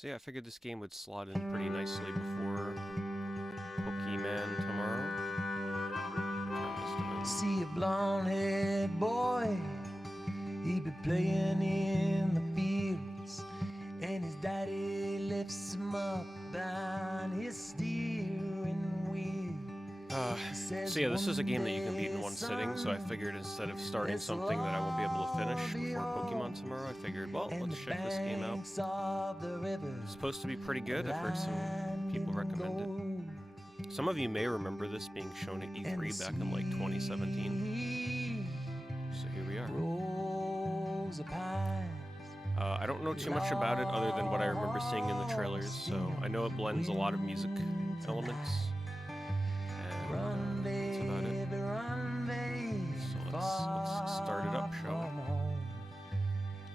So yeah, I figured this game would slot in pretty nicely before Pokemon tomorrow. See a blonde-haired boy, he be playing in the fields, and his daddy lifts him up on his steering wheel. So yeah, this is a game that you can beat in one sitting, so I figured instead of starting something that I won't be able to finish before Pokemon tomorrow, I figured, well, let's check this game out. It's supposed to be pretty good. I've heard some people recommend it. Some of you may remember this being shown at E3 back in like 2017. So here we are. I don't know too much about it other than what I remember seeing in the trailers, so I know it blends a lot of music elements. And that's about it. So let's start it up, shall we?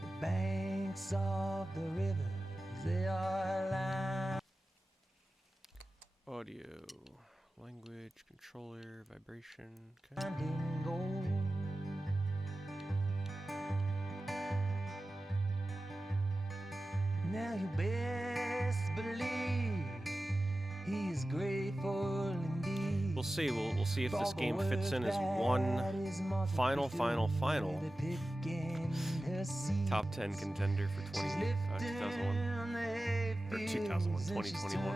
The banks of the river, they are audio, language, controller, vibration. Okay. Now you best believe he's grateful indeed. We'll see. We'll see if this game fits in as one final top 10 contender for 2001 or 2021.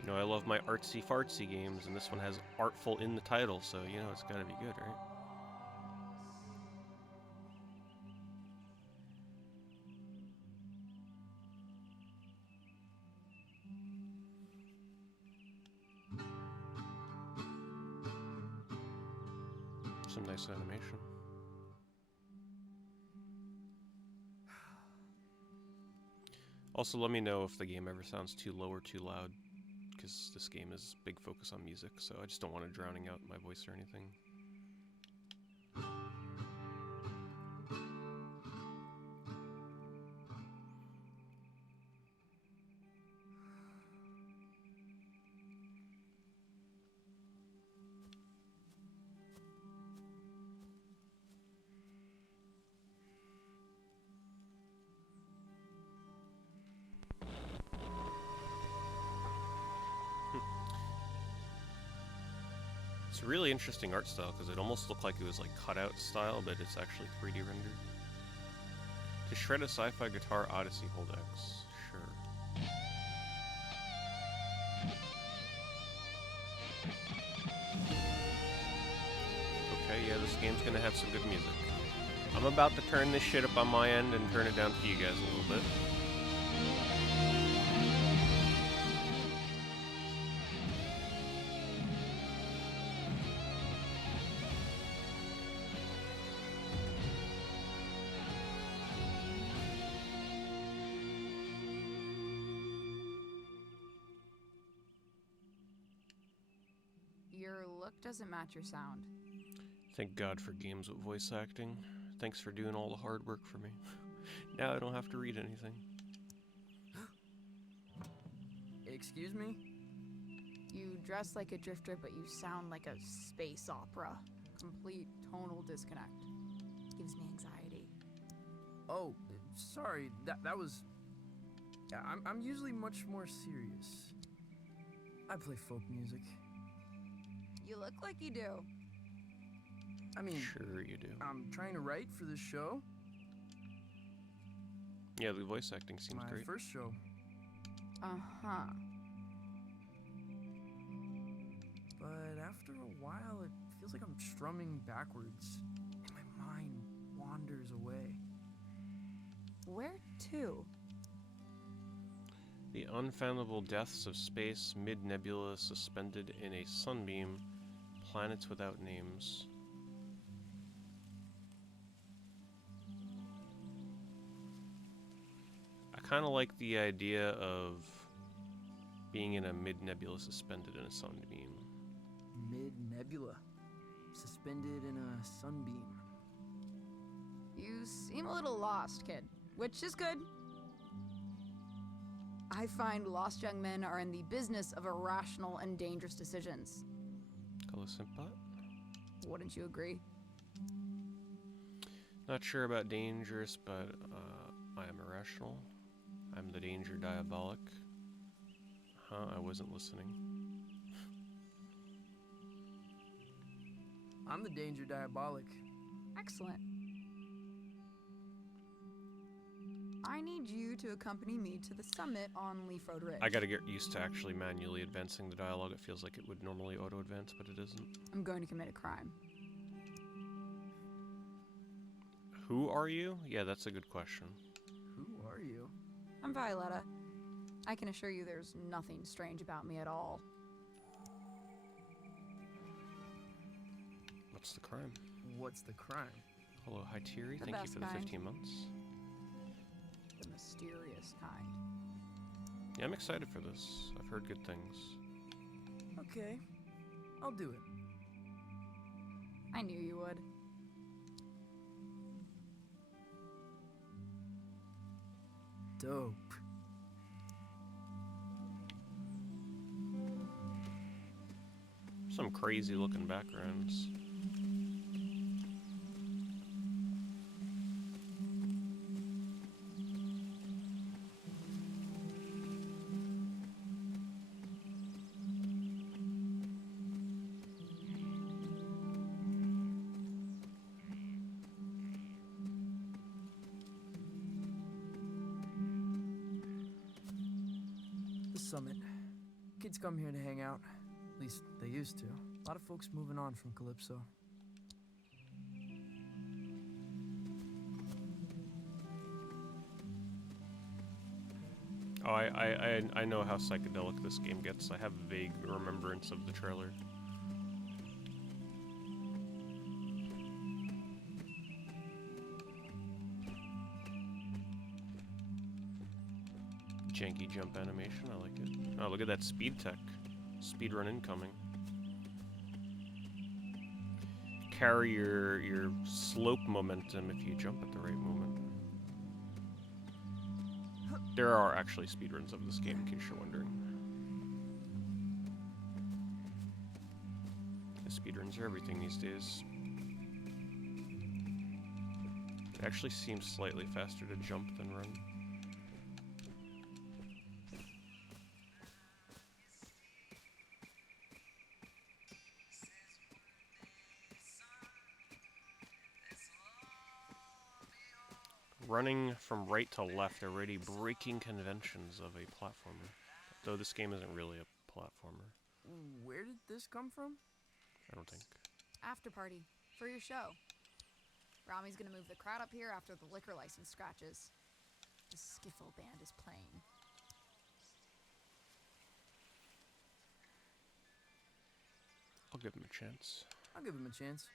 You know, I love my artsy-fartsy games, and this one has artful in the title, so, you know, it's gotta be good, right? Some nice animation. Also, let me know if the game ever sounds too low or too loud, because this game is big focus on music, so I just don't want it drowning out my voice or anything. It's a really interesting art style because it almost looked like it was like cutout style, but it's actually 3D rendered. To shred a sci-fi guitar Odyssey, hold X. Sure. Okay, yeah, this game's gonna have some good music. I'm about to turn this shit up on my end and turn it down for you guys a little bit. Your look doesn't match your sound. Thank God for games with voice acting. Thanks for doing all the hard work for me. Now I don't have to read anything. Excuse me? You dress like a drifter, but you sound like a space opera. Complete tonal disconnect. Gives me anxiety. Oh, sorry. That was... Yeah, I'm usually much more serious. I play folk music. You look like you do. I mean... Sure you do. I'm trying to write for this show. Yeah, the voice acting seems My great. first show. Uh-huh. But after a while, it feels like I'm strumming backwards, and my mind wanders away. Where to? The unfathomable depths of space, mid-nebula, suspended in a sunbeam, planets without names. I kind of like the idea of being in a mid-nebula suspended in a sunbeam. Mid-nebula, suspended in a sunbeam. You seem a little lost, kid, which is good. I find lost young men are in the business of irrational and dangerous decisions. Color Simpat? Wouldn't you agree? Not sure about dangerous, but I am irrational. I'm the danger diabolic. Huh, I wasn't listening. I'm the danger diabolic. Excellent. I need you to accompany me to the summit on Leaf Road Ridge. I gotta get used to actually manually advancing the dialogue. It feels like it would normally auto-advance, but it isn't. I'm going to commit a crime. Who are you? Yeah, that's a good question. Who are you? I'm Violetta. I can assure you there's nothing strange about me at all. What's the crime? What's the crime? Hello, hi Thierry. The Thank you best for the kind. 15 months. The mysterious kind. Yeah, I'm excited for this. I've heard good things. Okay, I'll do it. I knew you would. Dope. Some crazy looking backgrounds. The summit. Kids come here to hang out. At least they used to. A lot of folks moving on from Calypso. Oh, I know how psychedelic this game gets. I have a vague remembrance of the trailer. Janky jump animation, I like it. Oh, look at that speed tech. Speedrun incoming. Carry your slope momentum if you jump at the right moment. There are actually speedruns of this game, in case you're wondering. The speedruns are everything these days. It actually seems slightly faster to jump than run. Running from right to left, already breaking conventions of a platformer. Though this game isn't really a platformer. Where did this come from? I don't think. After party. For your show. Rami's gonna move the crowd up here after the liquor license scratches. The skiffle band is playing. I'll give him a chance. I'll give him a chance.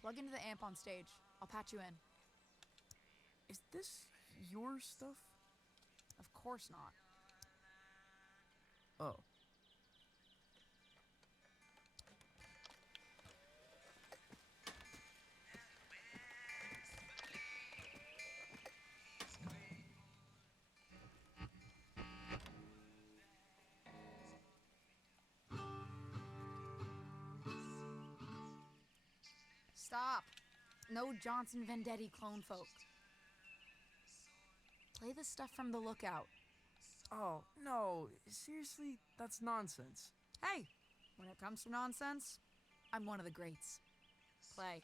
Plug into the amp on stage. I'll patch you in. Is this your stuff? Of course not. Oh. Stop. No Johnson Vendetti clone folk. Play the stuff from the Lookout. Oh, no. Seriously, that's nonsense. Hey, when it comes to nonsense, I'm one of the greats. Play.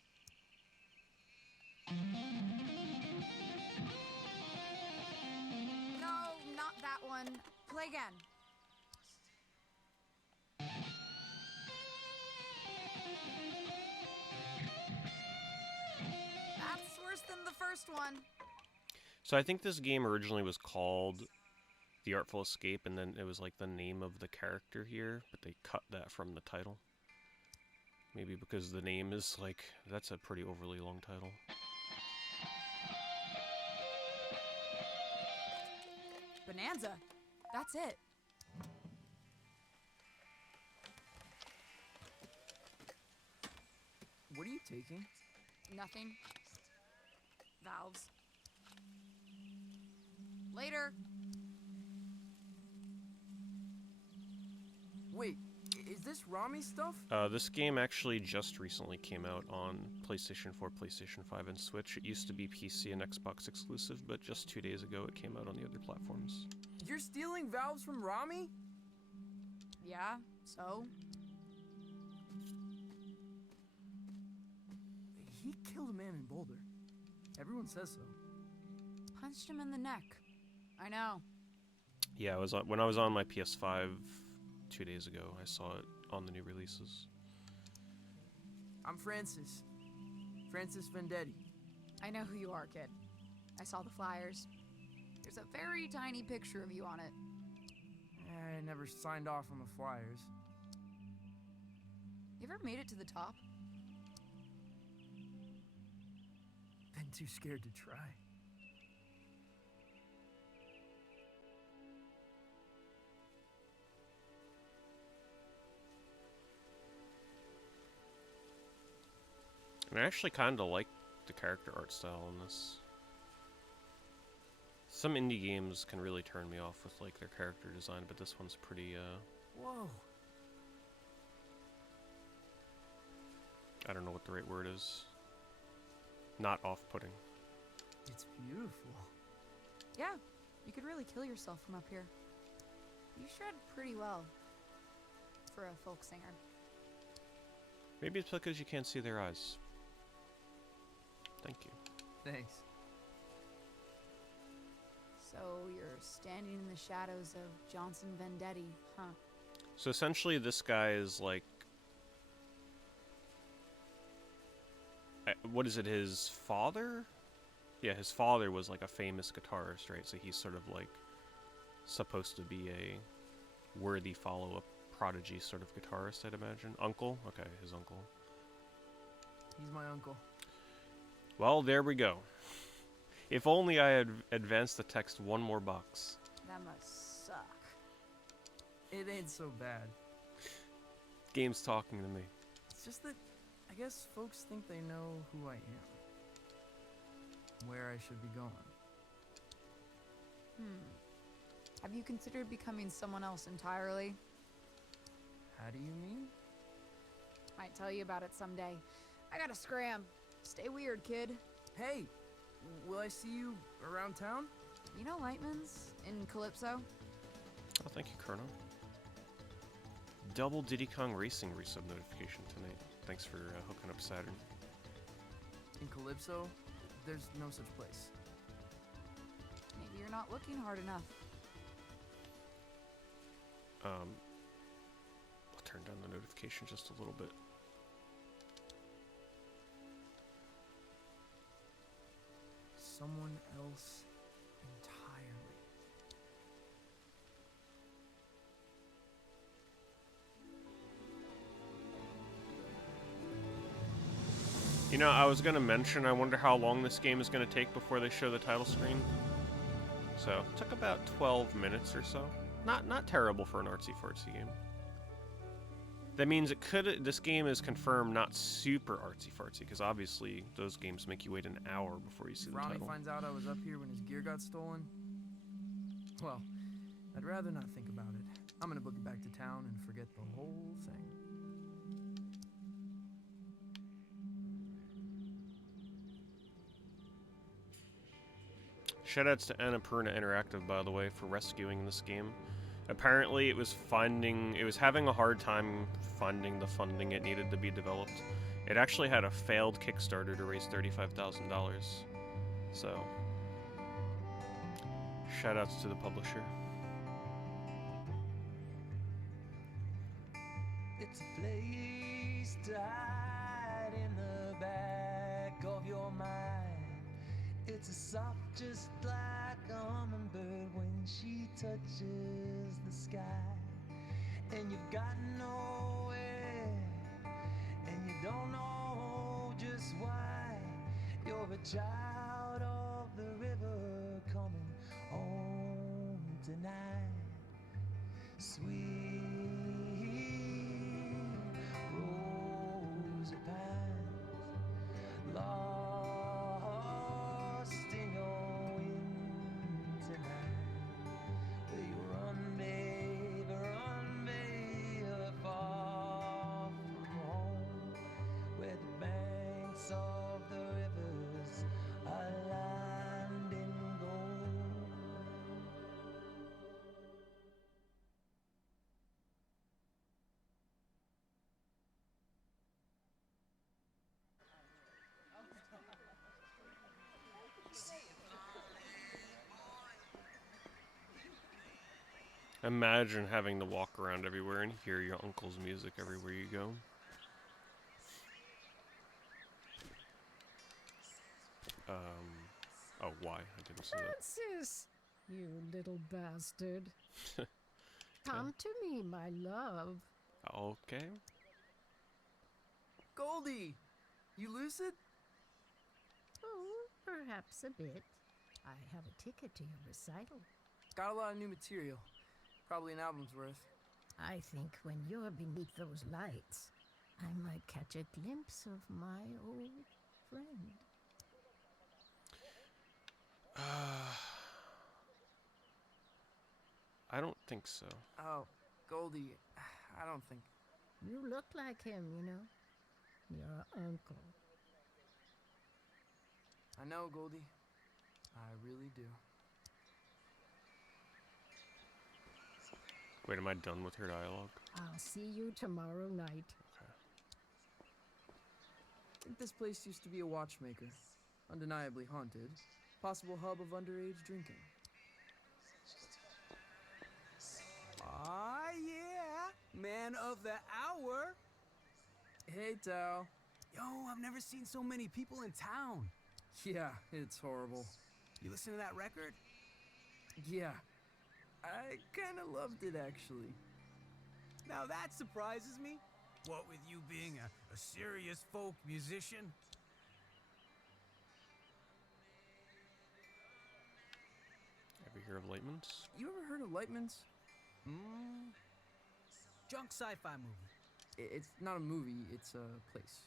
No, not that one. Play again. That's worse than the first one. So I think this game originally was called The Artful Escape, and then it was like the name of the character here, but they cut that from the title. Maybe because the name is like, that's a pretty overly long title. Bonanza. That's it. What are you taking? Nothing. Valves. Later. Wait, is this Rami stuff? This game actually just recently came out on PlayStation 4, PlayStation 5, and Switch. It used to be PC and Xbox exclusive, but just 2 days ago it came out on the other platforms. You're stealing valves from Rami? Yeah, so? He killed a man in Boulder. Everyone says so. Punched him in the neck. I know. Yeah, when I was on my PS5 2 days ago, I saw it on the new releases. I'm Francis. Francis Vendetti. I know who you are, kid. I saw the flyers. There's a very tiny picture of you on it. I never signed off on the flyers. You ever made it to the top? Been too scared to try. And I actually kind of like the character art style in this. Some indie games can really turn me off with like their character design, but this one's pretty Whoa. I don't know what the right word is. Not off-putting. It's beautiful. Yeah, you could really kill yourself from up here. You shred pretty well for a folk singer. Maybe it's because you can't see their eyes. Thank you. Thanks. So you're standing in the shadows of Johnson Vendetti, huh? So essentially this guy is like... what is it, his father? Yeah, his father was like a famous guitarist, right? So he's sort of like supposed to be a worthy follow-up prodigy sort of guitarist, I'd imagine. Uncle? Okay, his uncle. He's my uncle. Well, there we go. If only I had advanced the text one more box. That must suck. It ain't so bad. Game's talking to me. It's just that I guess folks think they know who I am. Where I should be going. Have you considered becoming someone else entirely? How do you mean? Might tell you about it someday. I gotta scram. Stay weird, kid. Hey, will I see you around town? You know Lightman's in Calypso? Oh, thank you, Colonel. Double Diddy Kong Racing resub notification tonight. Thanks for hooking up Saturn. In Calypso, there's no such place. Maybe you're not looking hard enough. I'll turn down the notification just a little bit. Someone else entirely. You know, I was gonna mention, I wonder how long this game is gonna take before they show the title screen. So, it took about 12 minutes or so. Not terrible for an artsy-fartsy game. That means this game is confirmed not super artsy-fartsy, because obviously those games make you wait an hour before you see If the Ronnie title. finds out I was up here when his gear got stolen, well, I'd rather not think about it. I'm gonna book it back to town and forget the whole thing. Shoutouts to Annapurna Interactive, by the way, for rescuing this game. Apparently, it was having a hard time finding the funding it needed to be developed. It actually had a failed Kickstarter to raise $35,000. So, shoutouts to the publisher. It's a place to hide in the back of your mind. It's a soft just like a hummingbird when she touches the sky. And you've got nowhere, and you don't know just why. You're a child of the river coming home tonight. Sweet rosy pines, lost in your wind tonight. Where you run, baby, far Imagine having to walk around everywhere and hear your uncle's music everywhere you go. Oh, why? I didn't see that. Francis, you little bastard. Come to me, my love. Okay. Goldie, you lucid? Oh, perhaps a bit. I have a ticket to your recital. Got a lot of new material. Probably an album's worth. I think when you're beneath those lights, I might catch a glimpse of my old friend. I don't think so. Oh, Goldie, I don't think. You look like him, you know. Your uncle. I know, Goldie. I really do. Wait, am I done with her dialogue? I'll see you tomorrow night. Okay. I think this place used to be a watchmaker. Undeniably haunted. Possible hub of underage drinking. Ah, yeah. Man of the hour. Hey, Tao. Yo, I've never seen so many people in town. Yeah, it's horrible. You listen to that record? Yeah. I kinda loved it, actually. Now that surprises me. What with you being a serious folk musician? Ever hear of Lightman's? You ever heard of Lightman's? Junk sci-fi movie. It's not a movie, it's a place.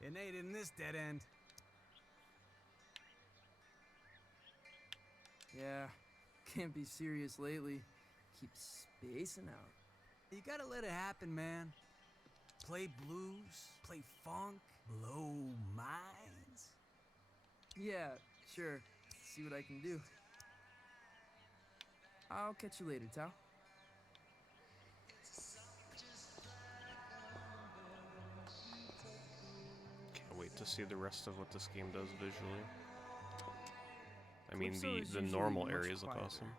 It ain't in this dead end. Yeah, can't be serious lately. Keep spacing out. You gotta let it happen, man. Play blues, play funk, blow minds. Yeah, sure. See what I can do. I'll catch you later, Tao. Can't wait to see the rest of what this game does visually. I mean, Calypso is the usually normal much areas look quieter. awesome.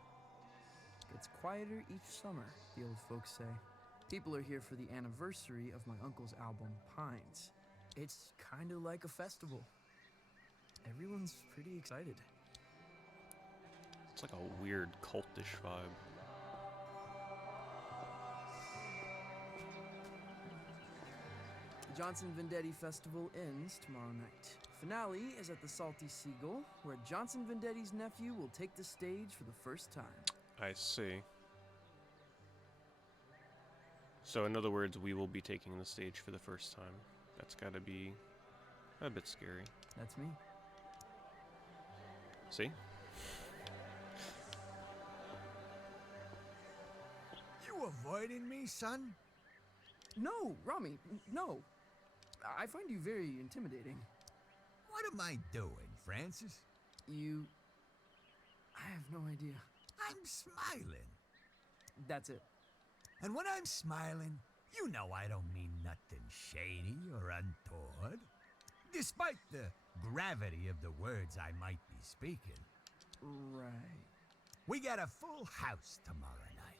It's quieter each summer, the old folks say. People are here for the anniversary of my uncle's album, Pines. It's kind of like a festival. Everyone's pretty excited. It's like a weird cultish vibe. The Johnson Vendetti Festival ends tomorrow night. Finale is at the Salty Seagull, where Johnson Vendetti's nephew will take the stage for the first time. I see. So in other words, we will be taking the stage for the first time. That's gotta be a bit scary. That's me. See? You avoiding me, son? No, Rami, no. I find you very intimidating. What am I doing, Francis? I have no idea. I'm smiling. That's it. And when I'm smiling, you know I don't mean nothing shady or untoward. Despite the gravity of the words I might be speaking. Right. We got a full house tomorrow night.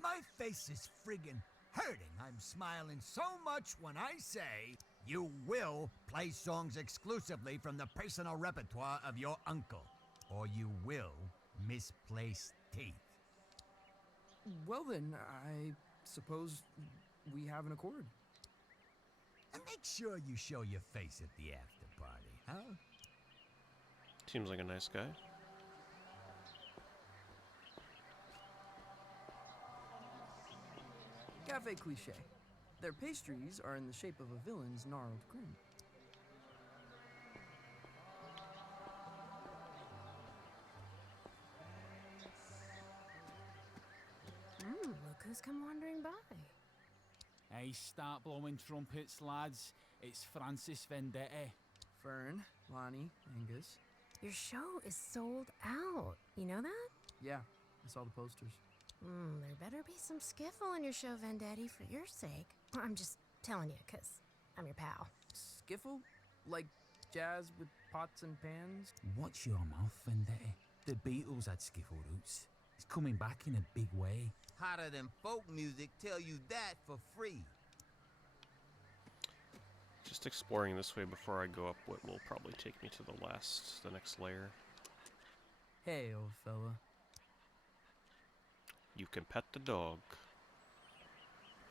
My face is friggin' hurting. I'm smiling so much when I say you will play songs exclusively from the personal repertoire of your uncle. Or you will misplace teeth. Well then, I suppose we have an accord. And make sure you show your face at the after party, huh? Seems like a nice guy. Cafe cliché. Their pastries are in the shape of a villain's gnarled grin. Look who's come wandering by. Hey, start blowing trumpets, lads. It's Francis Vendetti. Fern, Lonnie, Angus. Your show is sold out. You know that? Yeah, I saw the posters. There better be some skiffle in your show, Vendetti, for your sake. I'm just telling you, 'cause I'm your pal. Skiffle? Like jazz with pots and pans? Watch your mouth, Vendetti. The Beatles had skiffle roots. It's coming back in a big way. Hotter than folk music, tell you that for free. Just exploring this way before I go up what will probably take me to the next layer. Hey, old fella. You can pet the dog.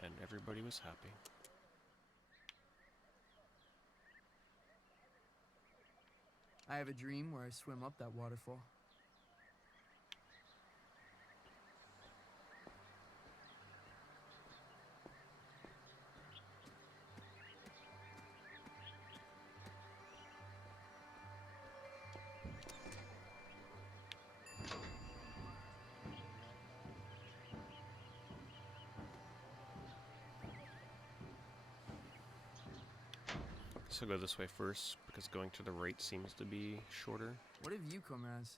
And everybody was happy. I have a dream where I swim up that waterfall. So go this way first, because going to the right seems to be shorter. What have you come as?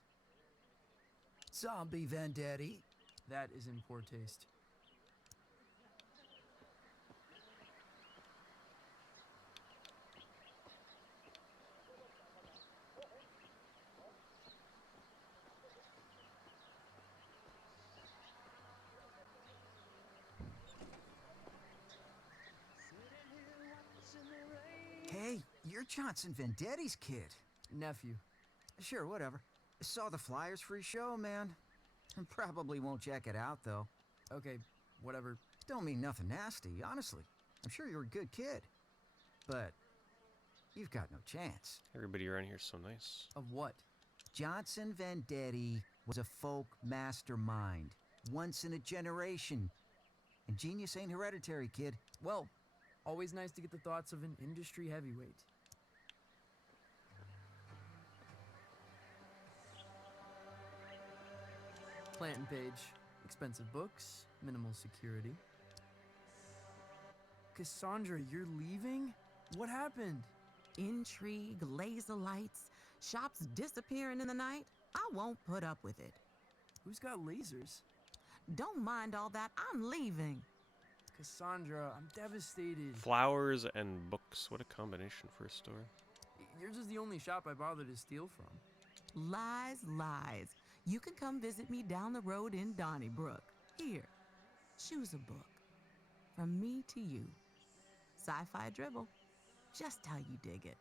Zombie Vendetti. That is in poor taste. Hey, you're Johnson Vendetti's kid. Nephew. Sure, whatever. Saw the flyers for his show, man. Probably won't check it out, though. Okay, whatever. Don't mean nothing nasty, honestly. I'm sure you're a good kid. But you've got no chance. Everybody around here's so nice. Of what? Johnson Vendetti was a folk mastermind. Once in a generation. And genius ain't hereditary, kid. Well, always nice to get the thoughts of an industry heavyweight. Planting page. Expensive books. Minimal security. Cassandra, you're leaving? What happened? Intrigue, laser lights, shops disappearing in the night. I won't put up with it. Who's got lasers? Don't mind all that. I'm leaving. Cassandra, I'm devastated. Flowers and books. What a combination for a store. Yours is the only shop I bother to steal from. Lies, lies. You can come visit me down the road in Donnybrook. Here, choose a book. From me to you. Sci-fi dribble. Just how you dig it.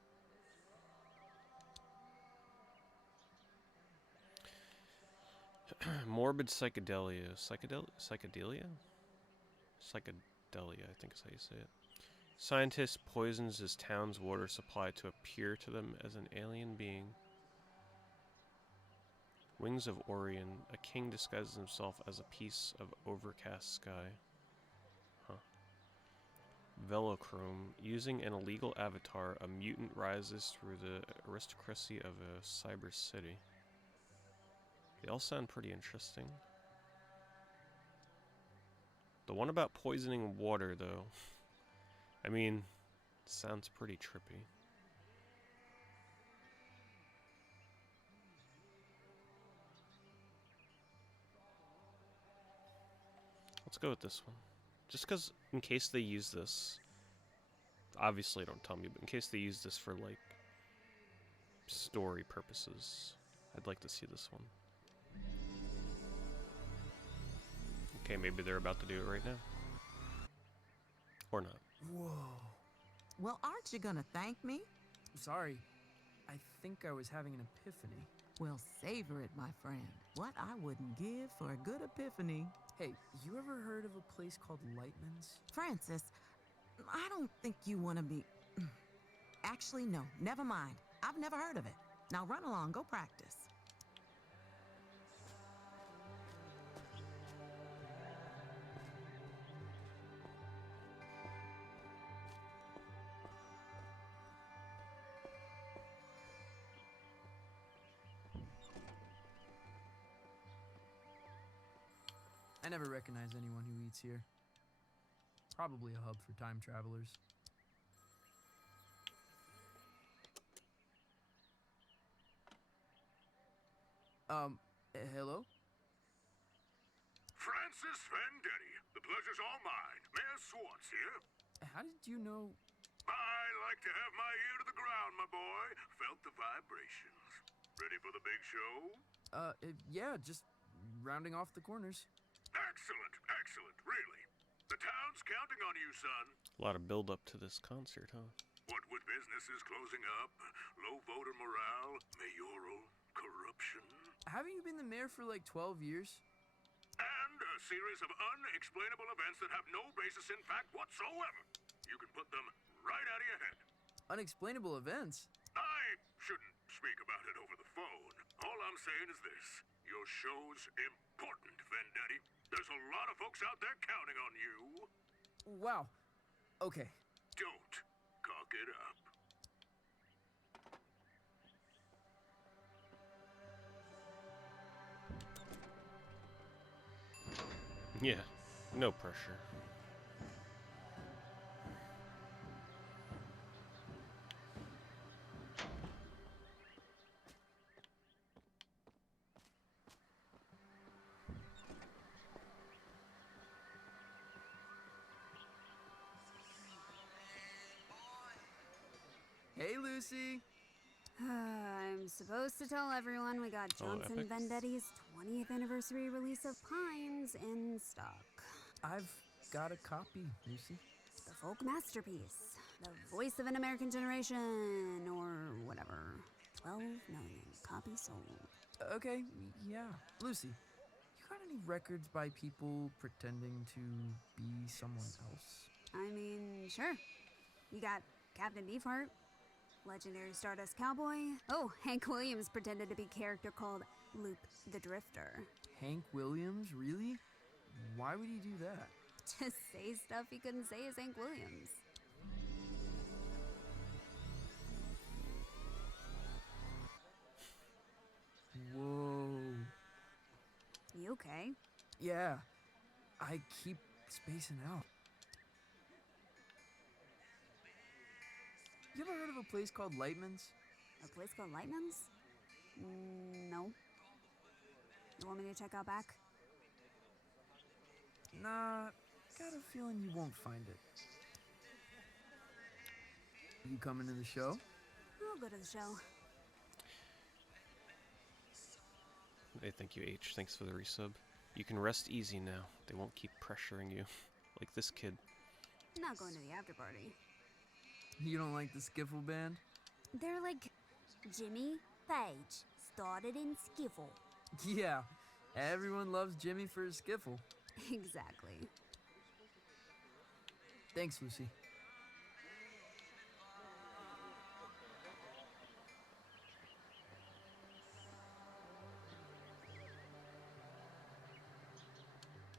Morbid psychedelia. Psychedelia, I think is how you say it. Scientist poisons his town's water supply to appear to them as an alien being. Wings of Orion. A king disguises himself as a piece of overcast sky. Huh. Velochrome. Using an illegal avatar, a mutant rises through the aristocracy of a cyber city. They all sound pretty interesting. The one about poisoning water, though, I mean, sounds pretty trippy. Let's go with this one. Just because, in case they use this, obviously don't tell me, but in case they use this for, like, story purposes, I'd like to see this one. Okay, maybe they're about to do it right now. Or not. Whoa. Well, aren't you gonna thank me? Sorry. I think I was having an epiphany. Well, savor it, my friend. What I wouldn't give for a good epiphany. Hey, you ever heard of a place called Lightman's? Francis, I don't think you want to be... Actually, no. Never mind. I've never heard of it. Now run along. Go practice. I never recognize anyone who eats here. Probably a hub for time travelers. Hello? Francis Vendetti. The pleasure's all mine. Mayor Swartz here. How did you know... I like to have my ear to the ground, my boy. Felt the vibrations. Ready for the big show? Yeah, just rounding off the corners. Excellent, excellent, really. The town's counting on you, son. A lot of build up to this concert, huh? What with businesses closing up, low voter morale, mayoral corruption, Haven't you been the mayor for like 12 years? and a series of unexplainable events that have no basis in fact whatsoever. You can put them right out of your head. Unexplainable events? I shouldn't speak about it over the phone. All I'm saying is this. Your show's important, Vendetti. There's a lot of folks out there counting on you. Wow. Okay. Don't cock it up. Yeah, no pressure. Hey, Lucy. I'm supposed to tell everyone we got Johnson epic. Vendetti's 20th anniversary release of Pines in stock. I've got a copy, Lucy. The folk masterpiece. The voice of an American generation, or whatever. 12 million copies sold. Okay, yeah. Lucy, you got any records by people pretending to be someone else? I mean, sure. You got Captain Beefheart, legendary Stardust Cowboy. Oh, Hank Williams pretended to be a character called Loop the Drifter. Hank Williams, really? Why would he do that? To say stuff he couldn't say as Hank Williams. Whoa. You okay? Yeah, I keep spacing out. You ever heard of a place called Lightman's? A place called Lightman's? No. You want me to check out back? Nah, got a feeling you won't find it. You coming to the show? I'll go to the show. Hey, thank you, H. Thanks for the resub. You can rest easy now. They won't keep pressuring you. Like this kid. Not going to the after party. You don't like the skiffle band? They're like Jimmy Page, started in skiffle. Yeah, everyone loves Jimmy for his skiffle. Exactly. Thanks, Lucy.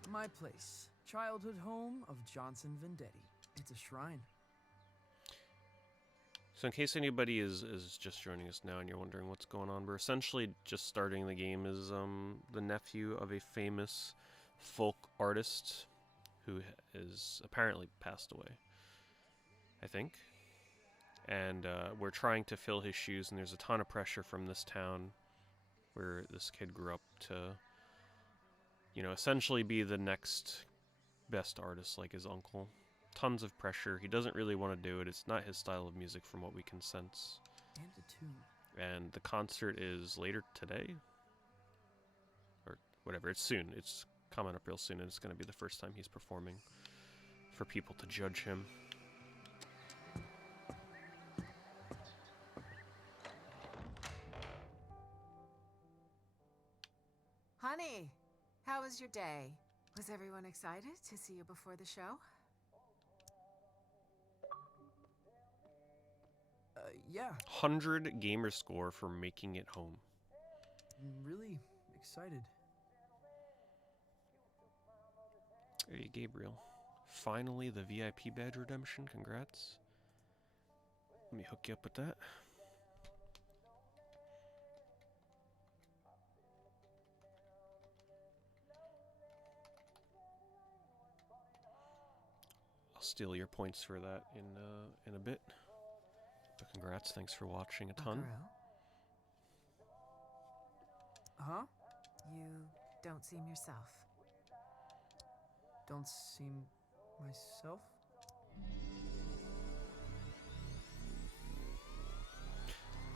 My place, childhood home of Johnson Vendetti. It's a shrine. So in case anybody is just joining us now and you're wondering what's going on, we're essentially just starting the game as the nephew of a famous folk artist who is apparently passed away, I think. And we're trying to fill his shoes, and there's a ton of pressure from this town where this kid grew up to, you know, essentially be the next best artist like his uncle. Tons of pressure. He doesn't really want to do it. It's not his style of music from what we can sense. And a tune. And the concert is later today? Or whatever. It's soon. It's coming up real soon, and it's going to be the first time he's performing for people to judge him. Honey, how was your day? Was everyone excited to see you before the show? Yeah. 100 gamer score for making it home. I'm really excited. Hey, Gabriel. Finally, the VIP badge redemption. Congrats. Let me hook you up with that. I'll steal your points for that in a bit. But congrats, thanks for watching a ton. Huh? You don't seem yourself. Don't seem myself?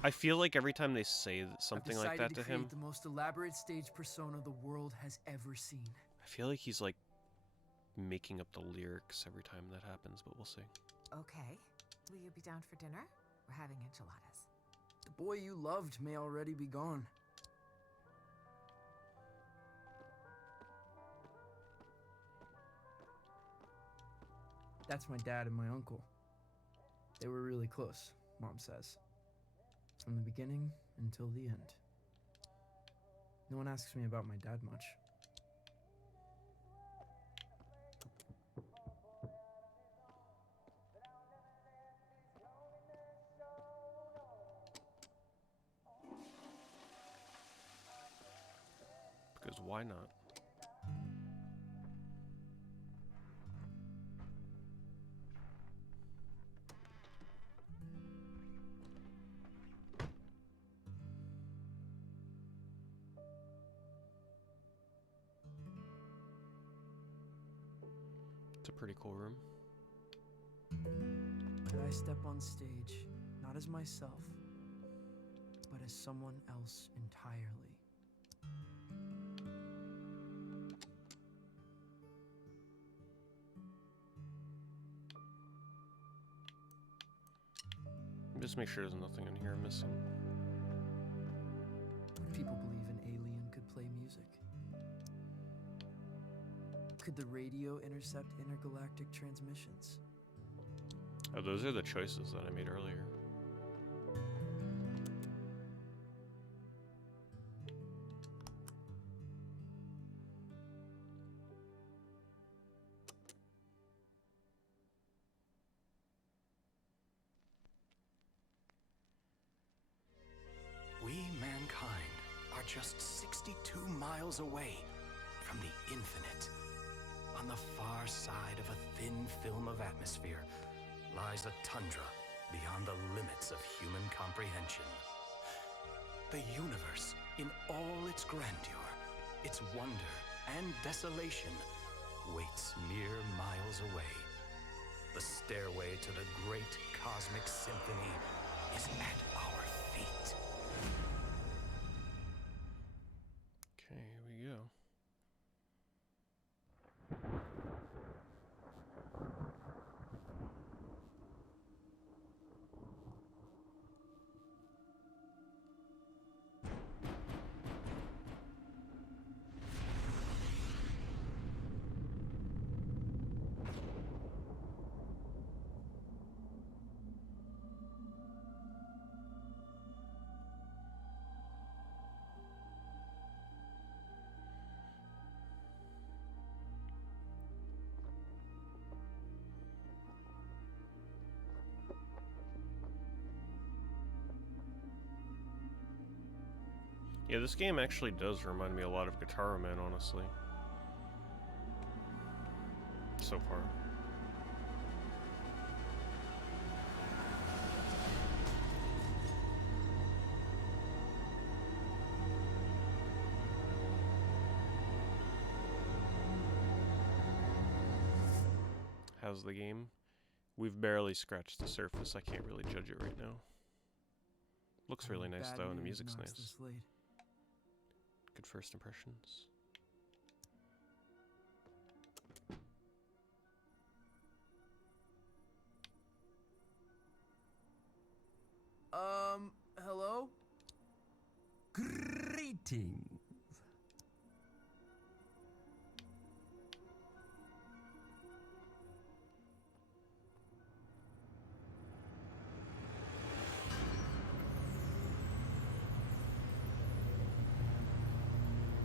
I feel like every time they say something like that to him, the most elaborate stage persona the world has ever seen. I feel like he's like making up the lyrics every time that happens, but we'll see. Okay. Will you be down for dinner? We're having enchiladas. The boy you loved may already be gone. That's my dad and my uncle. They were really close, Mom says. From the beginning until the end. No one asks me about my dad much. Because why not? It's a pretty cool room. I step on stage, not as myself, but as someone else entirely. Just make sure there's nothing in here missing. Would people believe an alien could play music? Could the radio intercept intergalactic transmissions? Oh, those are the choices that I made earlier. We, mankind, are just 62 miles away from the infinite. On the far side of a thin film of atmosphere lies a tundra beyond the limits of human comprehension. The universe, in all its grandeur, its wonder and desolation, waits mere miles away. The stairway to the great cosmic symphony is at our feet. Okay, here we go. Yeah, this game actually does remind me a lot of Guitar Man, honestly. So far. How's the game? We've barely scratched the surface. I can't really judge it right now. Looks really nice though, and the music's nice. Good first impressions. Hello? Greetings.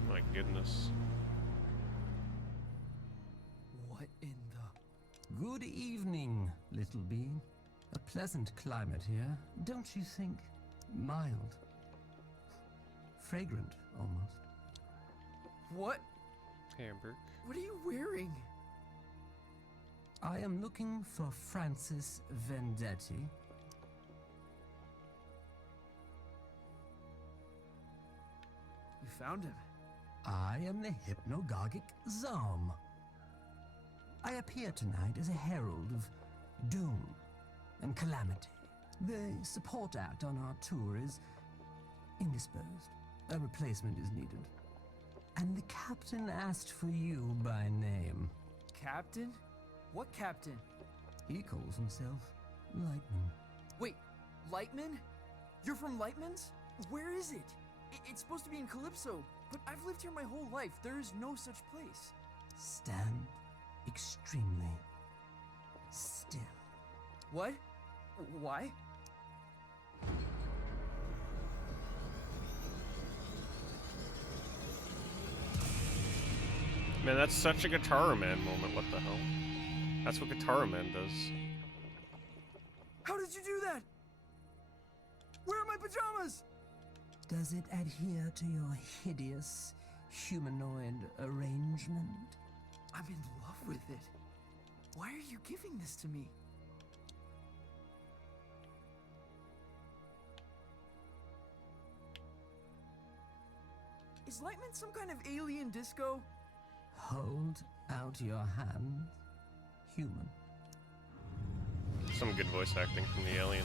My goodness. What in the... Good evening, little bean. A pleasant climate here, don't you think? Mild. Fragrant, almost. What? Hamburg. What are you wearing? I am looking for Francis Vendetti. You found him. I am the hypnagogic Zom. I appear tonight as a herald of doom and calamity. The support act on our tour is indisposed. A replacement is needed. And the captain asked for you by name. Captain? What captain? He calls himself Lightman. Wait, Lightman? You're from Lightman's? Where is it? It's supposed to be in Calypso, but I've lived here my whole life. There is no such place. Stand extremely still. What? Why? Man, that's such a Guitar Man moment. What the hell? That's what Guitar Man does. How did you do that? Where are my pajamas? Does it adhere to your hideous humanoid arrangement? I'm in love with it. Why are you giving this to me? Is Lightman some kind of alien disco? Hold out your hand, human. Some good voice acting from the alien.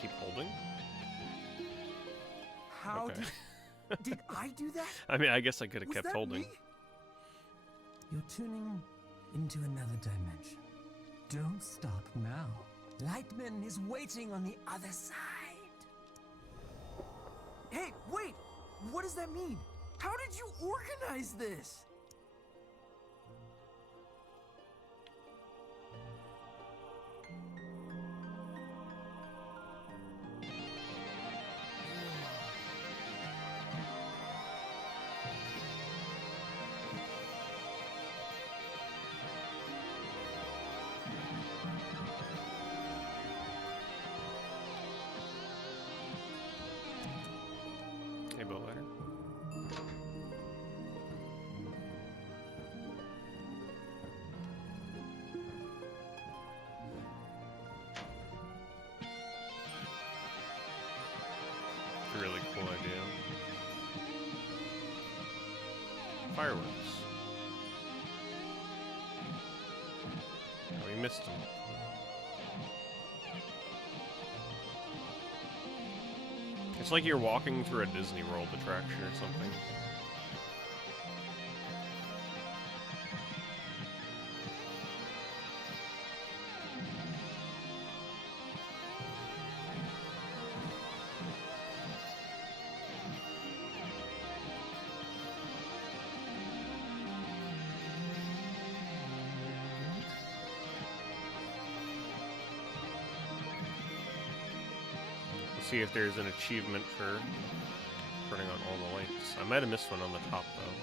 Keep holding? How Okay. did I do that? I mean, I guess I could have Was kept that holding. me? You're tuning into another dimension. Don't stop now. Lightman is waiting on the other side. Hey, wait! What does that mean? How did you organize this? Hey, boat ladder. Really cool idea. Fireworks. Oh, we missed them. It's like you're walking through a Disney World attraction or something. See if there's an achievement for turning on all the lights. I might have missed one on the top though.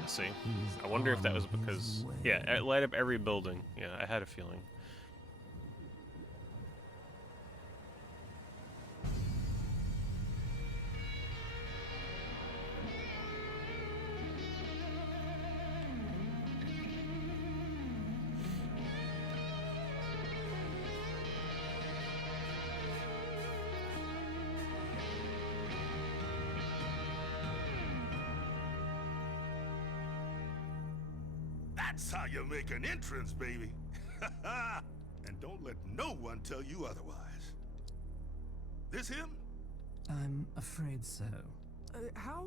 trying to see. I wonder if that was because... Yeah, it light up every building. Yeah, I had a feeling. That's how you make an entrance, baby. And don't let no one tell you otherwise. This him? I'm afraid so. How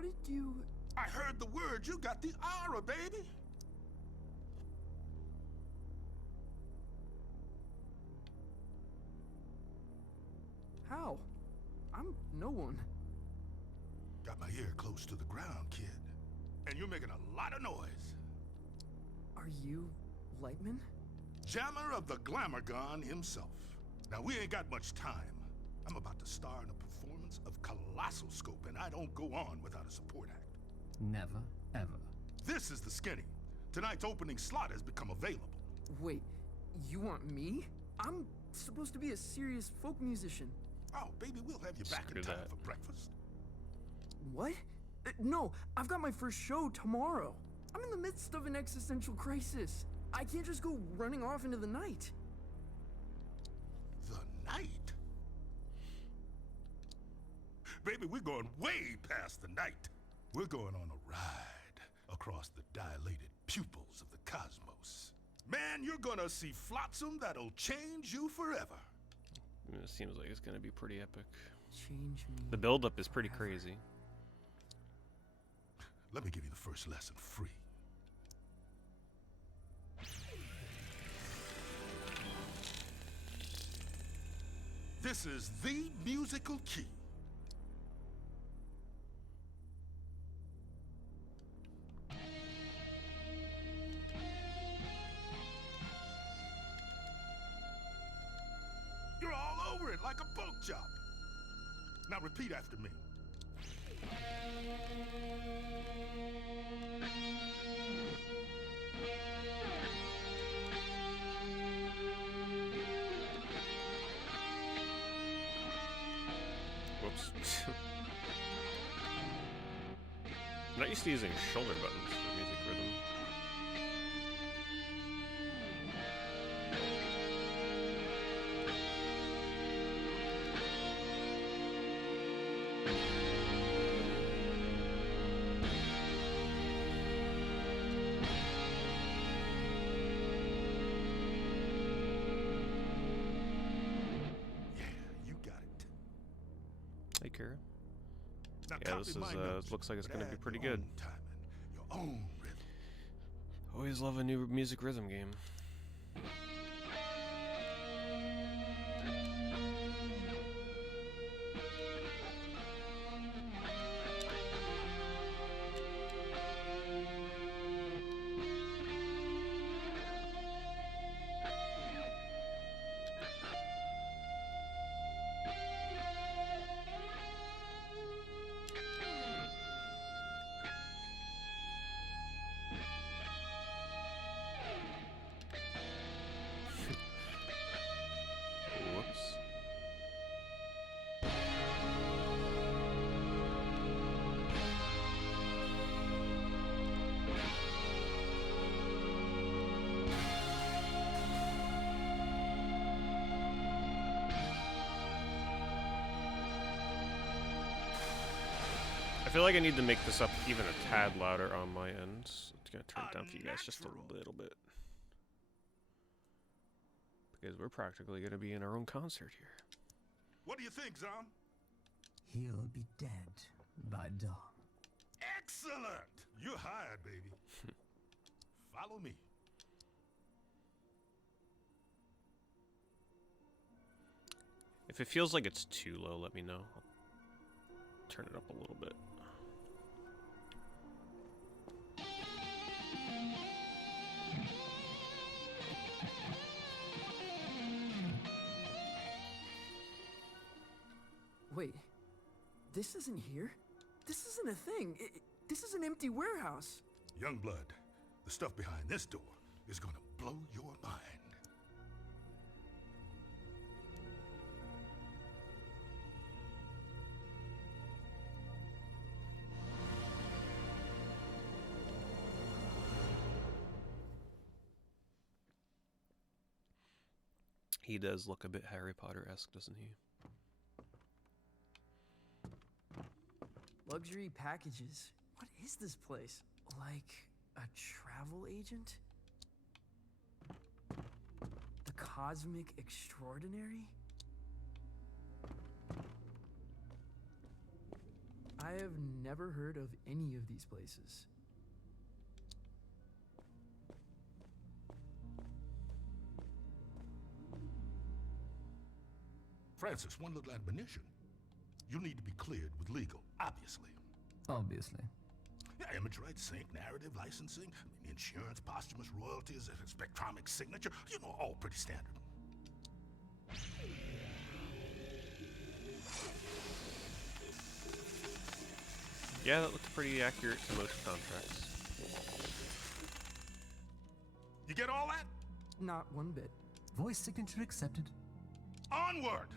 did you... I heard the word. You got the aura, baby. How? I'm no one. Got my ear close to the ground, kid. And you're making a lot of noise. Are you Lightman? Jammer of the Glamourgon himself. Now, we ain't got much time. I'm about to star in a performance of Colossal Scope, and I don't go on without a support act. Never, ever. This is the Skinny. Tonight's opening slot has become available. Wait, you want me? I'm supposed to be a serious folk musician. Oh, baby, we'll have you back in time for breakfast. What? No, I've got my first show tomorrow. I'm in the midst of an existential crisis. I can't just go running off into the night. The night? Baby, we're going way past the night. We're going on a ride across the dilated pupils of the cosmos. Man, you're gonna see flotsam that'll change you forever. It seems like it's gonna be pretty epic. Change me. The build-up is pretty crazy. Let me give you the first lesson free. This is the musical key. You're all over it like a boat job. Now repeat after me. Whoops. I'm not used to using shoulder buttons for music rhythm. Hey, Kara. Yeah, this is, looks like it's gonna be pretty good. Always love a new music rhythm game. I feel like I need to make this up even a tad louder on my end. It's gonna turn it down for you guys just a little bit. Because we're practically gonna be in our own concert here. What do you think, Zom? He'll be dead by dawn. Excellent! You're hired, baby. Follow me. If it feels like it's too low, let me know. I'll turn it up a little bit. Wait, this isn't here? This isn't a thing. This is an empty warehouse. Youngblood, the stuff behind this door is gonna blow your mind. He does look a bit Harry Potter-esque, doesn't he? Luxury packages. What is this place? Like a travel agent? The Cosmic Extraordinary? I have never heard of any of these places. Francis, one little admonition. You need to be cleared with legal, obviously. Obviously. Yeah, image rights, sync, narrative, licensing, insurance, posthumous royalties, spectromic signature, you know, all pretty standard. Yeah, that looks pretty accurate to most contracts. You get all that? Not one bit. Voice signature accepted. Onward!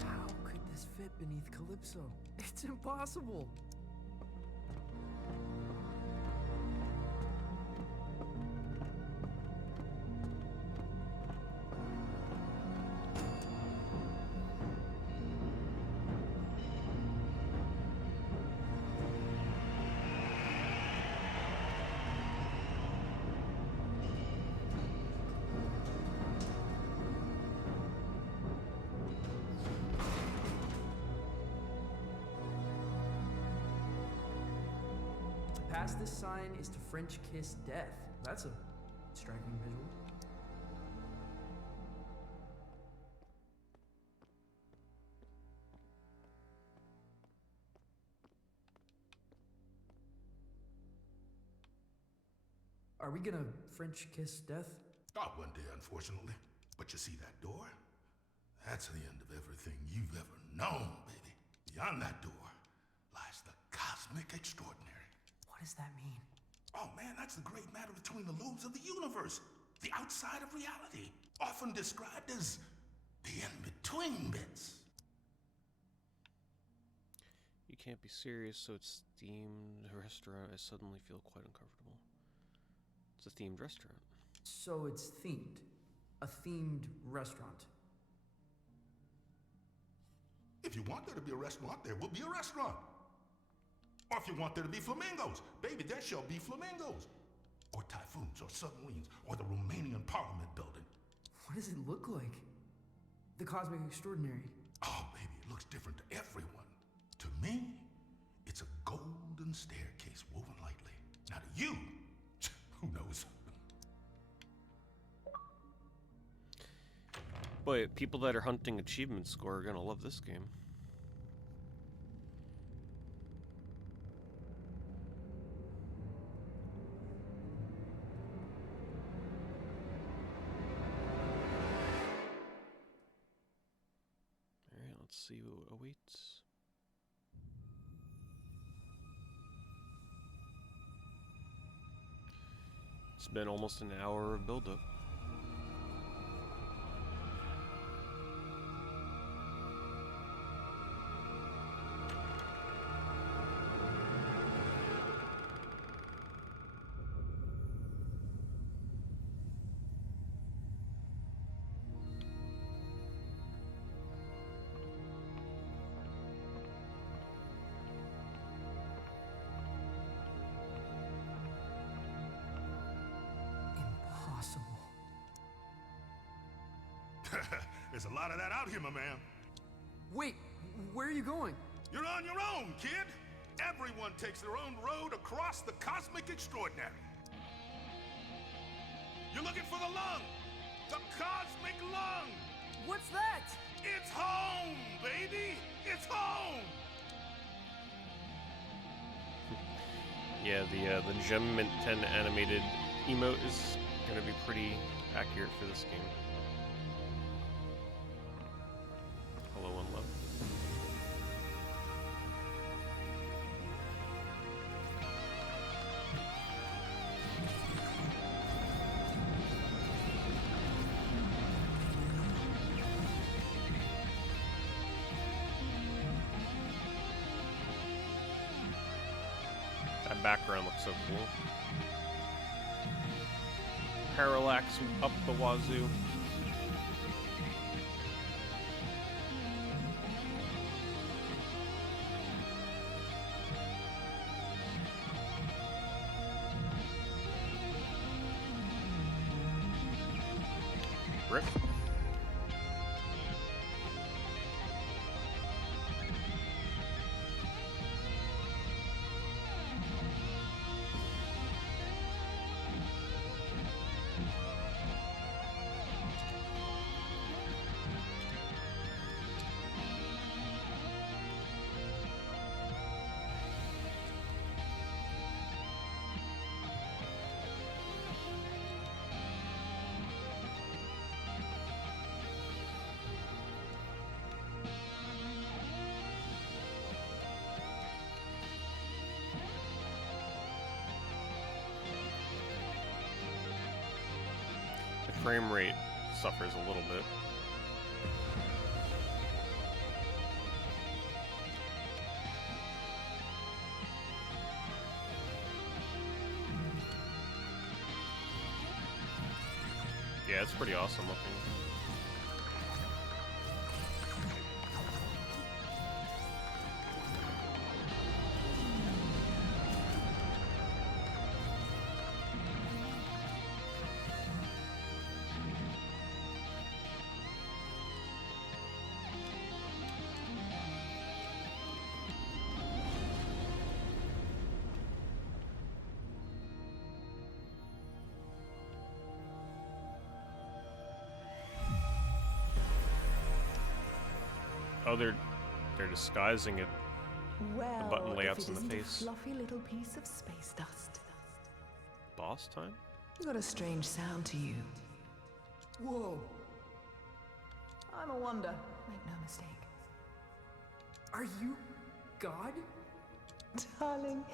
How could this fit beneath Calypso? It's impossible. Past this sign is to French kiss death. That's a striking visual. Are we gonna French kiss death? Not one day, unfortunately. But you see that door? That's the end of everything you've ever known, baby. Beyond that door lies the Cosmic Extraordinary. What does that mean? Oh man, that's the great matter between the lobes of the universe. The outside of reality. Often described as the in-between bits. You can't be serious, so it's themed restaurant. I suddenly feel quite uncomfortable. It's a themed restaurant. So it's themed. A themed restaurant. If you want there to be a restaurant, there will be a restaurant. Or if you want there to be flamingos, baby, there shall be flamingos. Or typhoons, or submarines, or the Romanian Parliament building. What does it look like? The Cosmic Extraordinary. Oh, baby, it looks different to everyone. To me, it's a golden staircase woven lightly. Now to you, who knows? Boy, people that are hunting achievement score are gonna love this game. Alright, let's see what awaits. It's been almost an hour of build-up. Impossible. There's a lot of that out here, my man. Wait, where are you going? You're on your own, kid. Everyone takes their own road across the Cosmic Extraordinary. You're looking for the lung. The Cosmic Lung. What's that? It's home, baby. It's home. Yeah, the Gem Mint 10 animated emote is gonna be pretty accurate for this game. Hello, one love. That background looks so cool. Parallax up the wazoo. Rip. Frame rate suffers a little bit. Yeah, it's pretty awesome looking. Oh, they're disguising it. Well, The button layouts if it in the isn't face. a fluffy little piece of space dust. Boss time? You got a strange sound to you. Whoa! I'm a wonder. Make no mistake. Are you God? Darling,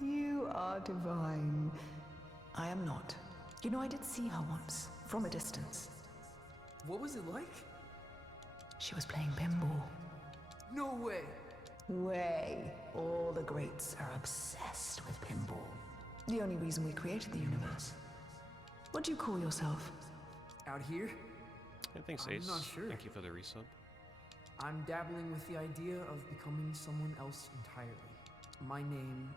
you are divine. I am not. You know, I did see her once, from a distance. What was it like? She was playing pinball. No way! Way. All the greats are obsessed with pinball. The only reason we created the universe. What do you call yourself? Out here? Thanks, I'm Ace. not sure. Thank you for the resub. I'm dabbling with the idea of becoming someone else entirely. My name...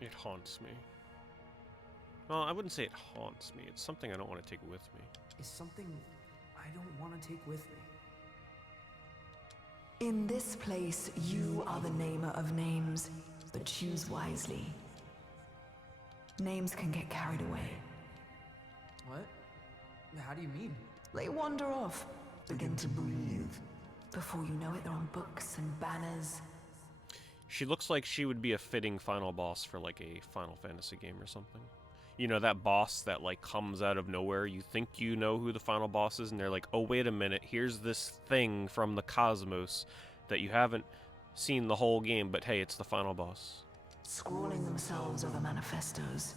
It haunts me. Well, I wouldn't say it haunts me. It's something I don't want to take with me. is something I don't want to take with me. In this place, you are the namer of names, but choose wisely. Names can get carried away. What? How do you mean? They wander off, begin to breathe. Before you know it, they're on books and banners. She looks like she would be a fitting final boss for like a Final Fantasy game or something. You know, that boss that like comes out of nowhere. You think you know who the final boss is, and they're like, oh, wait a minute, here's this thing from the cosmos that you haven't seen the whole game, but hey, it's the final boss. Scrawling themselves over manifestos.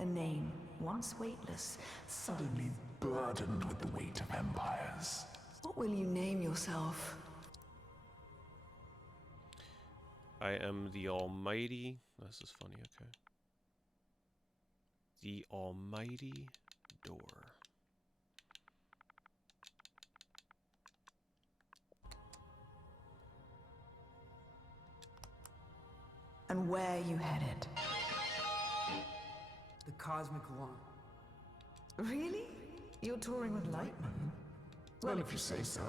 A name, once weightless, suddenly burdened with the weight of empires. What will you name yourself? I am the almighty... This is funny, okay. The almighty door. And where you headed? The Cosmic Lawn. Really? You're touring with Lightman? Well, if you say so.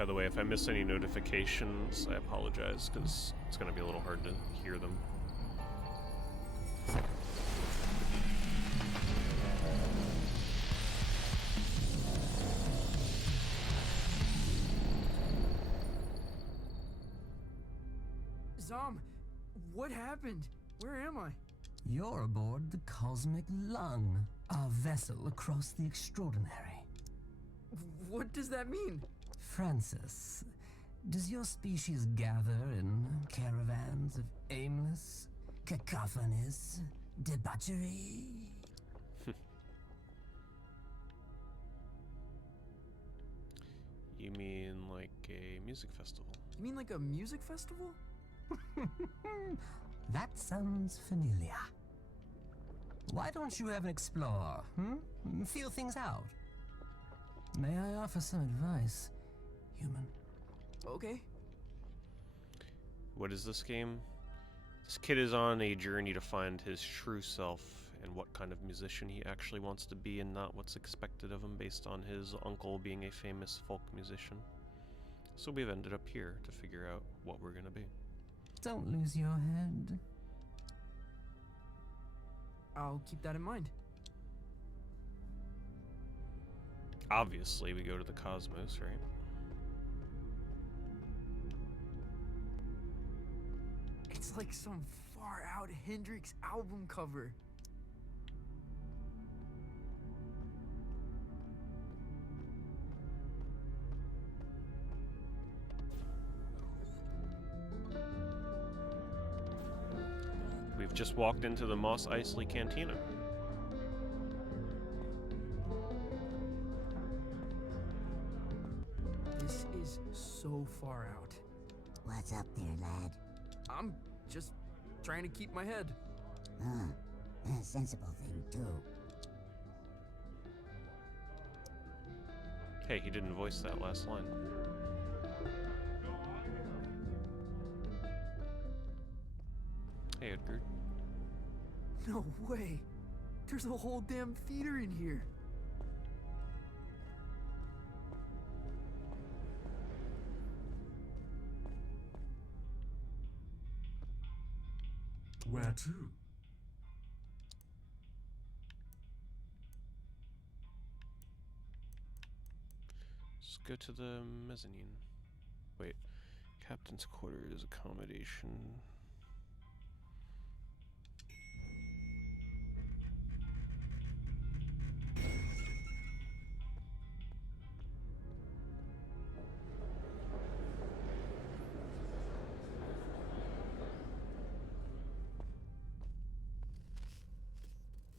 By the way, if I miss any notifications, I apologize, because it's going to be a little hard to hear them. Zom, what happened? Where am I? You're aboard the Cosmic Lung, our vessel across the extraordinary. What does that mean? Francis, does your species gather in caravans of aimless, cacophonous debauchery? You mean like a music festival? You mean like a music festival? That sounds familiar. Why don't you have an explore, Feel things out. May I offer some advice, human? Okay. What is this game? This kid is on a journey to find his true self and what kind of musician he actually wants to be and not what's expected of him based on his uncle being a famous folk musician. So we've ended up here to figure out what we're gonna be. Don't lose your head. I'll keep that in mind. Obviously, we go to the cosmos, right? It's like some far out Hendrix album cover. We've just walked into the Mos Eisley Cantina. This is so far out. What's up there, lad? I'm just trying to keep my head. A sensible thing, too. Hey, he didn't voice that last line. Hey, Edgar. No way. There's a whole damn theater in here. Where to? Let's go to the mezzanine. Wait, captain's quarters, accommodation.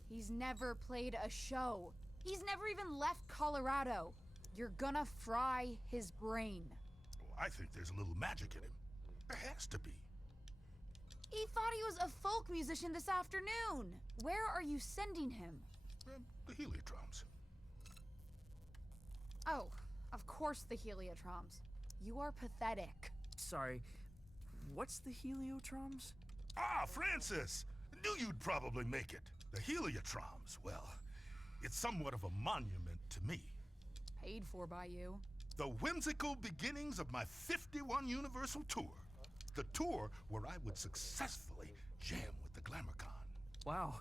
He's never played a show. He's never even left Colorado. You're gonna fry his brain. I think there's a little magic in him. There has to be. He thought he was a folk musician this afternoon. Where are you sending him? The Heliotroms. Oh, of course the Heliotroms. You are pathetic. Sorry, what's the Heliotroms? Ah, Francis! Knew you'd probably make it. The Heliotroms, well, it's somewhat of a monument to me. Paid for by you. The whimsical beginnings of my 51 Universal Tour. The tour where I would successfully jam with the Glamourcon. Wow.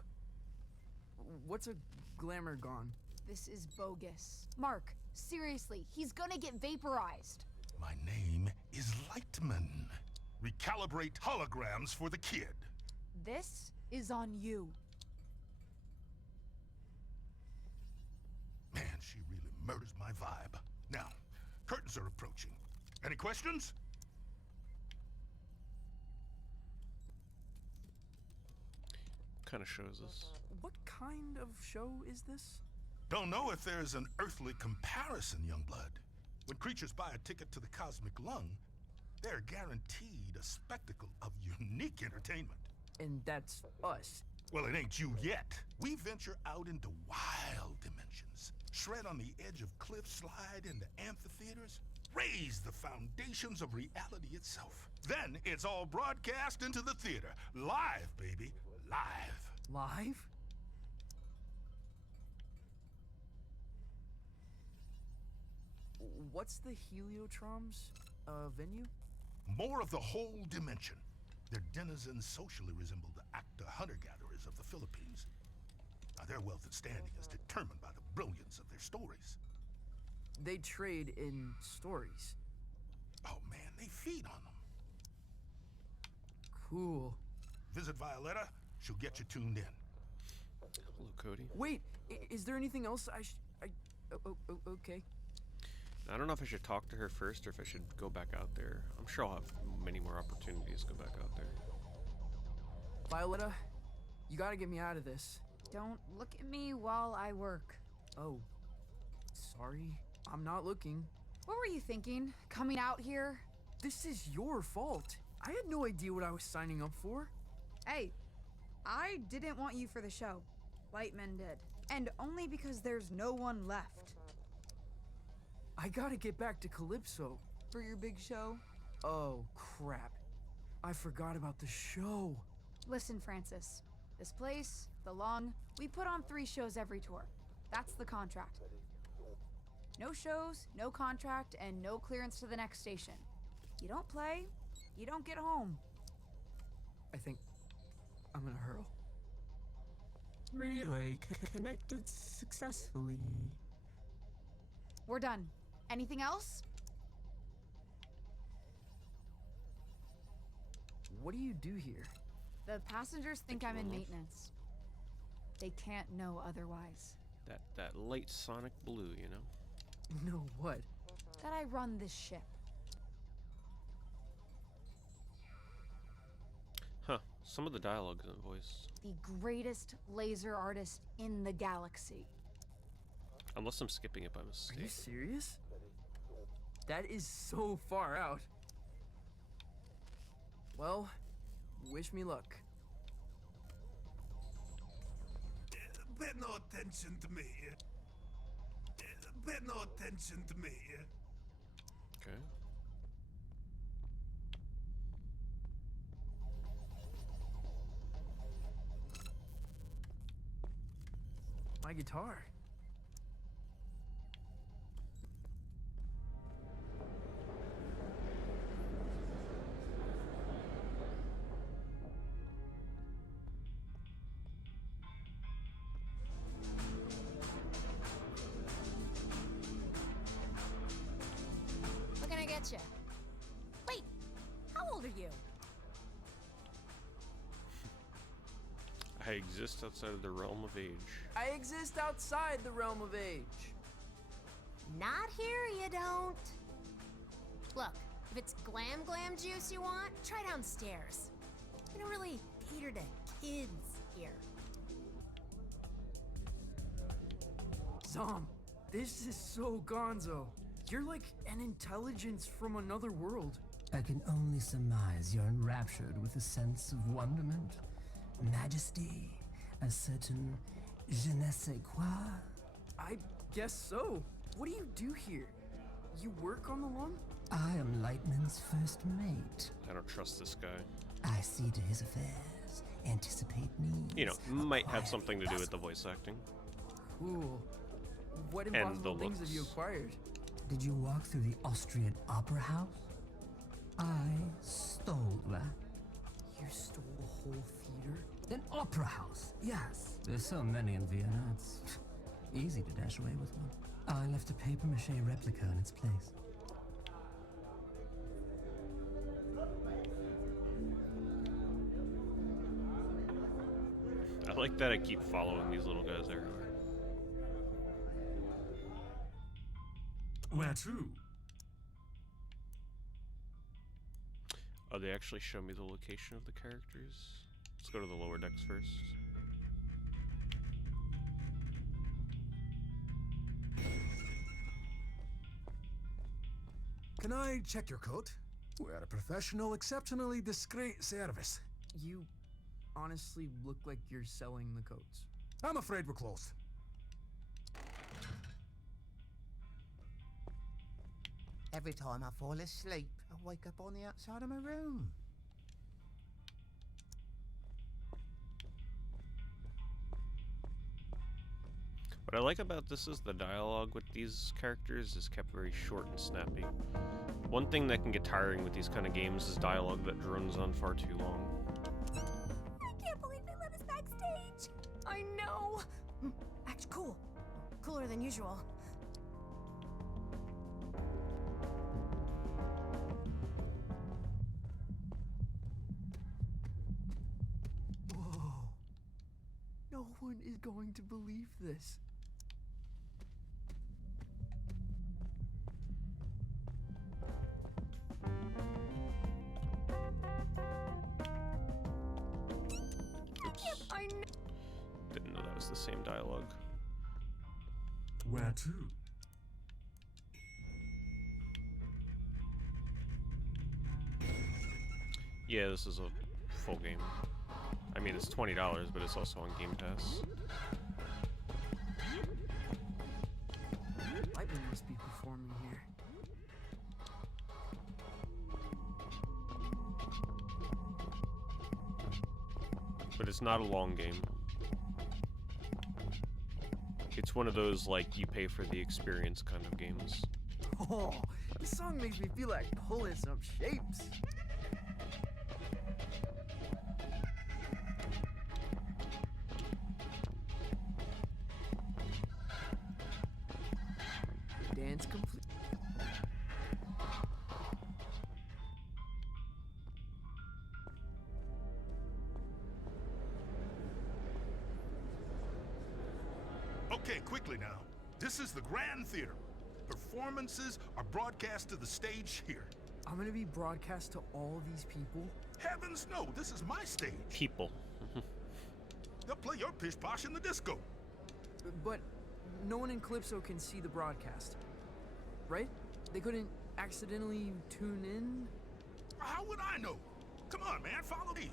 What's a Glamourgon? This is bogus. Mark, seriously, he's gonna get vaporized. My name is Lightman. Recalibrate holograms for the kid. This is on you. Man, she really murders my vibe. Now, curtains are approaching. Any questions? What kind of show is this? What kind of show is this? Don't know if there's an earthly comparison, Youngblood. When creatures buy a ticket to the Cosmic Lung, they're guaranteed a spectacle of unique entertainment. And that's us. Well, it ain't you yet. We venture out into wild dimensions, shred on the edge of cliffs, slide into amphitheaters, raise the foundations of reality itself. Then it's all broadcast into the theater. Live, baby. Live. Live? what's the Heliotrom's venue? More of the whole dimension. Their denizens socially resemble the actor hunter-gatherers of the Philippines. Now, their wealth and standing is determined by the brilliance of their stories. They trade in stories. Oh man, they feed on them. Cool. Visit Violetta, she'll get you tuned in. Hello, Cody. Wait, is there anything else okay. I don't know if I should talk to her first or if I should go back out there. I'm sure I'll have many more opportunities to go back out there. Violetta, you gotta get me out of this. Don't look at me while I work. Oh, sorry. I'm not looking. What were you thinking? Coming out here? This is your fault. I had no idea what I was signing up for. Hey, I didn't want you for the show. Lightman did. And only because there's no one left. I gotta get back to Calypso. For your big show? Oh, crap. I forgot about the show. Listen, Francis. This place, the Long, we put on 3 shows every tour. That's the contract. No shows, no contract, and no clearance to the next station. You don't play, you don't get home. I think I'm gonna hurl. Relay connected successfully. We're done. Anything else? What do you do here? The passengers think I'm in maintenance. They can't know otherwise. That light sonic blue, you know? No, what? That I run this ship. Huh. Some of the dialogue isn't voiced. The greatest laser artist in the galaxy. Unless I'm skipping it by mistake. Are you serious? That is so far out. Well, wish me luck. Pay no attention to me. Pay no attention to me. Okay. My guitar. What can I get you? Wait, how old are you? I exist outside of the realm of age. I exist outside the realm of age. Not here, you don't. Look, if it's glam juice you want, try downstairs. We don't really cater to kids here. Zom, this is so gonzo. You're like an intelligence from another world. I can only surmise you're enraptured with a sense of wonderment, majesty, a certain je ne sais quoi. I guess so. What do you do here? You work on the Lung? I am Lightman's first mate. I don't trust this guy. I see to his affairs, anticipate needs. You know, might have something to do with the voice acting. Cool. What And the impossible things have you looks. acquired? Did you walk through the Austrian Opera House? I stole that. You stole a whole theater? An opera house, yes. There's so many in Vienna, it's easy to dash away with one. I left a papier-mâché replica in its place. I like that I keep following these little guys everywhere. Where to? Oh, they actually show me the location of the characters. Let's go to the lower decks first. Can I check your coat? We're a professional, exceptionally discreet service. You honestly look like you're selling the coats. I'm afraid we're closed. Every time I fall asleep, I wake up on the outside of my room. What I like about this is the dialogue with these characters is kept very short and snappy. One thing that can get tiring with these kind of games is dialogue that drones on far too long. I can't believe they let us backstage. I know. Act cool. Cooler than usual. Whoa. No one is going to believe this. Oops. Didn't know that was the same dialogue. Where to? Yeah, this is a full game. I mean, it's $20, but it's also on Game Pass. Lightning must be performing here. But it's not a long game. It's one of those, like, you pay for the experience kind of games. Oh, this song makes me feel like pulling some shapes. Dance complete. Okay, quickly now. This is the Grand Theater. Performances are broadcast to the stage here. I'm gonna be broadcast to all these people? Heavens no, this is my stage. People. They'll play your pish posh in the disco. But no one in Calypso can see the broadcast, right? They couldn't accidentally tune in? How would I know? Come on, man, follow me.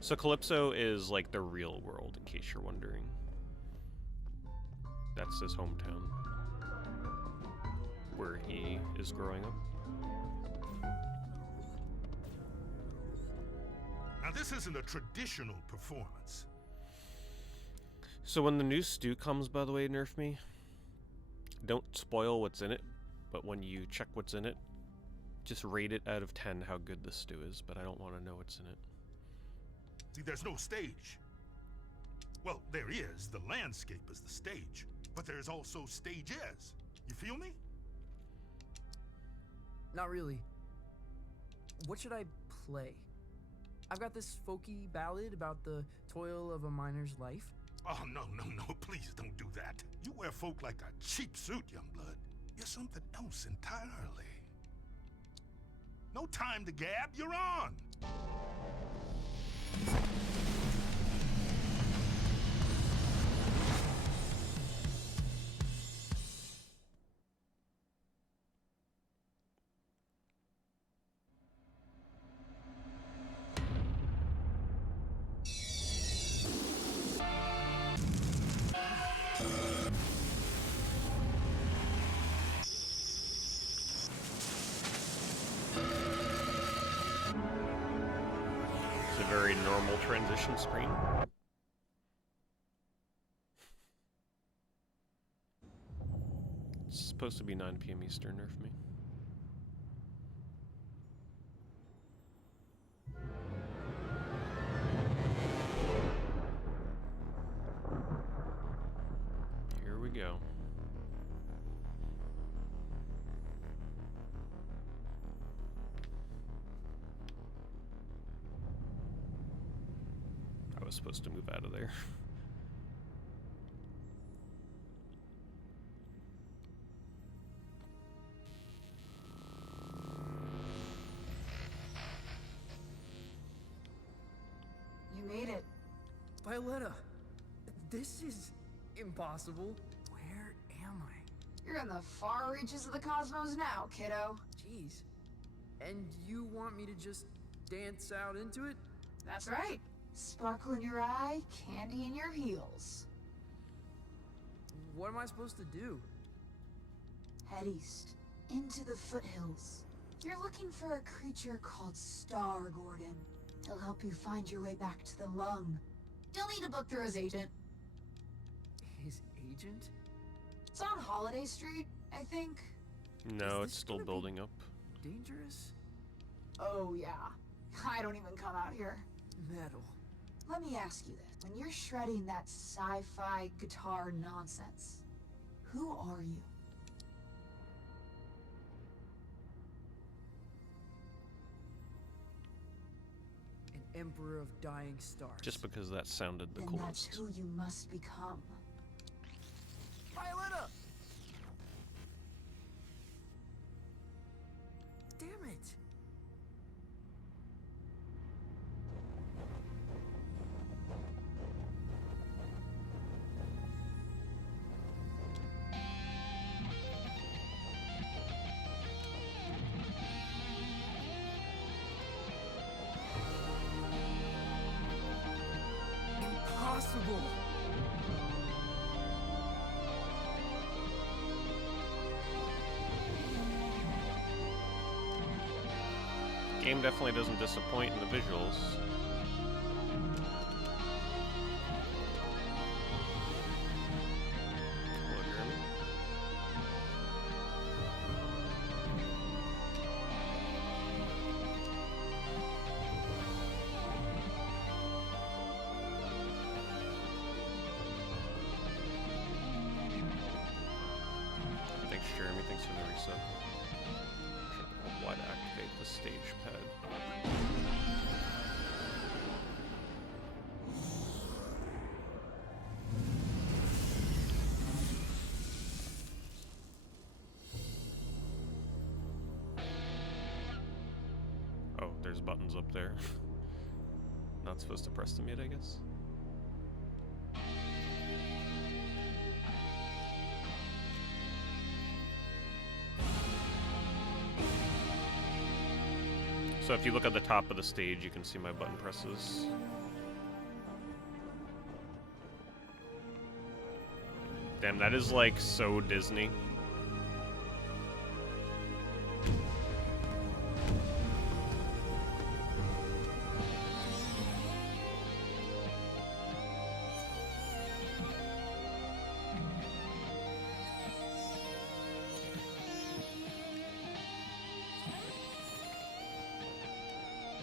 So Calypso is like the real world, in case you're wondering. That's his hometown, where he is growing up. Now this isn't a traditional performance. So when the new stew comes, by the way, Nerf Me, don't spoil what's in it, but when you check what's in it, just rate it out of 10 how good the stew is, but I don't want to know what's in it. See, there's no stage. Well, there is. The landscape is the stage. But there's also stages. You feel me? Not really. What should I play? I've got this folky ballad about the toil of a miner's life. Oh, no, please don't do that. You wear folk like a cheap suit, young blood. You're something else entirely. No time to gab, you're on! Very normal transition screen. It's supposed to be 9 p.m. Eastern, Nerf Me. Here we go. I was supposed to move out of there. You made it. Violetta, this is impossible. Where am I? You're in the far reaches of the cosmos now, kiddo. Jeez. And you want me to just dance out into it? That's right. Sparkle in your eye, candy in your heels. What am I supposed to do? Head east, into the foothills. You're looking for a creature called Star, Gordon. He'll help you find your way back to the lung. You'll need a book through his agent. Regent? It's on Holiday Street, I think. No, it's still building up. Dangerous? Oh, yeah. I don't even come out here. Metal. Let me ask you this. When you're shredding that sci-fi guitar nonsense, who are you? An emperor of dying stars. Just because that sounded the Then coolest. that's who you must become. Violetta! Damn it! Impossible! Game definitely doesn't disappoint in the visuals. Hello, Jeremy. Thanks, Jeremy. Thanks for the resub. Why to activate the stage pad. Oh, there's buttons up there. Not supposed to press them yet, I guess. So if you look at the top of the stage, you can see my button presses. Damn, that is like so Disney.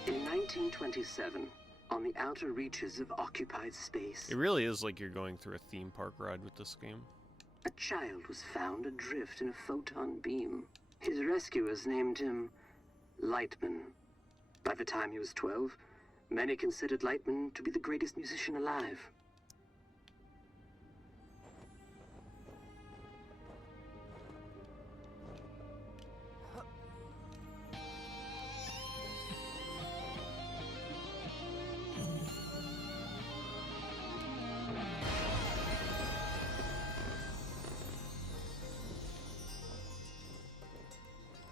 In 1927, on the outer reaches of occupied space, It really is like you're going through a theme park ride with this game. a child was found adrift in a photon beam. His rescuers named him Lightman. By the time he was 12, many considered Lightman to be the greatest musician alive.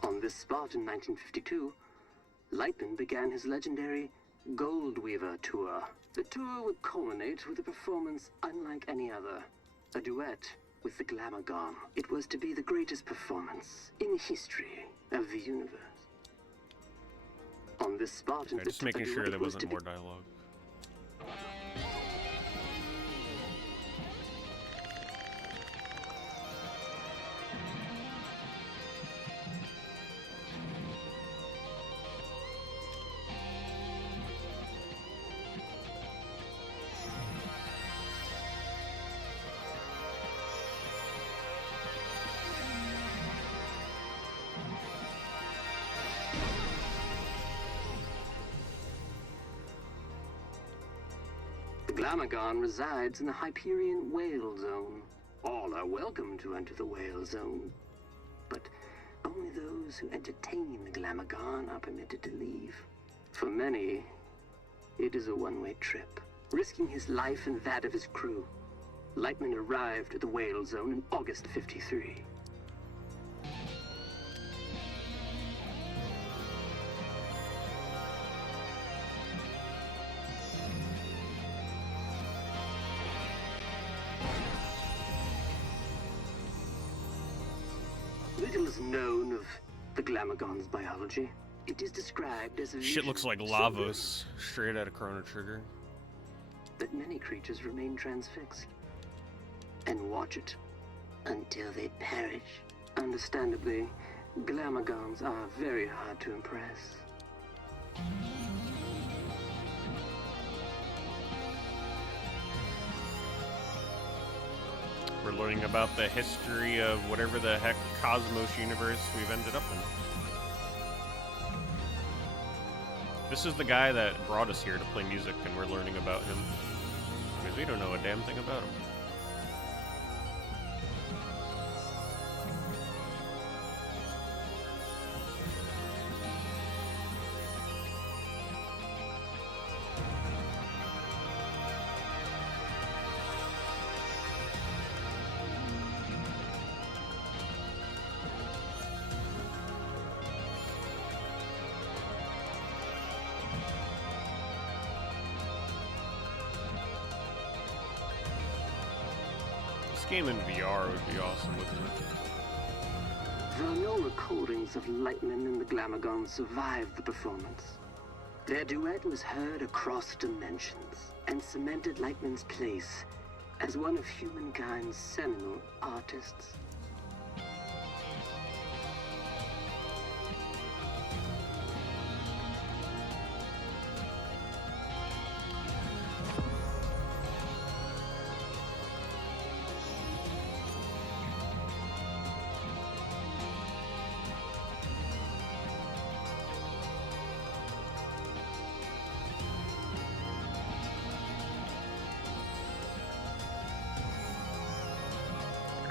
On this spot in 1952, Lightman began his legendary Gold Weaver tour. The tour would culminate with a performance unlike any other, a duet with the Glamour Gone. It was to be the greatest performance in the history of the universe. On this spot in Okay, just making sure there wasn't more dialogue. The Glamagon resides in the Hyperion Whale Zone. All are welcome to enter the Whale Zone, but only those who entertain the Glamagon are permitted to leave. For many, it is a one-way trip. Risking his life and that of his crew, Lightman arrived at the Whale Zone in August '53. Little is known of the Glamagon's biology. It is described as a Shit looks like vision Lavos, straight out of Chrono Trigger. that many creatures remain transfixed. and watch it until they perish. Understandably, Glamagons are very hard to impress. We're learning about the history of whatever the heck cosmos universe we've ended up in. This is the guy that brought us here to play music, and we're learning about him. Because we don't know a damn thing about him. Game in VR would be awesome, wouldn't it? Though no recordings of Lightman and the Glamagons survived the performance, their duet was heard across dimensions and cemented Lightman's place as one of humankind's seminal artists.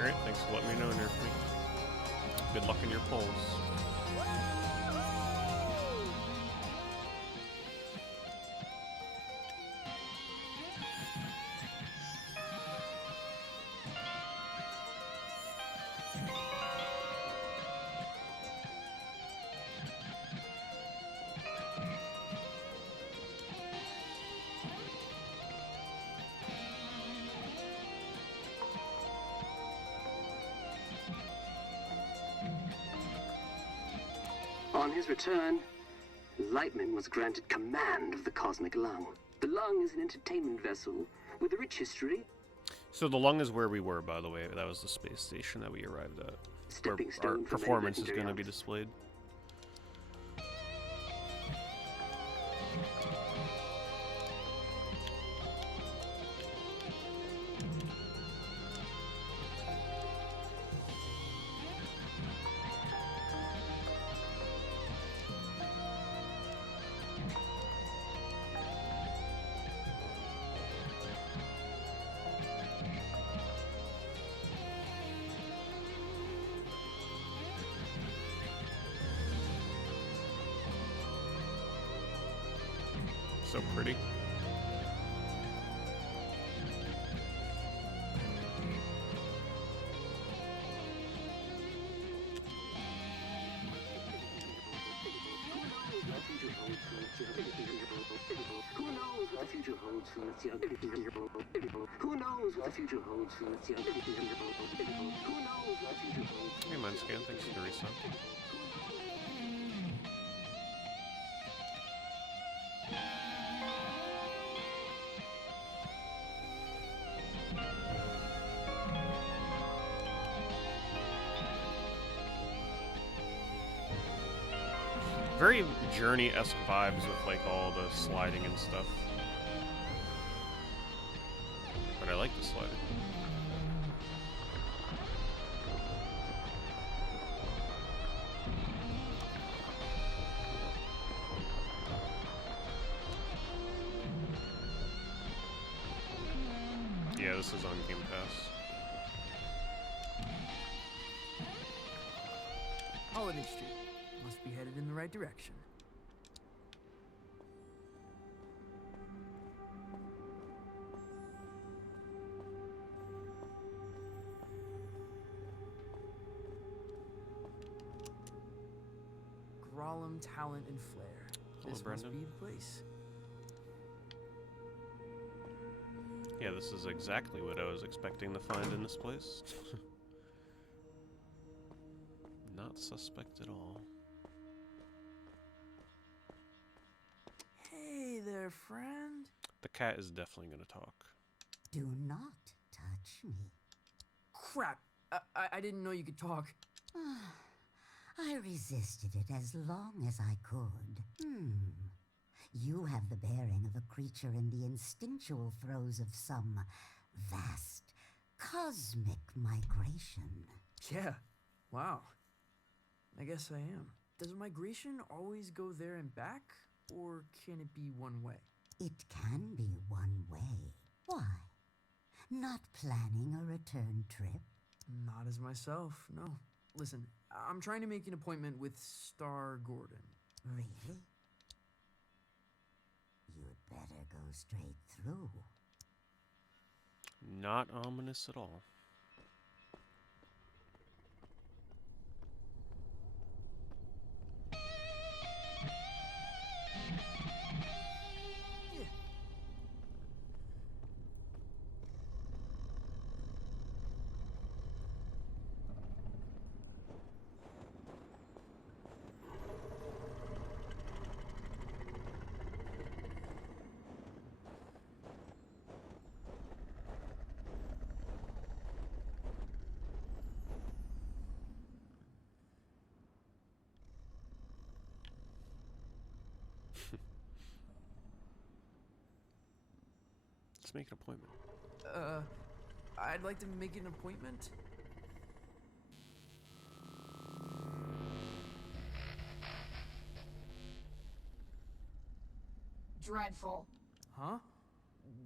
Alright, thanks for letting me know, Nerfly. Good luck in your polls. On his return, Lightman was granted command of the Cosmic Lung. The Lung is an entertainment vessel with a rich history. So the Lung is where we were, by the way. That was the space station that we arrived at. Where our performance is going to be displayed. So pretty. Who knows what the future holds for this young people? Who knows what the future holds for this young people? Who knows what the future holds? Hey, Minescan, thanks for the resub. Very Journey-esque vibes with like all the sliding and stuff. But I like the sliding. Yeah, this is on Game Pass. Holiday Street. Must be headed in the right direction. Grolem, talent, and flair. Hello, This Brendan. must be the place. Yeah, this is exactly what I was expecting to find in this place. Not suspect at all. Hey there, friend. The cat is definitely going to talk. Do not touch me. crap! I didn't know you could talk. I resisted it as long as I could. You have the bearing of a creature in the instinctual throes of some vast, cosmic migration. Yeah, wow. I guess I am. Does a migration always go there and back, or can it be one way? It can be one way. Why? Not planning a return trip? Not as myself, no. Listen, I'm trying to make an appointment with Star Gordon. Really? You'd better go straight through. Not ominous at all. Let's make an appointment. I'd like to make an appointment. Dreadful. Huh?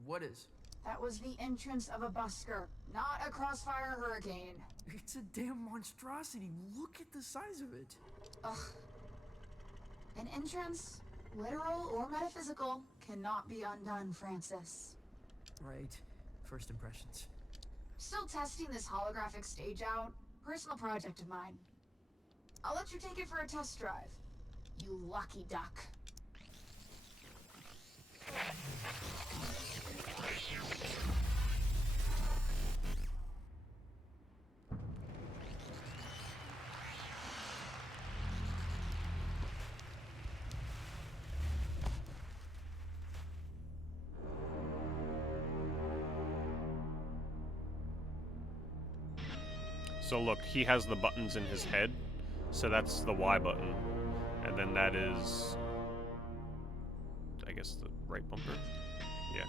What is? That was the entrance of a busker, not a crossfire hurricane. It's a damn monstrosity. Look at the size of it. Ugh. An entrance, literal or metaphysical, cannot be undone, Francis. Right. First impressions. Still testing this holographic stage out. Personal project of mine. I'll let you take it for a test drive. You lucky duck. So look, he has the buttons in his head, so that's the Y button, and then that is, I guess, the right bumper? Yeah.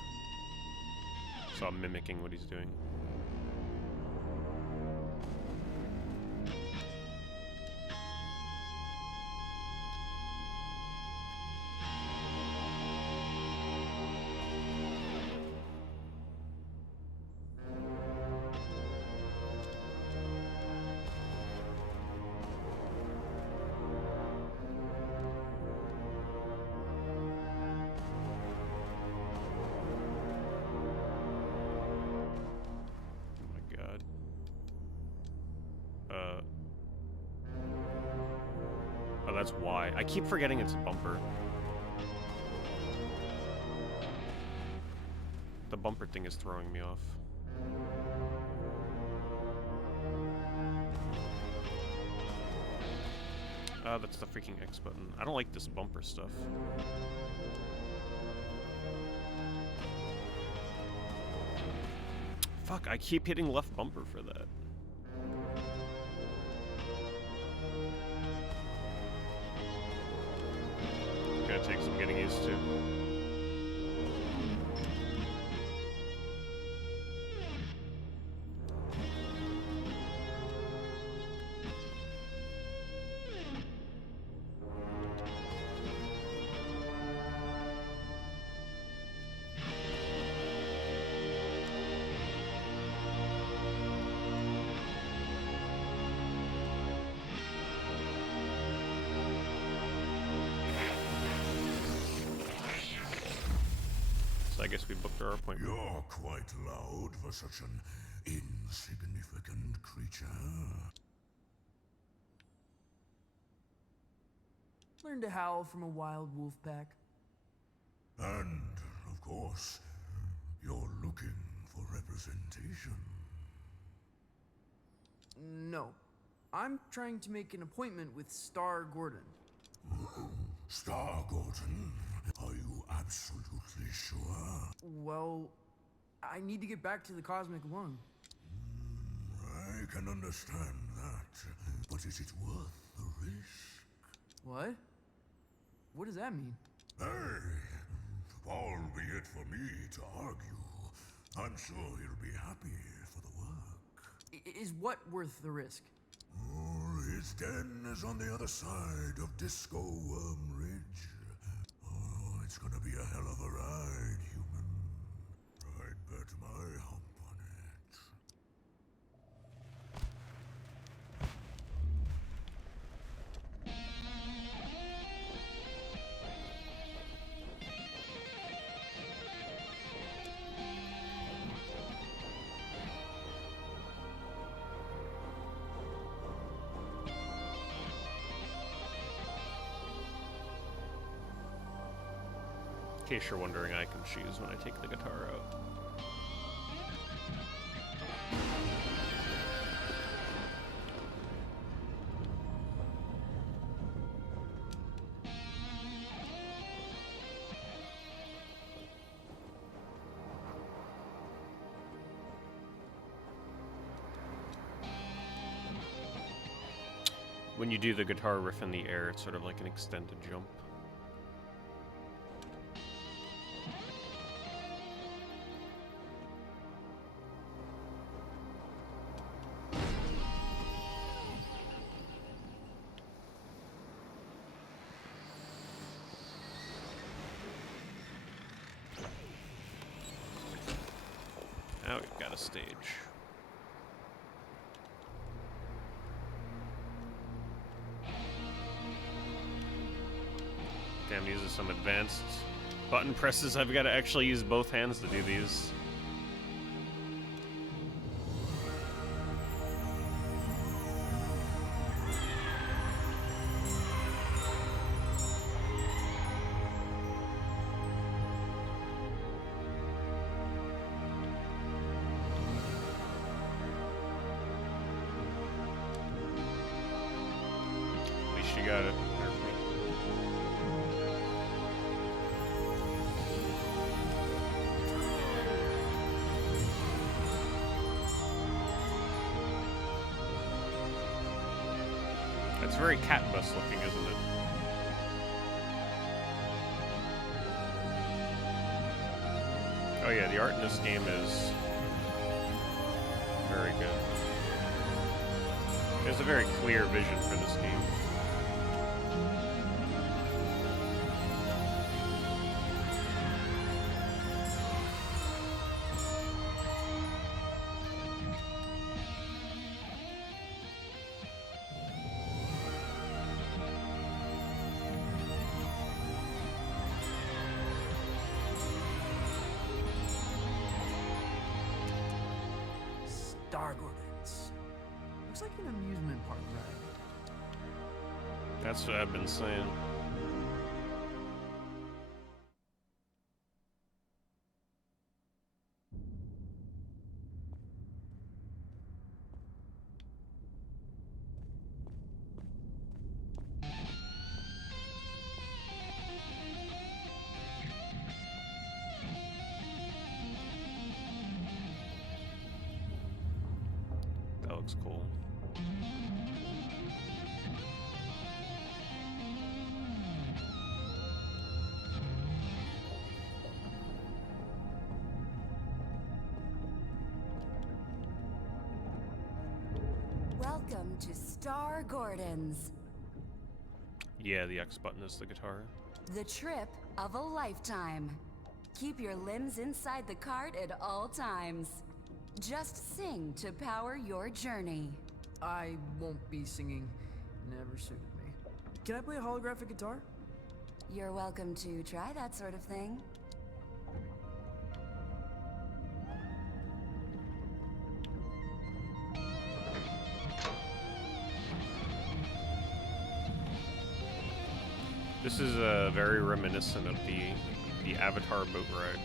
So I'm mimicking what he's doing. That's why. I keep forgetting it's a bumper. The bumper thing is throwing me off. That's the freaking X button. I don't like this bumper stuff. Fuck, I keep hitting left bumper for that. Gonna take some getting used to. I guess we booked our appointment. You're quite loud for such an insignificant creature. Learn to howl from a wild wolf pack. And, of course, you're looking for representation. No. I'm trying to make an appointment with Star Gordon. Star Gordon? Are you absolutely sure? Well, I need to get back to the Cosmic Lung. Right. can understand that, but is it worth the risk? What? What does that mean? Hey, albeit for me to argue, I'm sure he'll be happy for the work. Is what worth the risk? Oh, his den is on the other side of Disco Worm Ridge. Oh, it's gonna be a hell of a ride, human. I'd bet my hump on it. In case you're wondering, I can choose when I take the guitar out. When you do the guitar riff in the air, it's sort of like an extended jump. Now we've got a stage. Damn, these are some advanced button presses. I've got to actually use both hands to do these. At least you got it. It's very cat bus looking, isn't it? Oh yeah, the art in this game is very good. There's a very clear vision for this game. Stargardens. Looks like an amusement park ride. That's what I've been saying. That looks cool. Welcome to Stargardens, Yeah, the X button is the guitar. the trip of a lifetime. Keep your limbs inside the cart at all times. Just sing to power your journey. I won't be singing. Never suited me. Can I play a holographic guitar? You're welcome to try that sort of thing. This is very reminiscent of the Avatar boat ride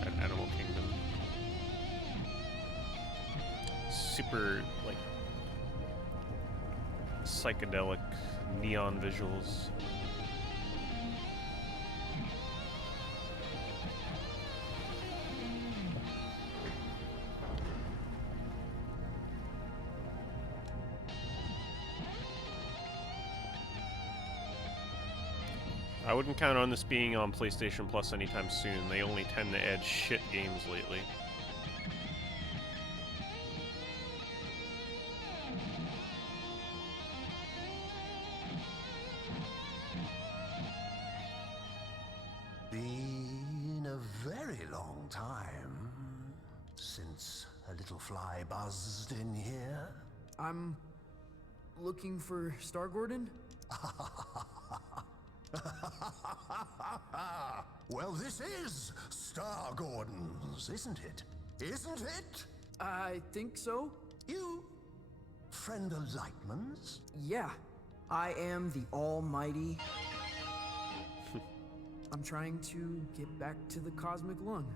at Animal Kingdom. Super like psychedelic neon visuals. I wouldn't count on this being on PlayStation Plus anytime soon. They only tend to add shit games lately. Been a very long time since a little fly buzzed in here. I'm looking for Star Gordon. Well, this is Star Gordon's, isn't it? Isn't it? I think so. You friend of Lightman's? Yeah, I am the Almighty. I'm trying to get back to the cosmic lung.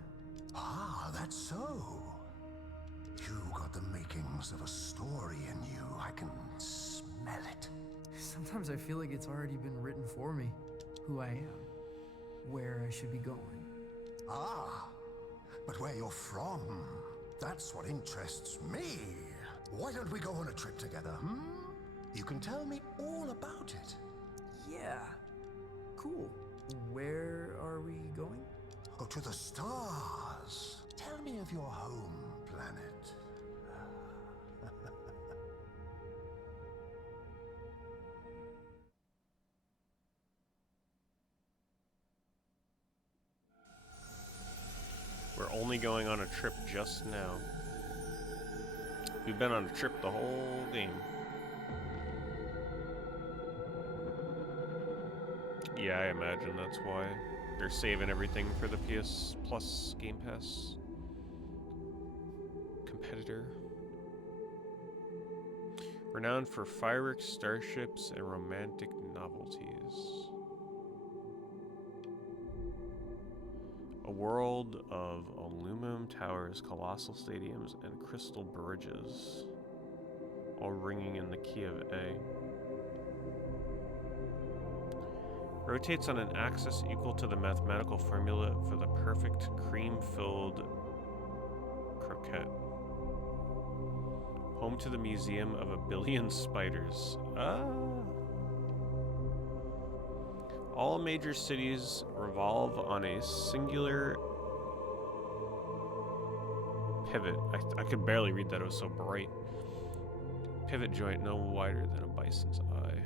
Ah, that's so. You got the makings of a story in you. I can smell it. Sometimes I feel like it's already been written for me. Who I am. Where I should be going. Ah, but where you're from, that's what interests me. Why don't we go on a trip together, hmm? You can tell me all about it. Yeah, cool. Where are we going? Oh, to the stars. Tell me of your home planet. We're only going on a trip just now. We've been on a trip the whole game. Yeah, I imagine that's why. They're saving everything for the PS Plus Game Pass competitor. Renowned for fireworks, starships, and romantic novelties. A world of aluminum towers, colossal stadiums, and crystal bridges, all ringing in the key of A. Rotates on an axis equal to the mathematical formula for the perfect cream-filled croquette. Home to the museum of a billion spiders. All major cities revolve on a singular pivot. I could barely read that, it was so bright. Pivot joint no wider than a bison's eye.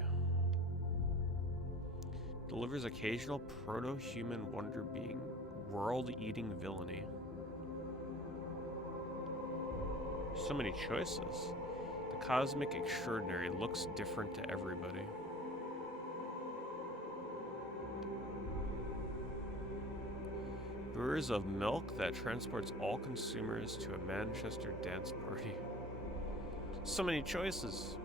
Delivers occasional proto-human wonder being world-eating villainy. So many choices. The cosmic extraordinary looks different to everybody. Brewers of milk that transports all consumers to a Manchester dance party. So many choices.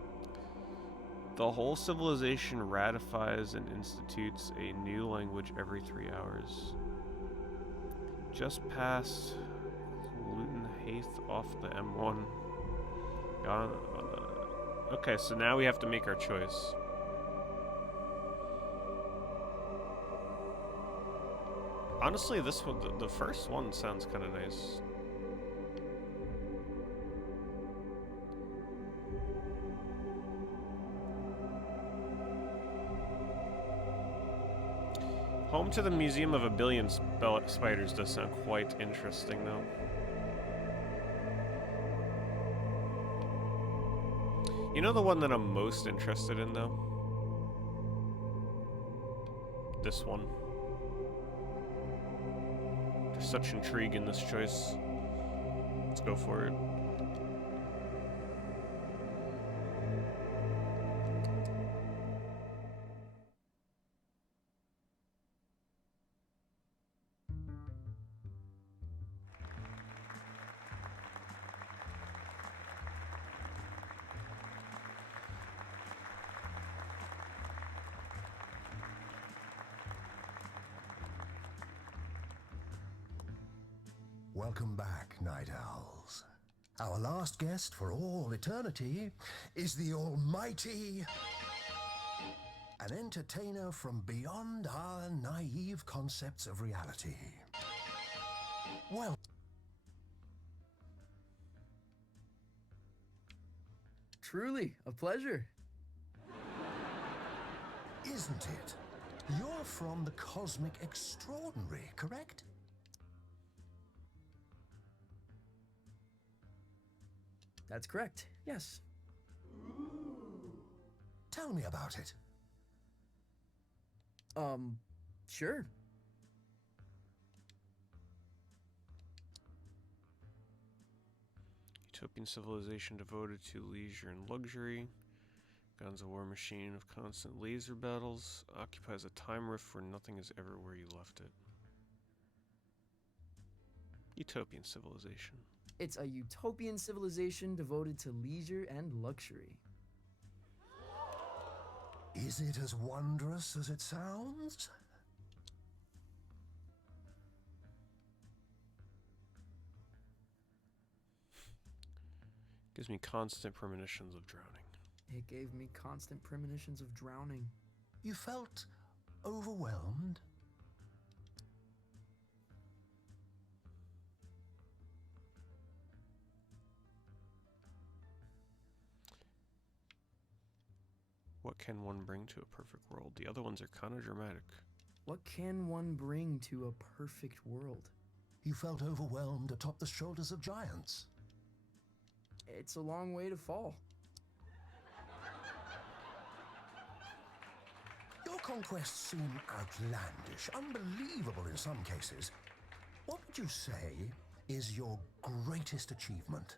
The whole civilization ratifies and institutes a new language every 3 hours. Just past Luton Heath off the M1. Okay, so now we have to make our choice. Honestly, this one, the first one sounds kind of nice. Home to the Museum of a Billion Spiders does sound quite interesting, though. You know the one that I'm most interested in, though? This one. There's such intrigue in this choice. Let's go for it. Welcome back, Night Owls. Our last guest for all eternity is the almighty... an entertainer from beyond our naive concepts of reality. Well... Truly, a pleasure. Isn't it? You're from the Cosmic Extraordinary, correct? That's correct, yes. Tell me about it. Sure. Utopian civilization devoted to leisure and luxury. Guns a war machine of constant laser battles. Occupies a time rift where nothing is ever where you left it. Utopian civilization. It's a utopian civilization devoted to leisure and luxury. Is it as wondrous as it sounds? Gives me constant premonitions of drowning. It gave me constant premonitions of drowning. You felt overwhelmed? What can one bring to a perfect world? The other ones are kind of dramatic. What can one bring to a perfect world? You felt overwhelmed atop the shoulders of giants. It's a long way to fall. Your conquests seem outlandish, unbelievable in some cases. What would you say is your greatest achievement?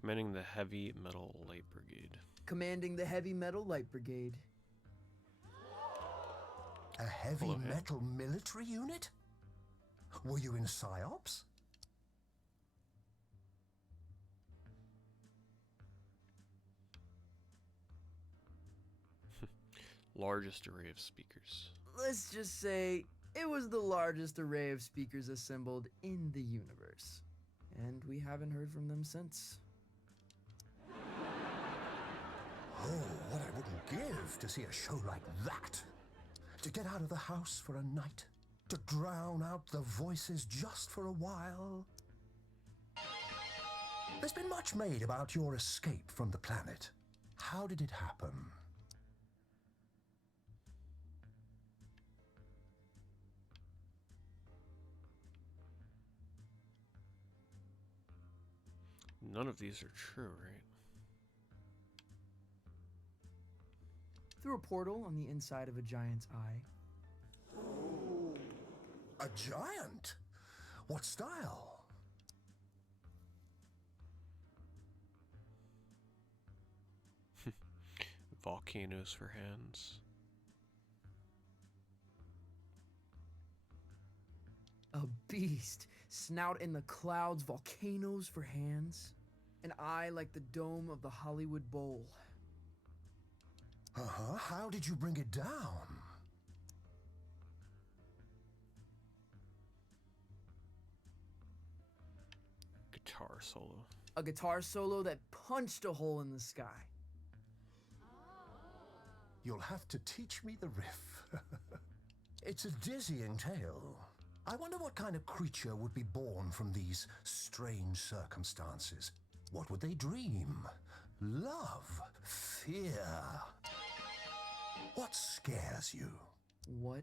Commanding the Heavy Metal Light Brigade. Commanding the Heavy Metal Light Brigade. A heavy metal military unit? Were you in PsyOps? Largest array of speakers. Let's just say it was the largest array of speakers assembled in the universe. And we haven't heard from them since. Oh, what I wouldn't give to see a show like that. To get out of the house for a night. To drown out the voices just for a while. There's been much made about your escape from the planet. How did it happen? None of these are true, right? Through a portal on the inside of a giant's eye. A giant? What style? Volcanoes for hands. A beast. Snout in the clouds, volcanoes for hands. An eye like the dome of the Hollywood Bowl. Uh-huh. How did you bring it down? Guitar solo. A guitar solo that punched a hole in the sky. You'll have to teach me the riff. It's a dizzying tale. I wonder what kind of creature would be born from these strange circumstances. What would they dream? Love? Fear? What scares you? What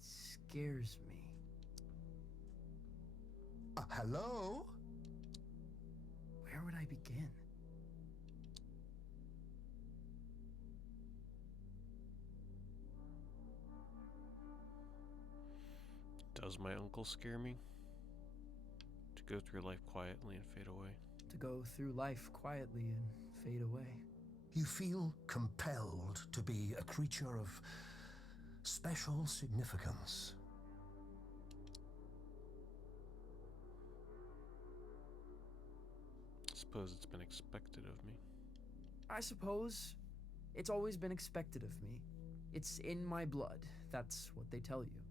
scares me? Hello? Where would I begin? Does my uncle scare me? To go through life quietly and fade away. To go through life quietly and fade away. You feel compelled to be a creature of special significance. Suppose it's been expected of me. I suppose it's always been expected of me. It's in my blood. That's what they tell you.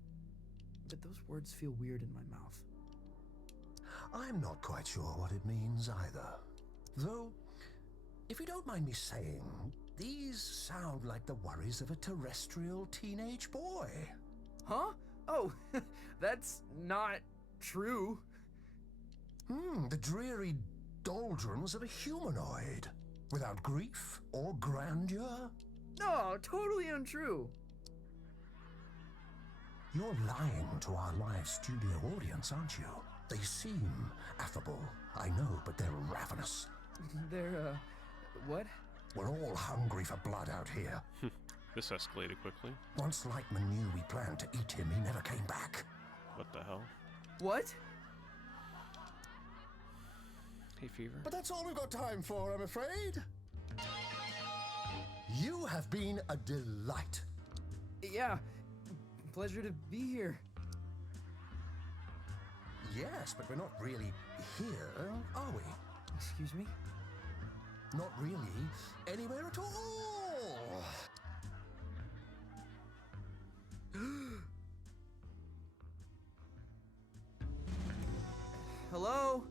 But those words feel weird in my mouth. I'm not quite sure what it means either. Though, if you don't mind me saying, These sound like the worries of a terrestrial teenage boy. Huh? Oh, that's not true. The dreary doldrums of a humanoid, without grief or grandeur. No, totally untrue. You're lying to our live studio audience, aren't you? They seem affable, I know, but they're ravenous. They're, what? We're all hungry for blood out here. This escalated quickly. Once Lightman knew we planned to eat him, he never came back. What the hell? What? Hay fever. But that's all we've got time for, I'm afraid. You have been a delight. Yeah, pleasure to be here. Yes, but we're not really here, are we? Excuse me? Not really anywhere at all. Hello?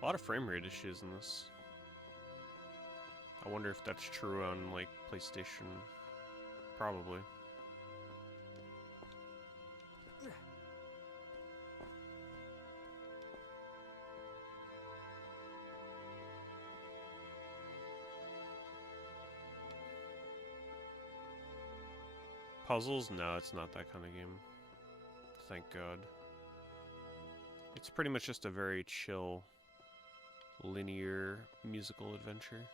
A lot of frame rate issues in this. I wonder if that's true on, like, PlayStation. Probably. Puzzles? No, it's not that kind of game. Thank God. It's pretty much just a very chill, linear musical adventure.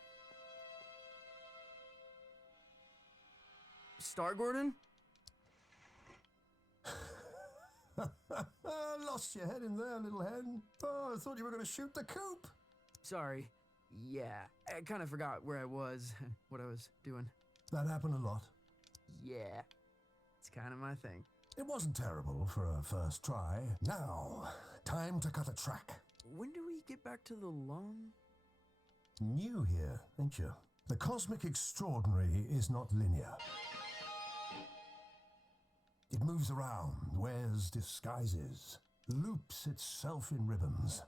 Star Gordon? Lost your head in there, little hen. Oh, I thought you were going to shoot the coop. Sorry. Yeah, I kind of forgot where I was, what I was doing. That happened a lot. Yeah, it's kind of my thing. It wasn't terrible for a first try. Now, time to cut a track. When do we get back to the long? New here, ain't you? The cosmic extraordinary is not linear. It moves around, wears disguises, loops itself in ribbons.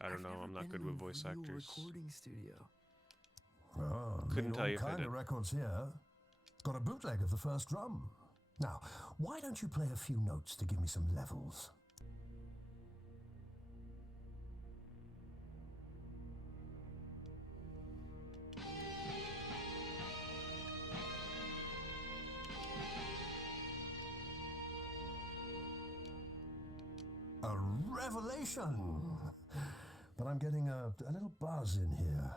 I don't know, I'm not good with voice actors. Recording studio. Oh, Couldn't tell you if I all kind did. of records here. Got a bootleg of the first drum. Now, why don't you play a few notes to give me some levels? A revelation! But I'm getting a little buzz in here.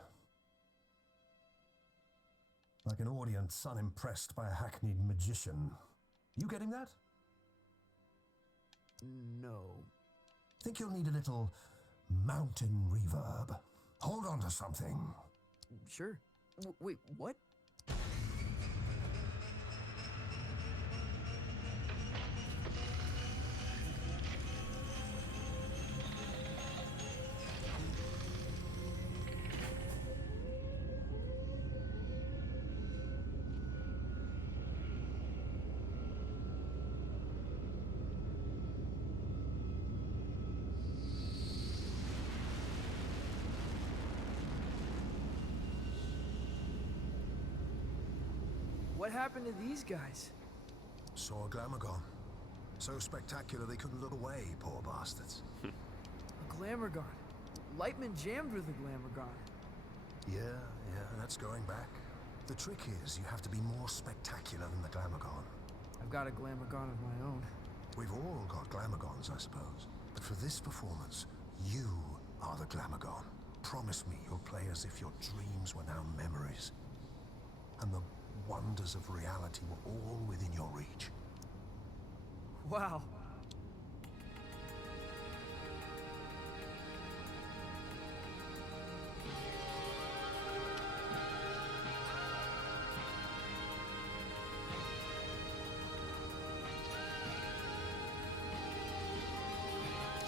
Like an audience unimpressed by a hackneyed magician. You getting that? No. Think you'll need a little mountain reverb. Hold on to something. Sure. Wait, what? What happened to these guys? Saw a Glamogon. So spectacular they couldn't look away, poor bastards. A Glamogon. Lightman jammed with a Glamogon. Yeah, that's going back. The trick is you have to be more spectacular than the Glamogon. I've got a Glamogon of my own. We've all got Glamagons, I suppose. But for this performance, you are the Glamogon. Promise me you'll play as if your dreams were now memories. And the wonders of reality were all within your reach. Wow.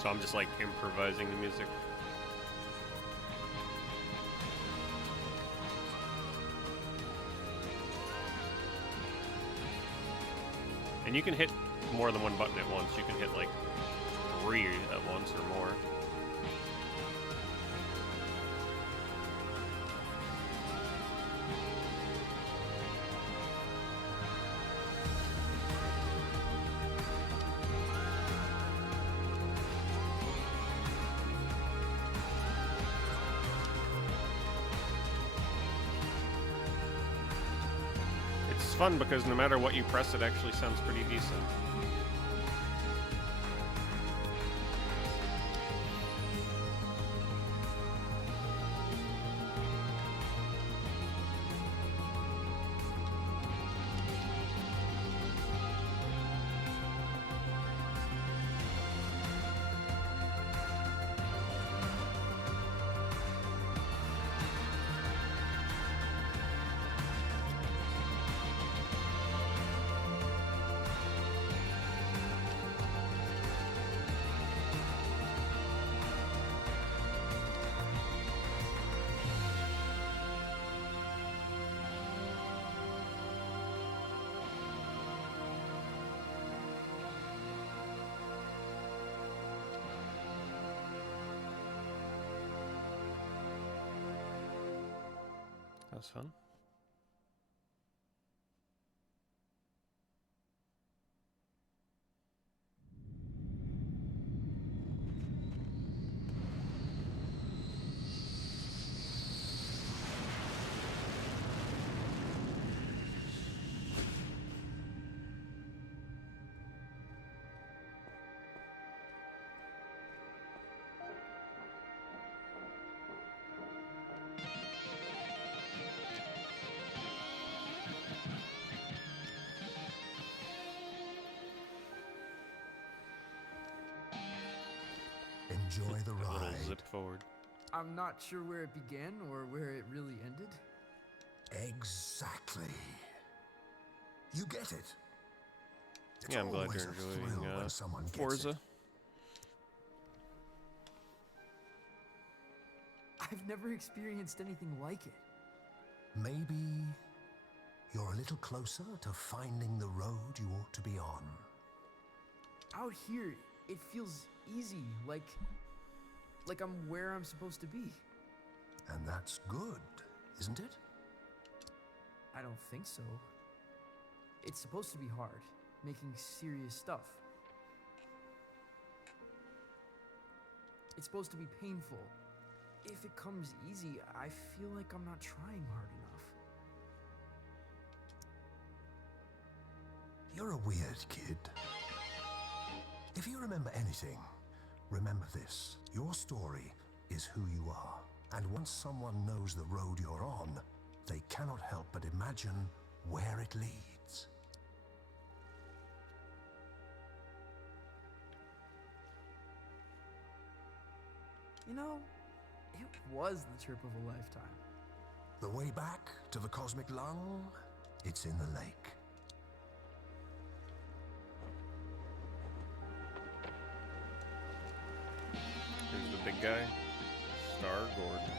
So I'm just like improvising the music. And you can hit more than one button at once. You can hit like 3 at once or more. It's fun because no matter what you press, it actually sounds pretty decent. That's fun. Enjoy the A little ride. zip forward. I'm not sure where it began or where it really ended. Exactly. You get it. It's Yeah, I'm glad always you're a thrill enjoying when someone gets Forza. it. I've never experienced anything like it. Maybe you're a little closer to finding the road you ought to be on. Out here, it feels easy, like I'm where I'm supposed to be. And that's good, isn't it? I don't think so. It's supposed to be hard, making serious stuff. It's supposed to be painful. If it comes easy, I feel like I'm not trying hard enough. You're a weird kid. If you remember anything, remember this. Your story is who you are. And once someone knows the road you're on, they cannot help but imagine where it leads. You know, it was the trip of a lifetime. The way back to the cosmic lung, it's in the lake. Here's the big guy, Star Gordon.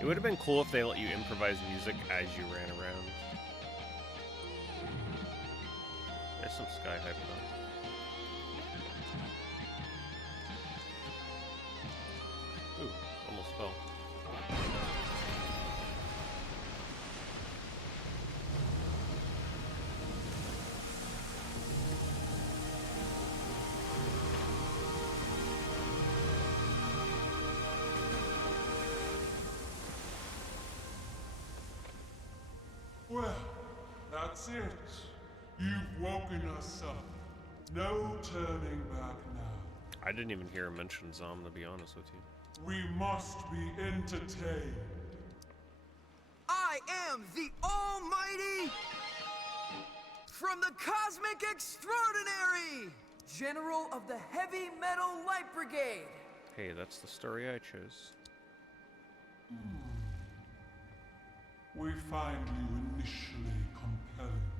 It would have been cool if they let you improvise music as you ran around. There's some sky hype though. Ooh, almost fell. Well, that's it. You've woken us up. No turning back now. I didn't even hear him mention Zom, to be honest with you. We must be entertained. I am the Almighty from the Cosmic Extraordinary, General of the Heavy Metal Light Brigade. Hey, that's the story I chose. We find you initially compelling,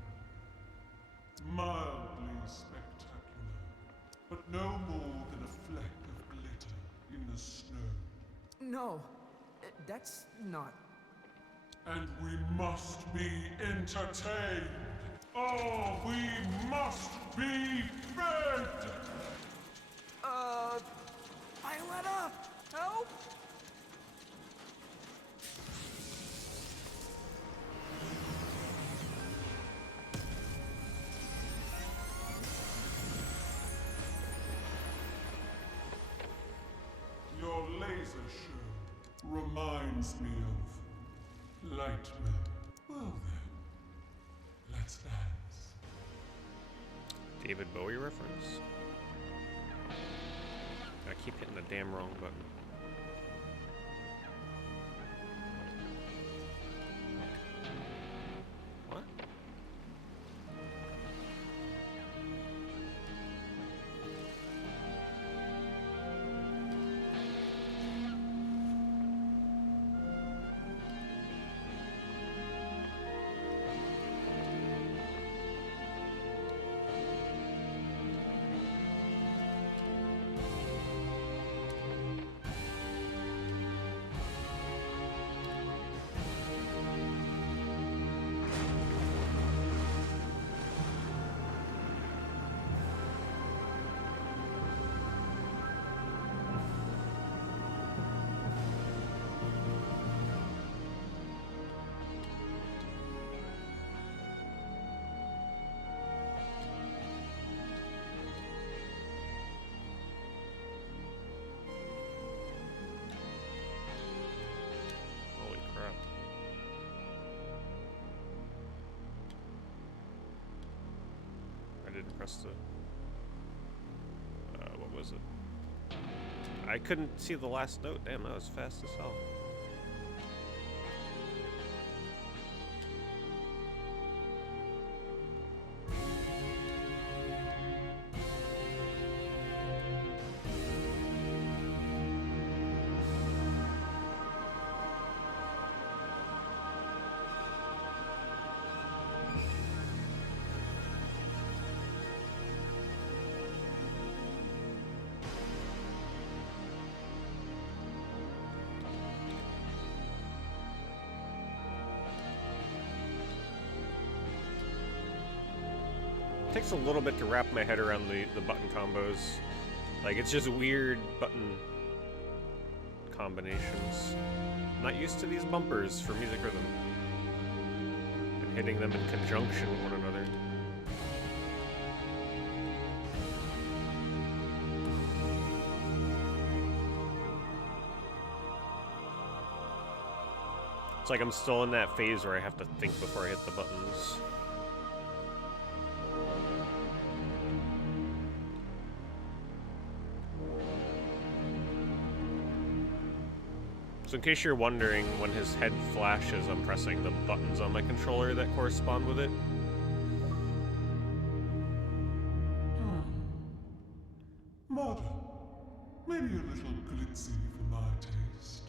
mildly spectacular, but no more than a fleck of glitter in the snow. No, that's not. And we must be entertained. Oh, we must be fed! Violetta! Help! Your laser show reminds me of Lightman. Well then, let's dance. David Bowie reference? I keep hitting the damn wrong button. What? Holy crap. I didn't press the... what was it? I couldn't see the last note. Damn, that was fast as hell. It takes a little bit to wrap my head around the button combos. Like, it's just weird button combinations. I'm not used to these bumpers for music rhythm. And hitting them in conjunction with one another. It's like I'm still in that phase where I have to think before I hit the buttons. So in case you're wondering, when his head flashes, I'm pressing the buttons on my controller that correspond with it. Modern. Maybe a little glitzy for my taste,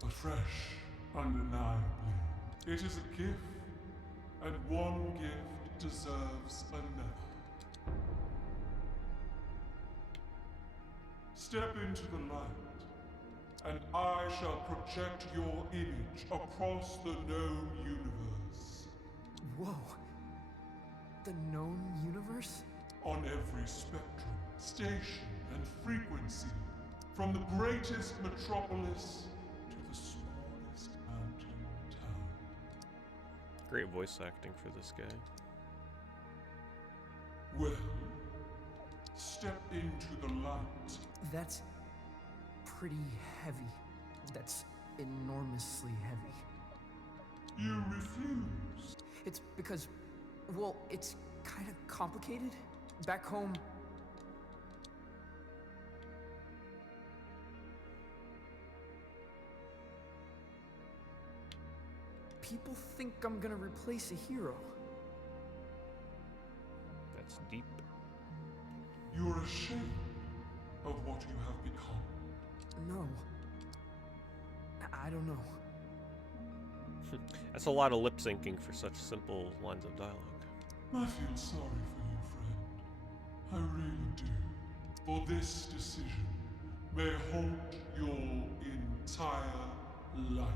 but fresh, undeniably. It is a gift, and one gift deserves another. Step into the light, and I shall project your image across the known universe. Whoa. The known universe? On every spectrum, station, and frequency, from the greatest metropolis to the smallest mountain town. Great voice acting for this guy. Well, step into the light. That's pretty heavy. That's enormously heavy. You refuse? It's because, well, it's kind of complicated. Back home, people think I'm gonna replace a hero. That's deep. You're ashamed of what you have become. No. I don't know. That's a lot of lip syncing for such simple lines of dialogue. I feel sorry for you, friend. I really do. For this decision may haunt your entire life.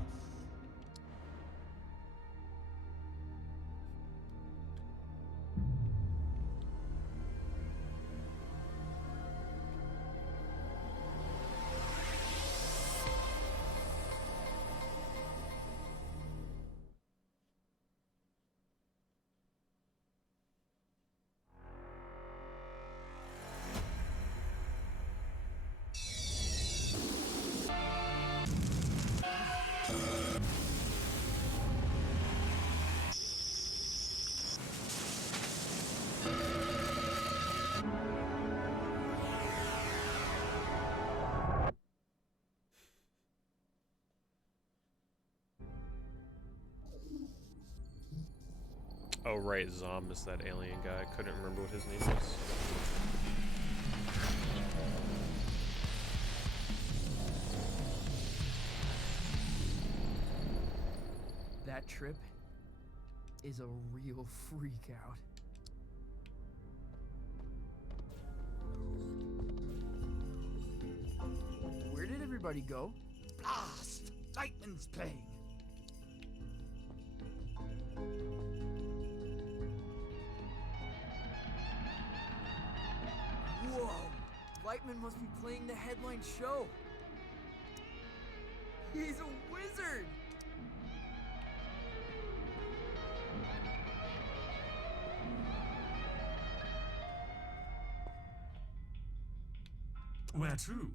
Oh right, Zom is that alien guy. I couldn't remember what his name was. That trip is a real freak out. Where did everybody go? Blast! Lightman's playing. Whoa! Lightman must be playing the headline show. He's a wizard! Where to?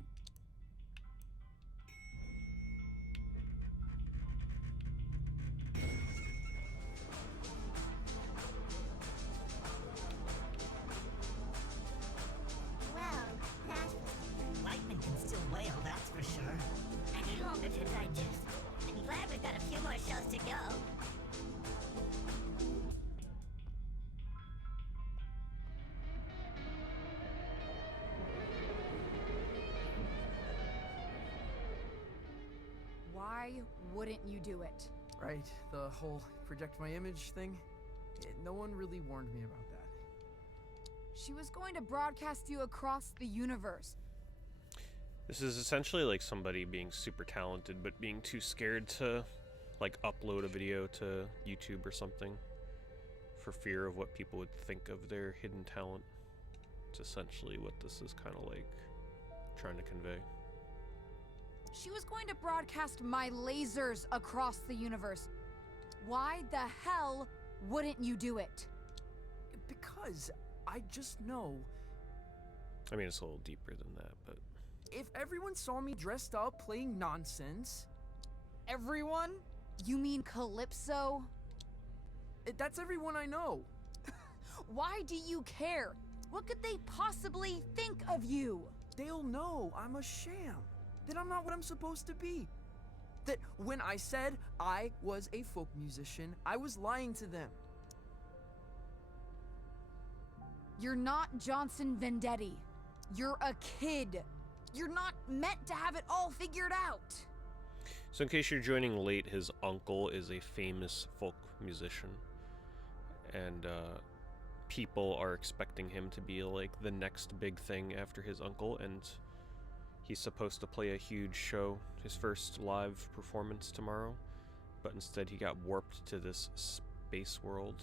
Lightman can still wail, that's for sure. I need longer to digest. I'm glad we've got a few more shows to go. Why wouldn't you do it? Right, the whole project my image thing. No one really warned me about that. She was going to broadcast you across the universe. This is essentially like somebody being super talented, but being too scared to, like, upload a video to YouTube or something for fear of what people would think of their hidden talent. It's essentially what this is kind of like trying to convey. She was going to broadcast my lasers across the universe. Why the hell wouldn't you do it? Because I just know. I mean, it's a little deeper than that, but... If everyone saw me dressed up playing nonsense... Everyone? You mean Calypso? That's everyone I know. Why do you care? What could they possibly think of you? They'll know I'm a sham. That I'm not what I'm supposed to be. That when I said I was a folk musician, I was lying to them. You're not Johnson Vendetti. You're a kid. You're not meant to have it all figured out. So in case you're joining late, his uncle is a famous folk musician. And people are expecting him to be like the next big thing after his uncle, and he's supposed to play a huge show, his first live performance tomorrow, but instead he got warped to this space world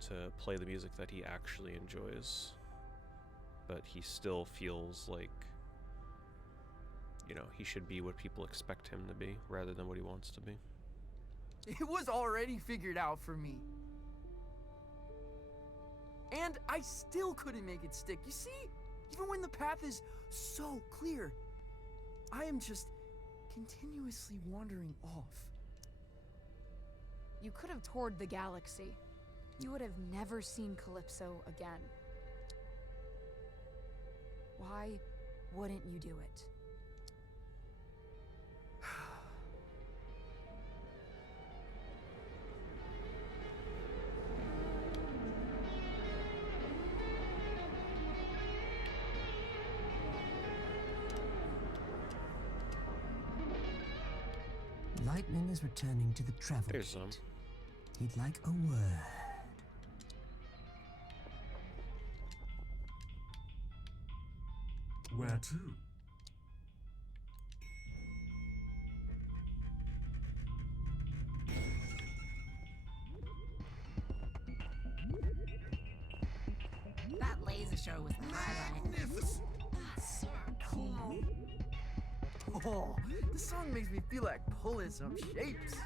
to play the music that he actually enjoys. But he still feels like, you know, he should be what people expect him to be, rather than what he wants to be. It was already figured out for me. And I still couldn't make it stick. You see? Even when the path is so clear, I am just continuously wandering off. You could have toured the galaxy. You would have never seen Calypso again. Why wouldn't you do it? Lightman is returning to the travel There's kit. some. He'd like a word. Where to? show was the highlight. So cool. Oh, this song makes me feel like pulling some shapes.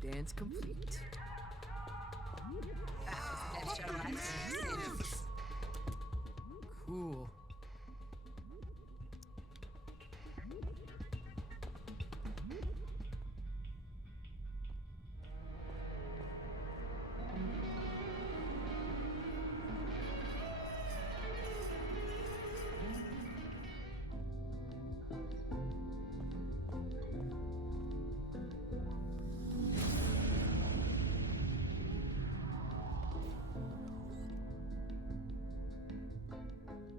Dance complete. That was the best show I've seen. Cool.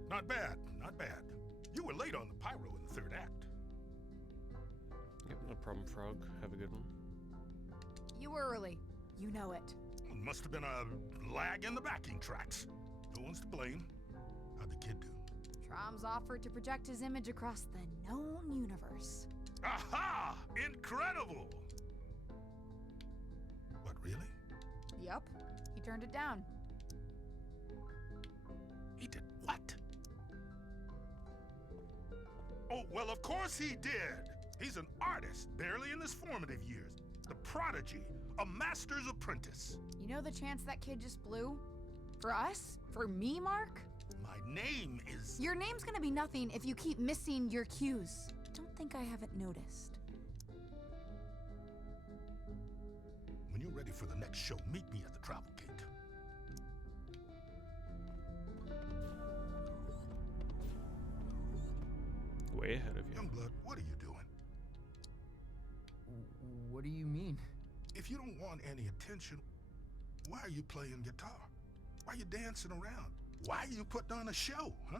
Not bad, not bad. You were late on the pyro in the third act. Yep, no problem, Frog. Have a good one. You were early. You know it. Must have been a lag in the backing tracks. No one's to blame. How'd the kid do? Trom's offered to project his image across the known universe. Aha! Incredible! What, really? Yup. He turned it down. He did what? Oh, well, of course he did. He's an artist, barely in his formative years. The prodigy, a master's apprentice. You know the chance that kid just blew? For us? For me, Mark? My name is... Your name's gonna be nothing if you keep missing your cues. Don't think I haven't noticed. When you're ready for the next show, meet me at the travel gate. Way ahead of you. Youngblood, what are you doing? What do you mean? If you don't want any attention, why are you playing guitar? Why are you dancing around? Why are you putting on a show, huh?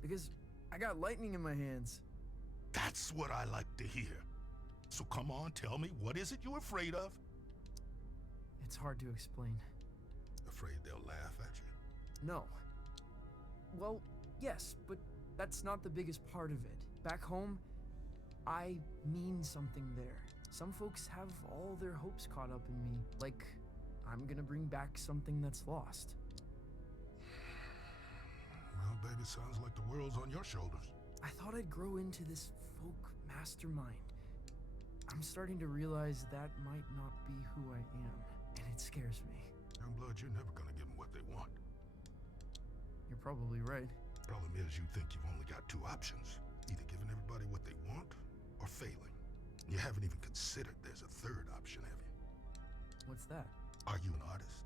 Because I got lightning in my hands. That's what I like to hear. So come on, tell me, what is it you're afraid of? It's hard to explain. Afraid they'll laugh at you? No. Well, yes, but that's not the biggest part of it. Back home, I mean something there. Some folks have all their hopes caught up in me, like I'm gonna bring back something that's lost. Well, baby, sounds like the world's on your shoulders. I thought I'd grow into this folk mastermind. I'm starting to realize that might not be who I am, and it scares me. Youngblood, you're never gonna give them what they want. You're probably right. Problem is, you think you've only got two options. Either giving everybody what they want, or failing. You haven't even considered there's a third option, have you? What's that? Are you an artist?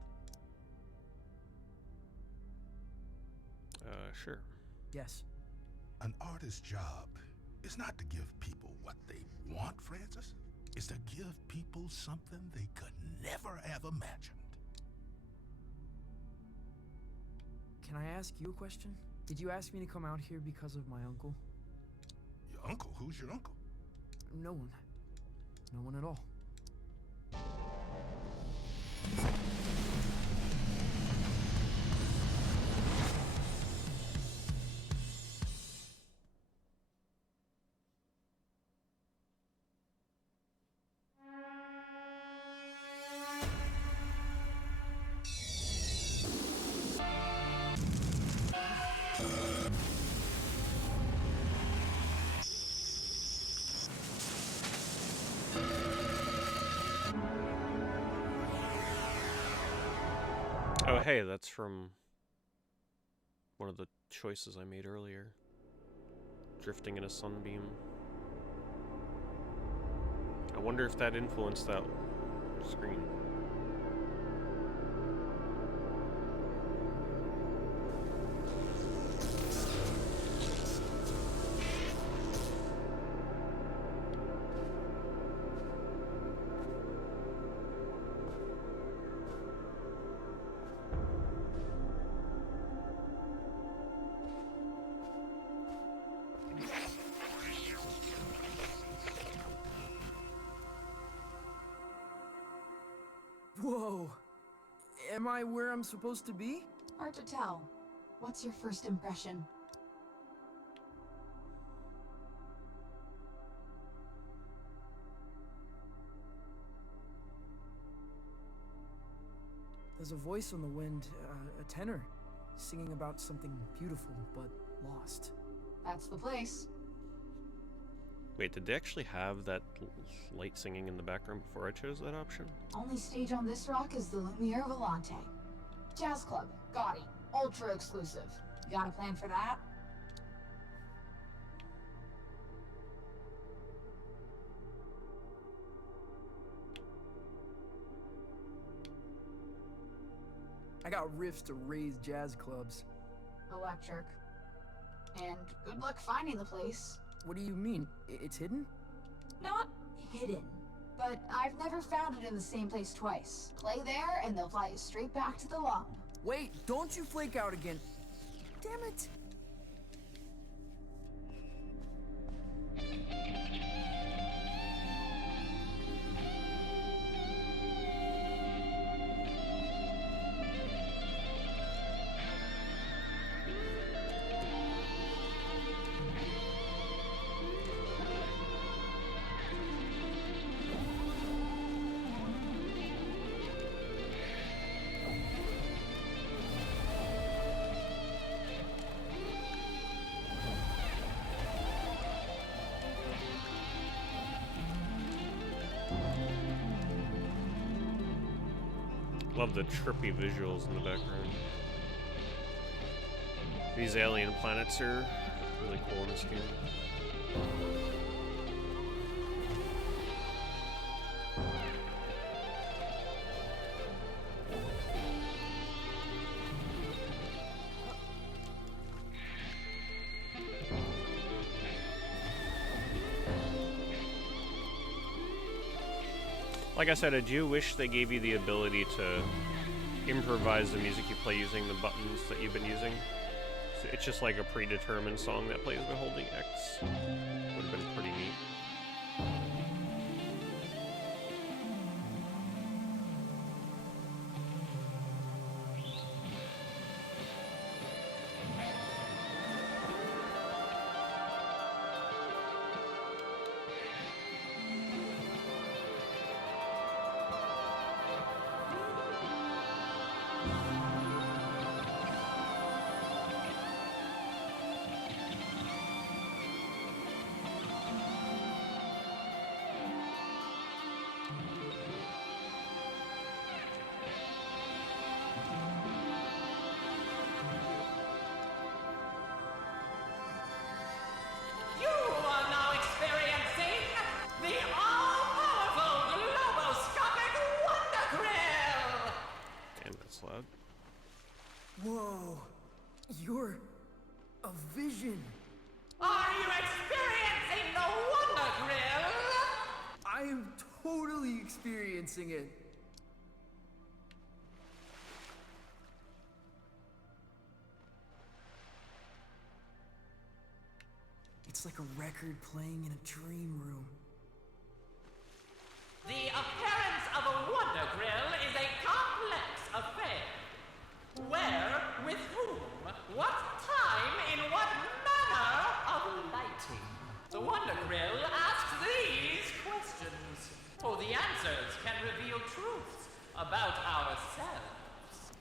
Sure. Yes. An artist's job is not to give people what they want, Francis. It's to give people something they could never have imagined. Can I ask you a question? Did you ask me to come out here because of my uncle? Your uncle? Who's your uncle? No one. No one at all. Oh, hey, that's from one of the choices I made earlier. Drifting in a sunbeam. I wonder if that influenced that screen. Whoa! Am I where I'm supposed to be? Hard to tell. What's your first impression? There's a voice on the wind, a tenor, singing about something beautiful but lost. That's the place. Wait, did they actually have that light singing in the background before I chose that option? Only stage on this rock is the Lumiere Volante. Jazz club, gaudy, ultra exclusive. You got a plan for that? I got riffs to raise jazz clubs. Electric. And good luck finding the place. What do you mean? It's hidden? Not hidden, but I've never found it in the same place twice. Play there, and they'll fly you straight back to the lump. Wait, don't you flake out again. Damn it. Love the trippy visuals in the background. These alien planets are really cool in this game. Like I said, I do wish they gave you the ability to improvise the music you play using the buttons that you've been using. So it's just like a predetermined song that plays by holding X. Would have been pretty neat. Whoa, you're a vision. Are you experiencing the Wonder Grill? I am totally experiencing it. It's like a record playing in a dream room. The appearance of a Wonder Grill is a complex affair. Where, with whom, what time, in what manner of lighting? The Wonder Grill asks these questions, for the answers can reveal truths about ourselves.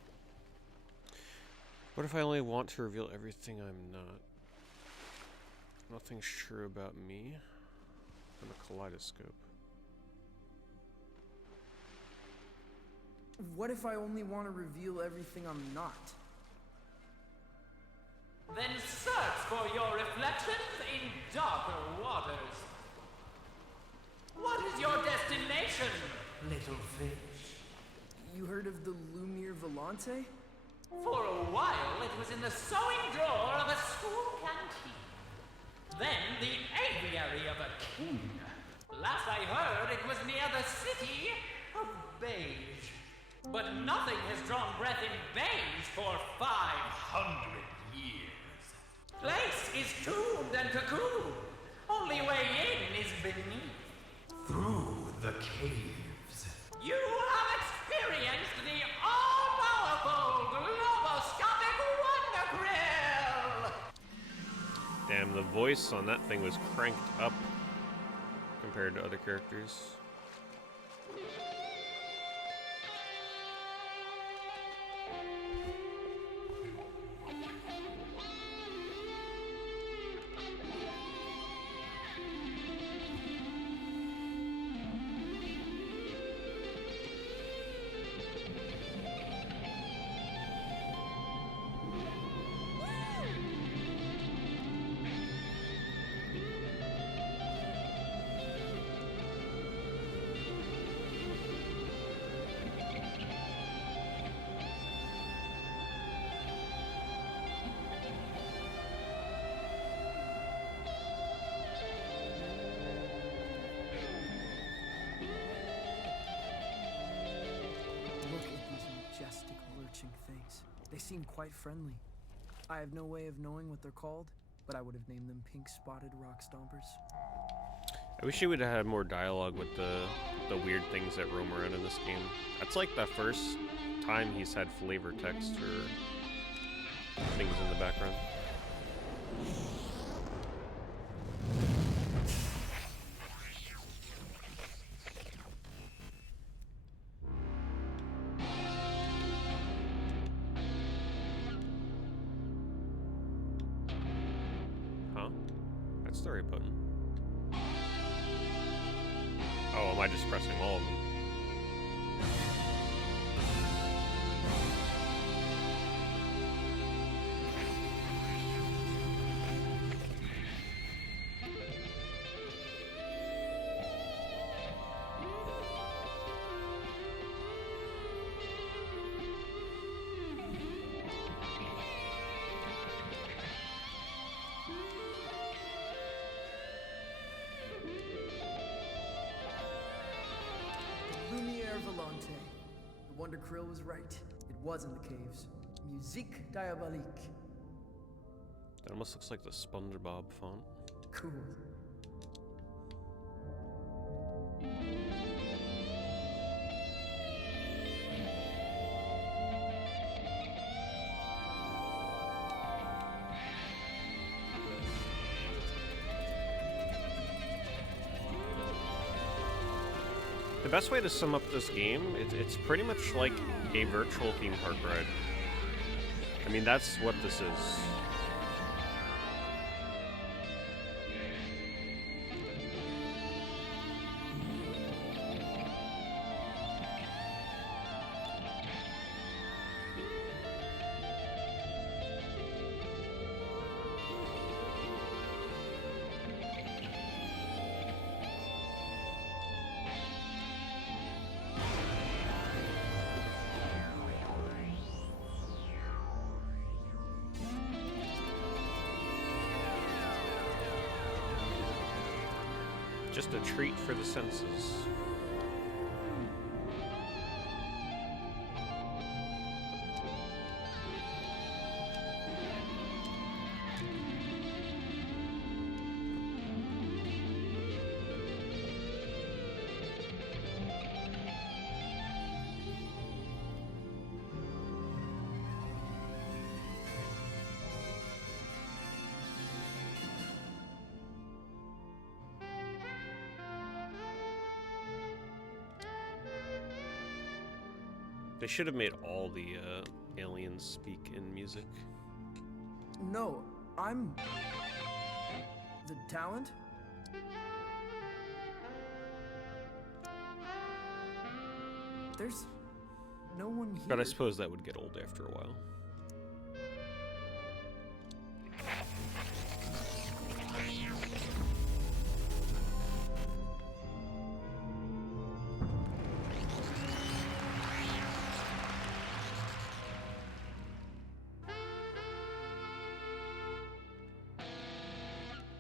What if I only want to reveal everything I'm not? Nothing's true about me. I'm a kaleidoscope. What if I only want to reveal everything I'm not? Then search for your reflections in darker waters. What is your destination, little fish? You heard of the Lumiere Volante? For a while, it was in the sewing drawer of a school canteen. Then the aviary of a king. Last I heard, it was near the city of Beige. But nothing has drawn breath in Beige for 500 years. Place is tombed and cocooned. Only way in is beneath. Through the caves. You have experienced the all Damn, the voice on that thing was cranked up compared to other characters. Things. They seem quite friendly. I have no way of knowing what they're called, but I would have named them pink-spotted rock stompers. I wish he would have had more dialogue with the weird things that roam around in this game. That's like the first time he's had flavor text or things in the background. Story button. Oh, am I just pressing all of them? The Wonder Krill was right. It was in the caves. Musique diabolique. That almost looks like the SpongeBob font. Cool. The best way to sum up this game, it's pretty much like a virtual theme park ride. I mean, that's what this is. Just a treat for the senses. They should have made all the aliens speak in music. No, I'm the talent? There's no one here. But I suppose that would get old after a while.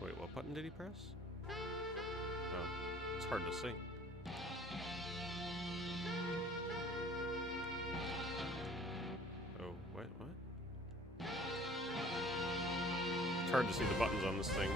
Wait, what button did he press? Oh, it's hard to see. Oh, wait, what? It's hard to see the buttons on this thing.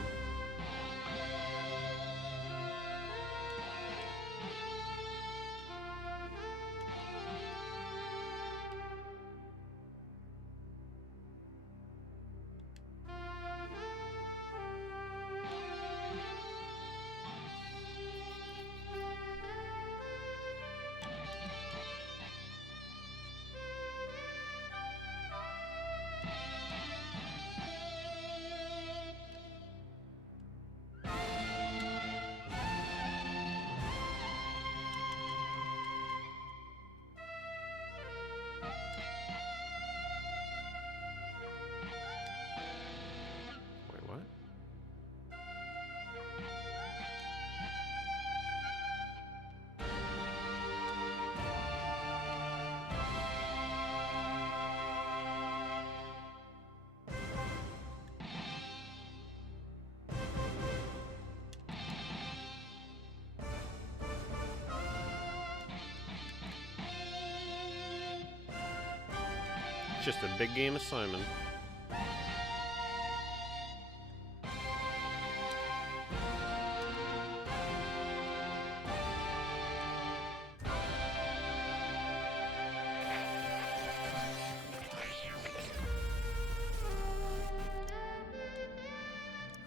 Just a big game of Simon.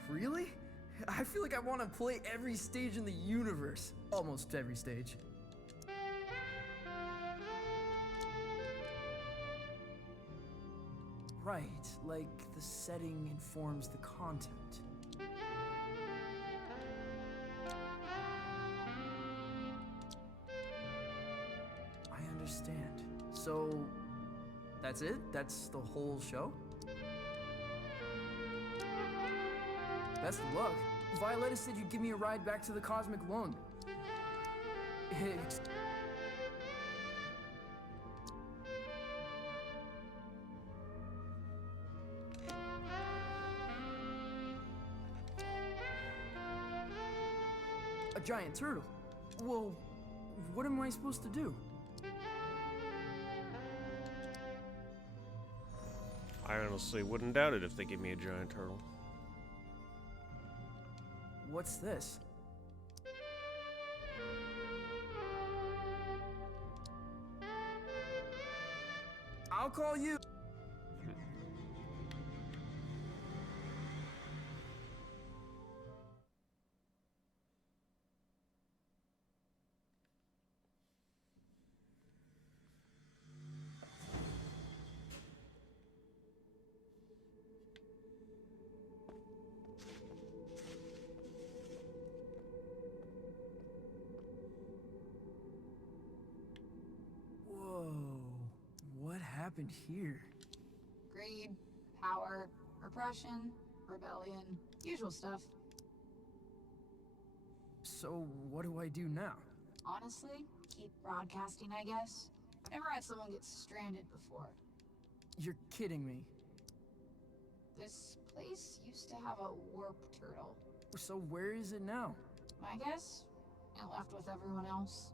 Really? I feel like I want to play every stage in the universe. Almost every stage. Right, like the setting informs the content. I understand. So, that's it? That's the whole show? Best of luck. Violetta said you'd give me a ride back to the Cosmic Lung. A giant turtle? Well, what am I supposed to do? I honestly wouldn't doubt it if they gave me a giant turtle. What's this? I'll call you. Happened here? Greed, power, repression, rebellion, usual stuff. So, what do I do now? Honestly, keep broadcasting, I guess. I've never had someone get stranded before. You're kidding me. This place used to have a warp turtle. So where is it now? My guess? It left with everyone else.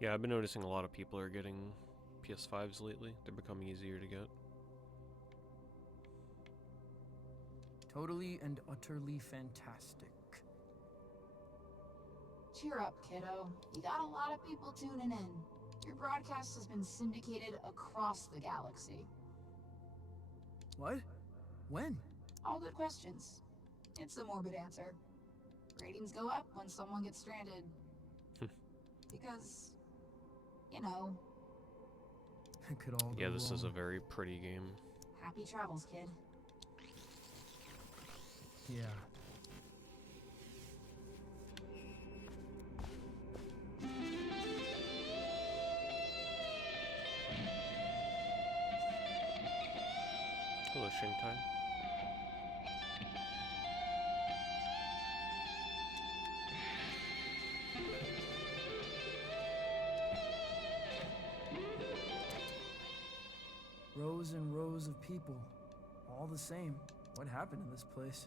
Yeah, I've been noticing a lot of people are getting PS5s lately. They're becoming easier to get. Totally and utterly fantastic. Cheer up, kiddo. You got a lot of people tuning in. Your broadcast has been syndicated across the galaxy. What? When? All good questions. It's a morbid answer. Ratings go up when someone gets stranded. Because, you know. It could all go Yeah, this wrong. is a very pretty game. Happy travels, kid. Yeah. Hello, Shintai. Rows and rows of people. All the same. What happened in this place?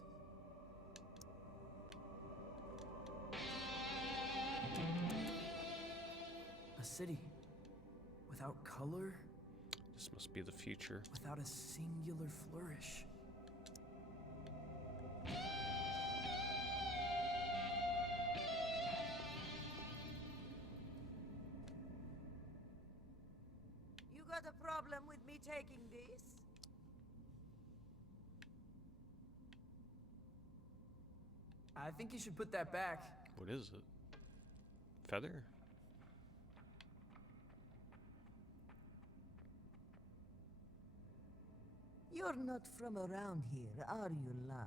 A city. Without color. This must be the future. Without a singular flourish. You got a problem with me taking this? I think you should put that back. What is it? Feather? You're not from around here, are you, love?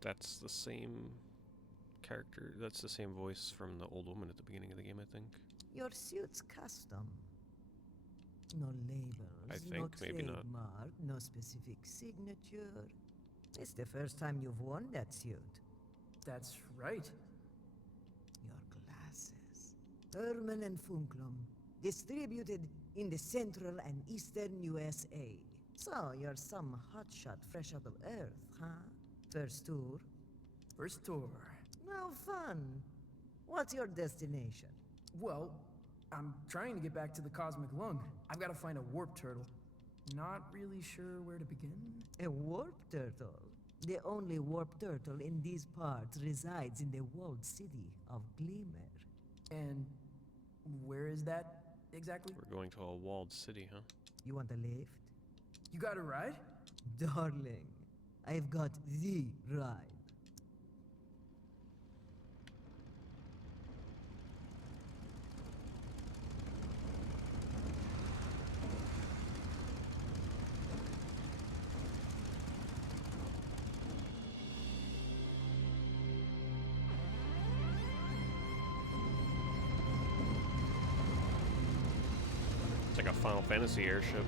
That's the same character. That's the same voice from the old woman at the beginning of the game, I think. Your suit's custom. No labels, I think, no maybe not. trademark, no specific signature. It's the first time you've worn that suit. That's right. Your glasses. Herman and Funklum. Distributed in the central and eastern USA. So, you're some hotshot fresh out of Earth, huh? First tour? First tour. No fun. What's your destination? Well, I'm trying to get back to the Cosmic Lung. I've got to find a warp turtle. Not really sure where to begin. A warp turtle? The only warp turtle in these parts resides in the walled city of Glimmer. And where is that exactly? We're going to a walled city, huh? You want a lift? You got a ride? Darling, I've got the ride. It's like a Final Fantasy airship.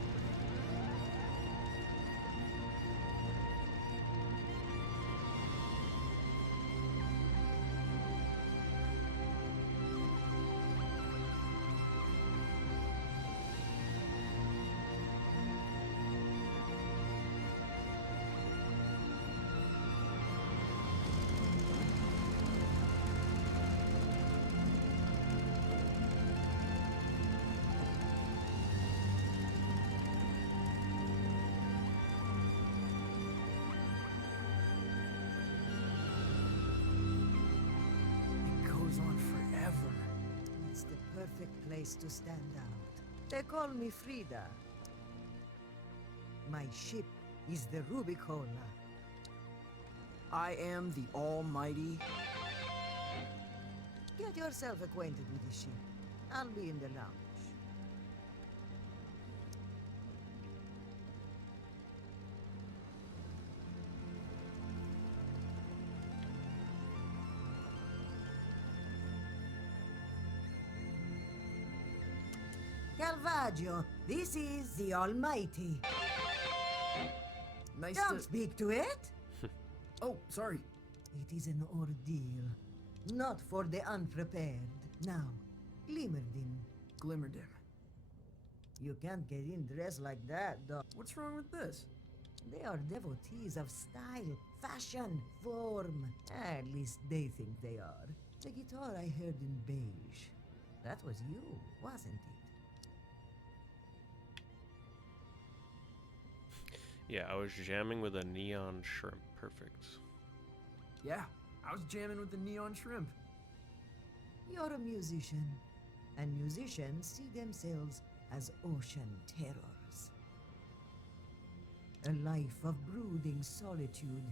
Perfect place to stand out. They call me Frida. My ship is the Rubicola. I am the almighty... Get yourself acquainted with the ship. I'll be in the lounge. Calvaggio, this is the Almighty. Nice Don't to... speak to it. Oh, sorry. It is an ordeal, not for the unprepared. Now, Glimmerdin. Glimmerdim. You can't get in dressed like that, though. What's wrong with this? They are devotees of style, fashion, form. At least they think they are. The guitar I heard in beige. That was you, wasn't it? Yeah, I was jamming with a neon shrimp. Perfect. Yeah, I was jamming with the neon shrimp. You're a musician, and musicians see themselves as ocean terrors. A life of brooding solitude,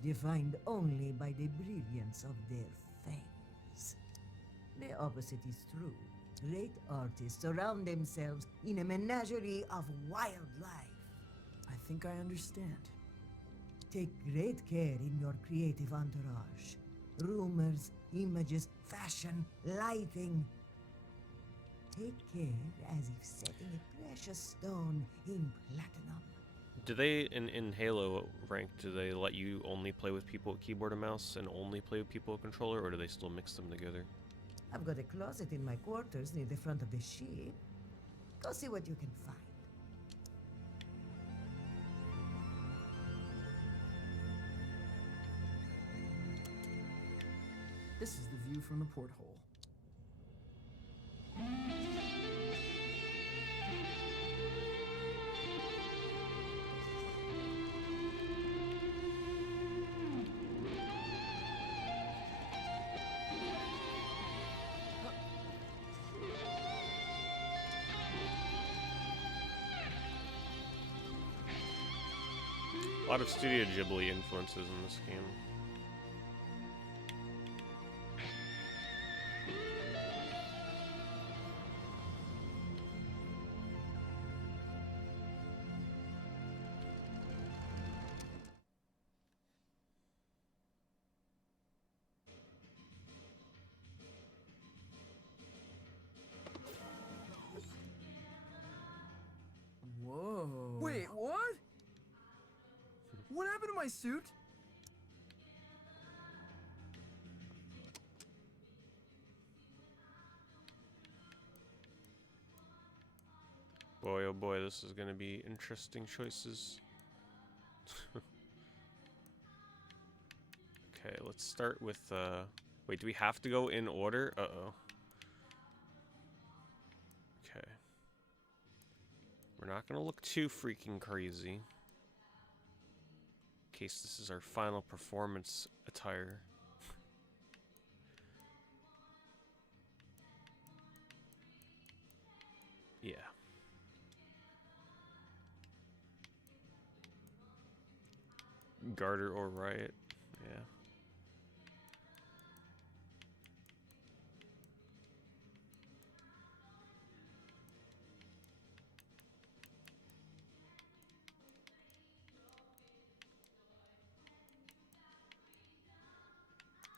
defined only by the brilliance of their fangs. The opposite is true. Great artists surround themselves in a menagerie of wildlife. I think I understand. Take great care in your creative entourage. Rumors, images, fashion, lighting. Take care as if setting a precious stone in platinum. Do they, in Halo rank, do they let you only play with people with keyboard and mouse and only play with people with controller, or do they still mix them together? I've got a closet in my quarters near the front of the ship. Go see what you can find. This is the view from the porthole. A lot of Studio Ghibli influences in this game. Whoa. Wait, what? What happened to my suit? Boy, oh boy, this is gonna be interesting choices. Okay, let's start with, wait, do we have to go in order? Uh-oh. We're not gonna look too freaking crazy. In case this is our final performance attire. Yeah. Garter or Riot. Yeah.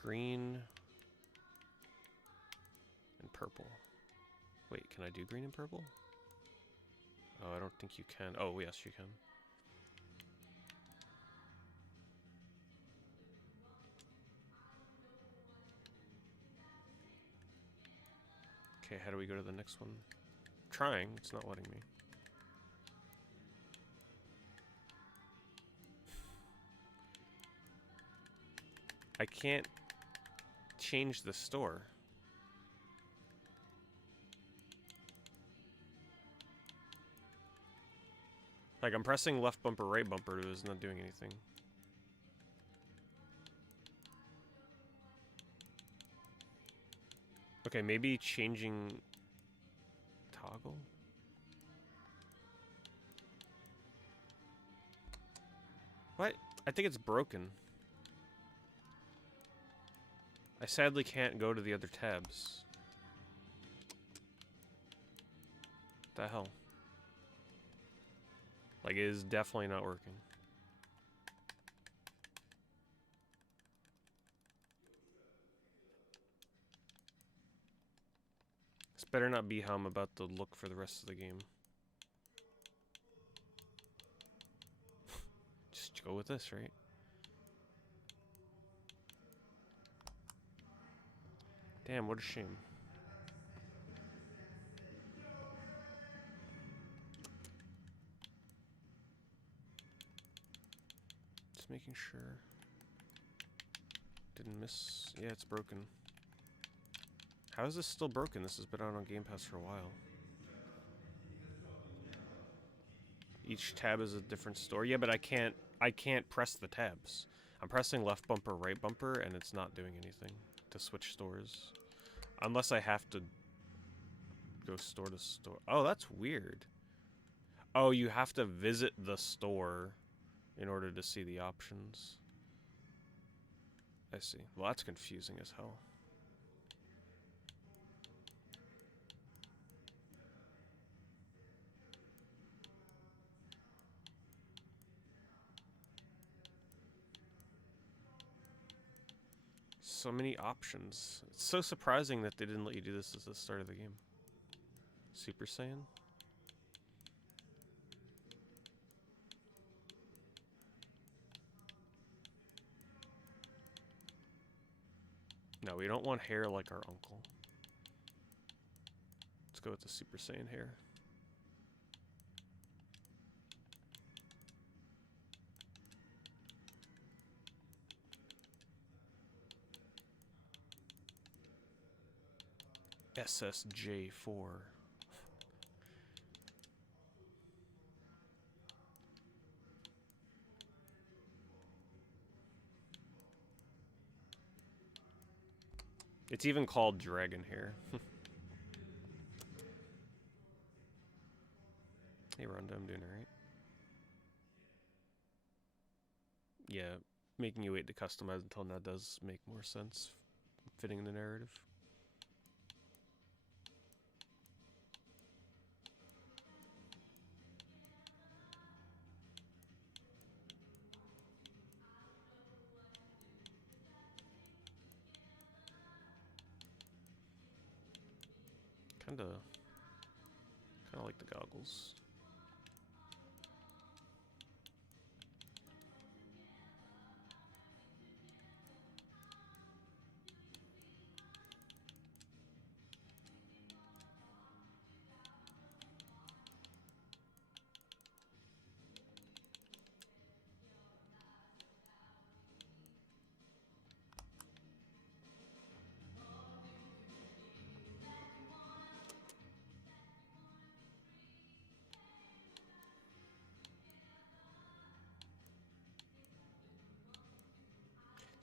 Green and purple. Wait, can I do green and purple? Oh, I don't think you can. Oh, yes, you can. Okay, how do we go to the next one? I'm trying, it's not letting me. I can't change the store. Like, I'm pressing left bumper, right bumper, but it's not doing anything. Okay, maybe changing toggle? What? I think it's broken. I sadly can't go to the other tabs. What the hell? Like, it is definitely not working. This better not be how I'm about to look for the rest of the game. Just go with this, right? Damn, what a shame. Just making sure. Didn't miss. Yeah, it's broken. How is this still broken? This has been out on Game Pass for a while. Each tab is a different store. Yeah, but I can't press the tabs. I'm pressing left bumper, right bumper, and it's not doing anything to switch stores. Unless I have to go store to store. Oh, that's weird. Oh, you have to visit the store in order to see the options. I see. Well, that's confusing as hell. So many options. It's so surprising that they didn't let you do this at the start of the game. Super Saiyan? No, we don't want hair like our uncle. Let's go with the Super Saiyan hair. SSJ4. It's even called dragon hair. Hey Rhonda, I'm doing alright. Yeah, making you wait to customize until now does make more sense, fitting the narrative. Kinda like the goggles.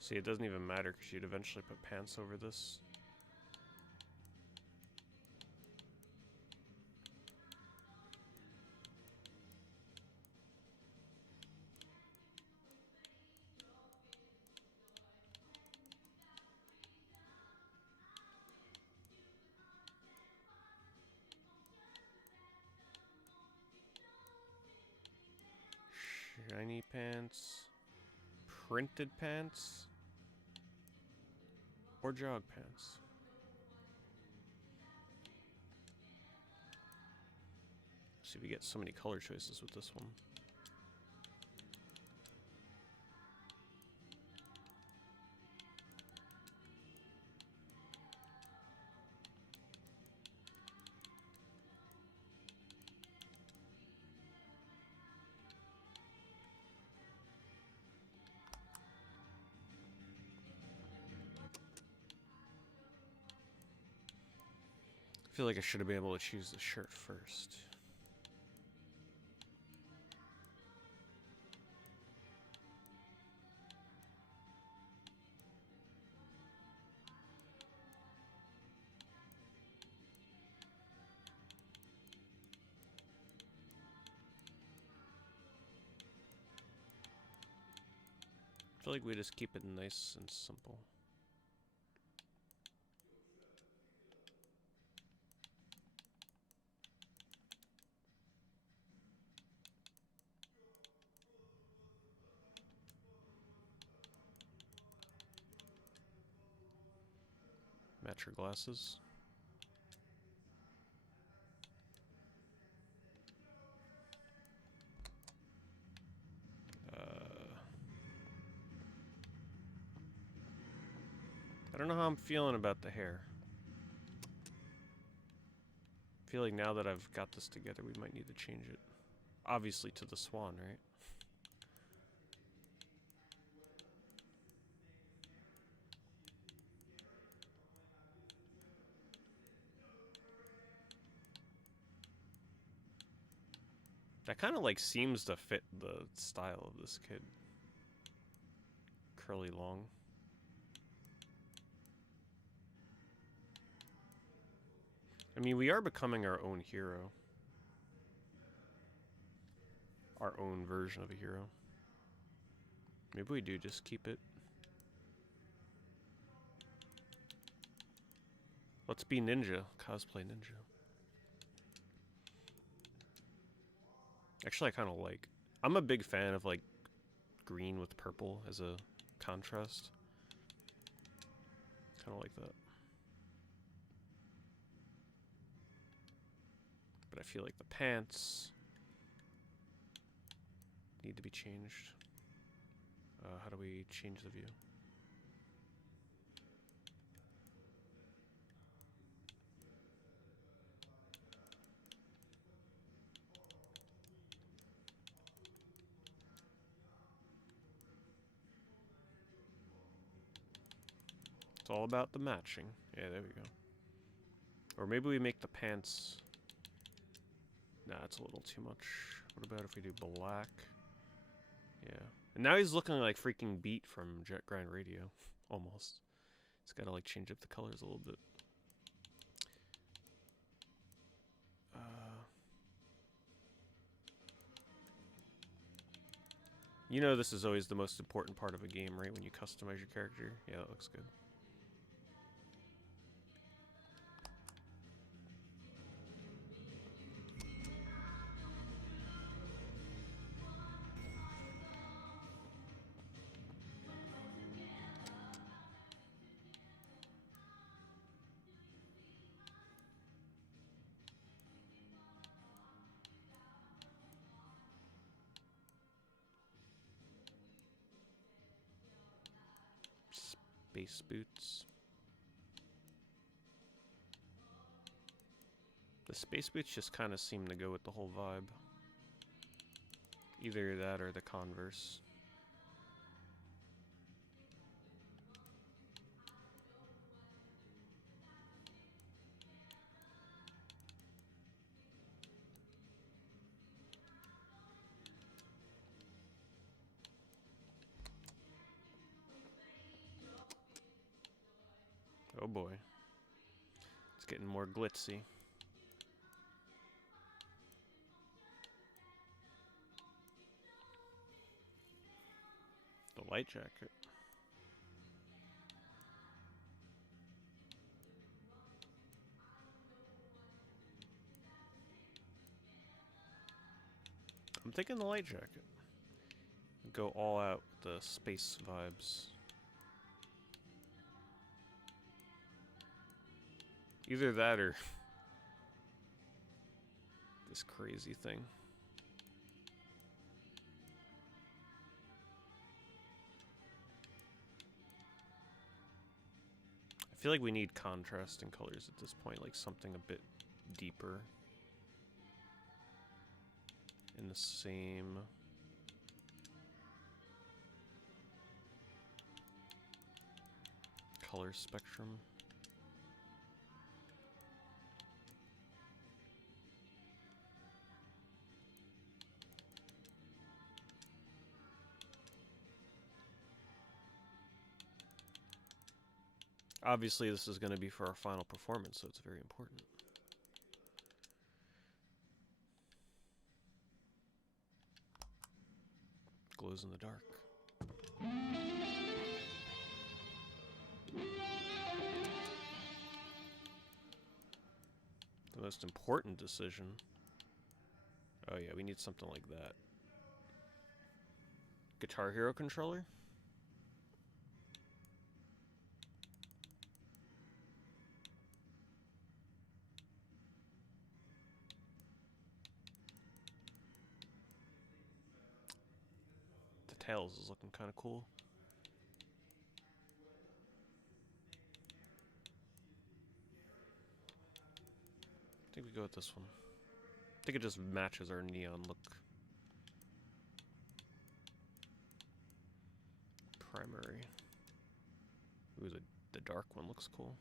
See, it doesn't even matter because you'd eventually put pants over this. Shiny pants, printed pants, or jog pants. See, we get so many color choices with this one. I feel like I should have been able to choose the shirt first. I feel like we just keep it nice and simple. Match your glasses. I don't know how I'm feeling about the hair. I feel like now that I've got this together, we might need to change it. Obviously to the swan, right? That kind of like seems to fit the style of this kid. Curly long. I mean, we are becoming our own hero. Our own version of a hero. Maybe we do just keep it. Let's be ninja. Cosplay ninja. Actually, I kind of like... I'm a big fan of, like, green with purple as a contrast. Kind of like that. But I feel like the pants need to be changed. How do we change the view? It's all about the matching. Yeah, there we go. Or maybe we make the pants... Nah, it's a little too much. What about if we do black? Yeah. And now he's looking like freaking Beat from Jet Grind Radio. Almost. He's got to like change up the colors a little bit. You know this is always the most important part of a game, right? When you customize your character. Yeah, that looks good. Space boots. The space boots just kind of seem to go with the whole vibe. Either that or the Converse. boy. It's getting more glitzy. The light jacket. I'm thinking the light jacket. Go all out with the space vibes. Either that or this crazy thing. I feel like we need contrast in colors at this point, like something a bit deeper. In the same color spectrum. Obviously, this is going to be for our final performance, so it's very important. Glows in the dark. The most important decision. Oh yeah, we need something like that. Guitar Hero controller? Tails is looking kind of cool. I think we go with this one. I think it just matches our neon look. Primary. Ooh, the dark one looks cool.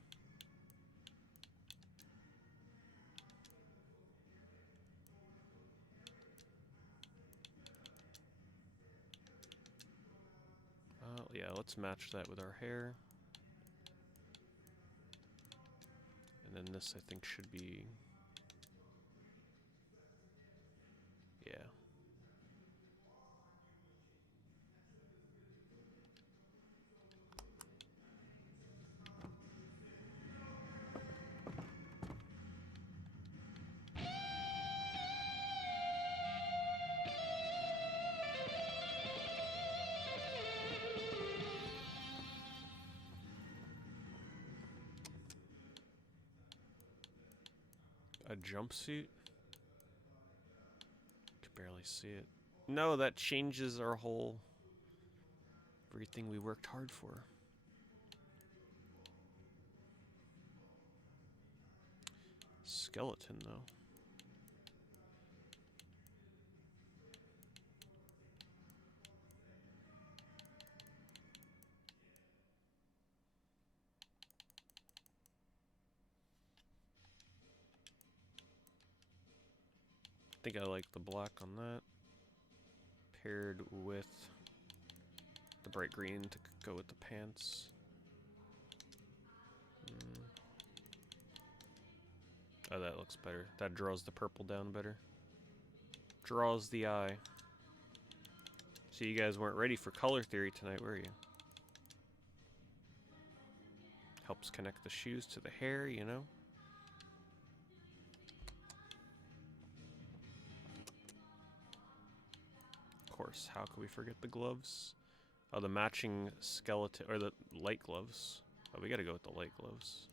Yeah, let's match that with our hair. And then this, I think, should be... yeah. A jumpsuit? Could barely see it. No, that changes our whole... everything we worked hard for. Skeleton, though. I think I like the black on that, paired with the bright green to go with the pants. Oh, that looks better. That draws the purple down better. Draws the eye. So you guys weren't ready for color theory tonight, were you? Helps connect the shoes to the hair, you know? Of course, how could we forget the gloves? Oh, the matching skeleton, or the light gloves. Oh, we gotta go with the light gloves.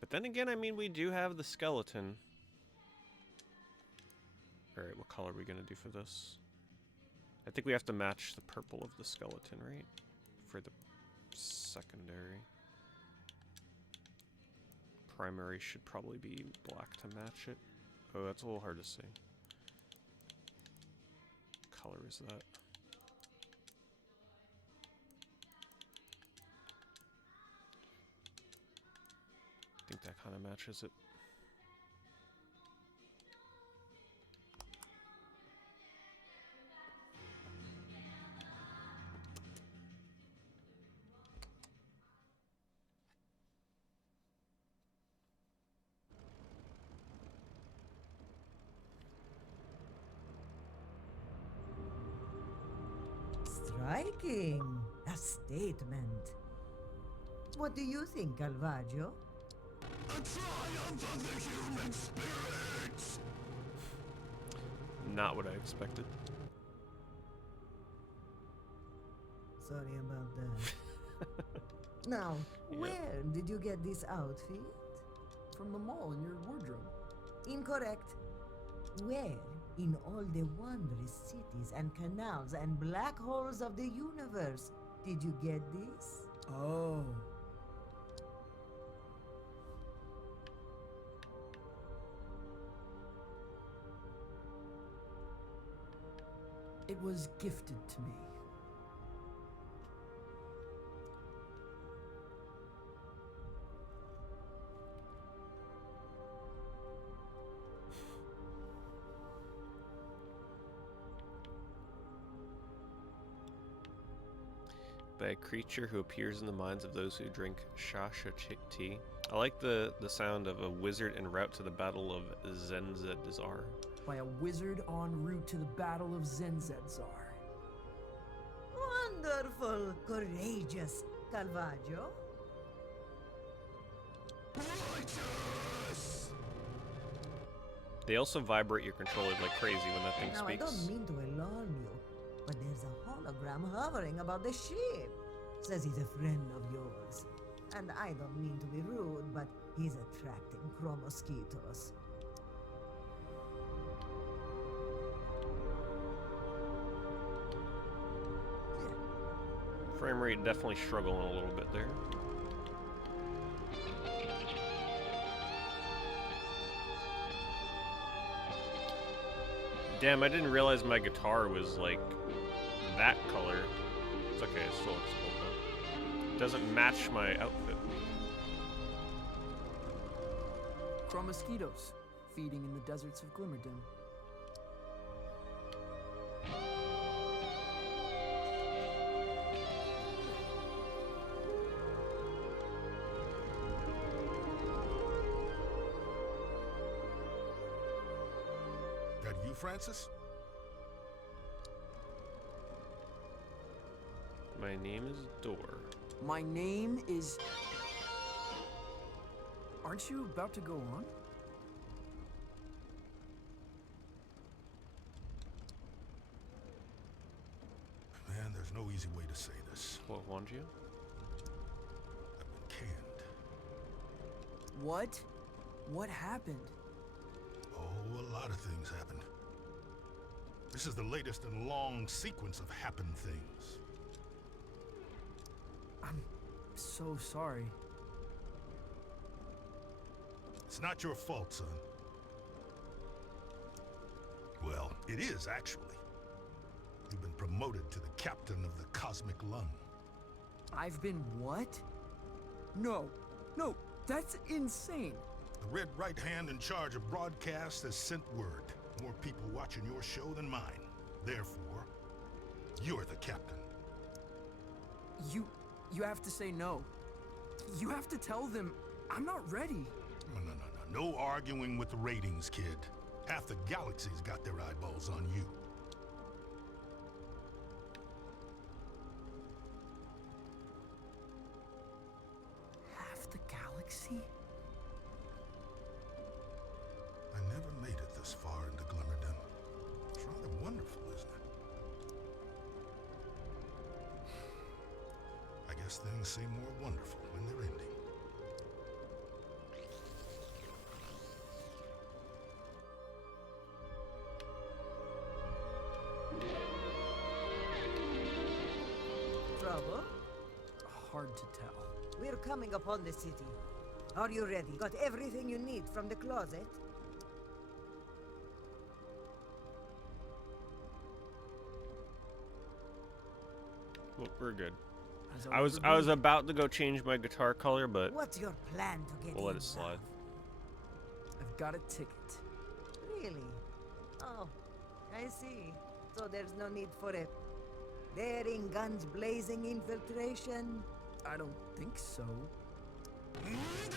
But then again, I mean, we do have the skeleton. Alright, what color are we gonna do for this? I think we have to match the purple of the skeleton, right? For the secondary. Primary should probably be black to match it. Oh, that's a little hard to see. What color is that? I think that kind of matches it. Striking. A statement. What do you think, Calvaggio? A triumph of the human spirits! Not what I expected. Sorry about that. Now, where did you get this outfit? From the mall in your wardrobe. Incorrect. Where, in all the wondrous cities and canals and black holes of the universe, did you get this? Oh. It was gifted to me. By a creature who appears in the minds of those who drink Shasha tea. I like the sound of a wizard en route to the Battle of Zenzedzar. By a wizard en route to the Battle of Zenzedzar. Wonderful, courageous, Calvaggio. Righteous! They also vibrate your controller like crazy when that thing Now, speaks. I don't mean to alarm you, but there's a hologram hovering about the ship. Says he's a friend of yours. And I don't mean to be rude, but he's attracting chromosquitos. Frame rate definitely struggling a little bit there. Damn, I didn't realize my guitar was like that color. It's okay, it still looks cool though. It doesn't match my outfit. Chromosquitos, feeding in the deserts of Glimmerdin. That you, Francis? My name is Dorr. My name is... Aren't you about to go on? Man, there's no easy way to say this. What, warned you? I've been canned. What? What happened? Oh, a lot of things happened. This is the latest in a long sequence of happened things. I'm so sorry. It's not your fault, son. Well, it is, actually. You've been promoted to the captain of the Cosmic Lung. I've been what? No, that's insane. The red right hand in charge of broadcast has sent word. More people watching your show than mine. Therefore, you're the captain. You have to say no. You have to tell them I'm not ready. No arguing with the ratings, kid. Half the galaxy's got their eyeballs on you. Half the galaxy? I never made it this far into Glimmerdin. It's rather wonderful, isn't it? I guess things seem more wonderful when they're ending. Trouble? Hard to tell. We're coming upon the city. Are you ready? Got everything you need from the closet? Well, we're good. I was about to go change my guitar color, but What's your plan to get we'll let in it slide. I've got a ticket. Really? Oh, I see. So there's no need for a daring, guns blazing infiltration? I don't think so.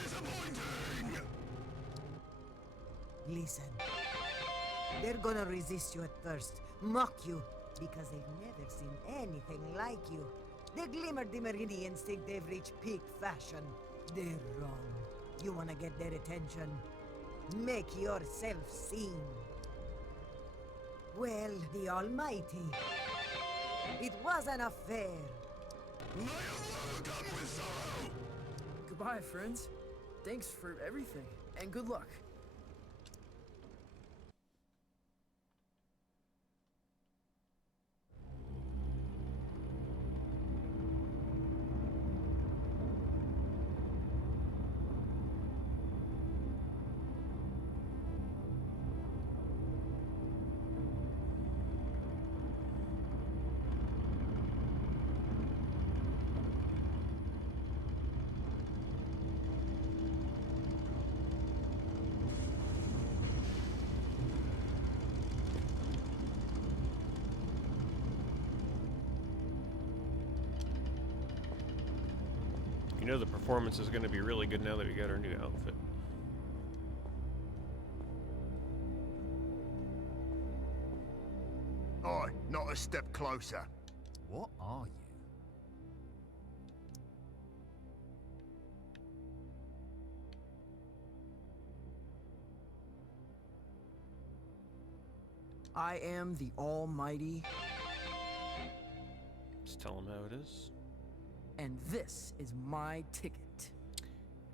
Disappointing! Listen. They're gonna resist you at first, mock you, because they've never seen anything like you. The glimmer-dimmerini instinct they've reached peak fashion. They're wrong. You wanna get their attention? Make yourself seen. Well, the Almighty. It was an affair. Goodbye, friends. Thanks for everything, and good luck. You know the performance is going to be really good now that we got our new outfit. Oi, not a step closer. What are you? I am the Almighty. Just tell them how it is. And this is my ticket.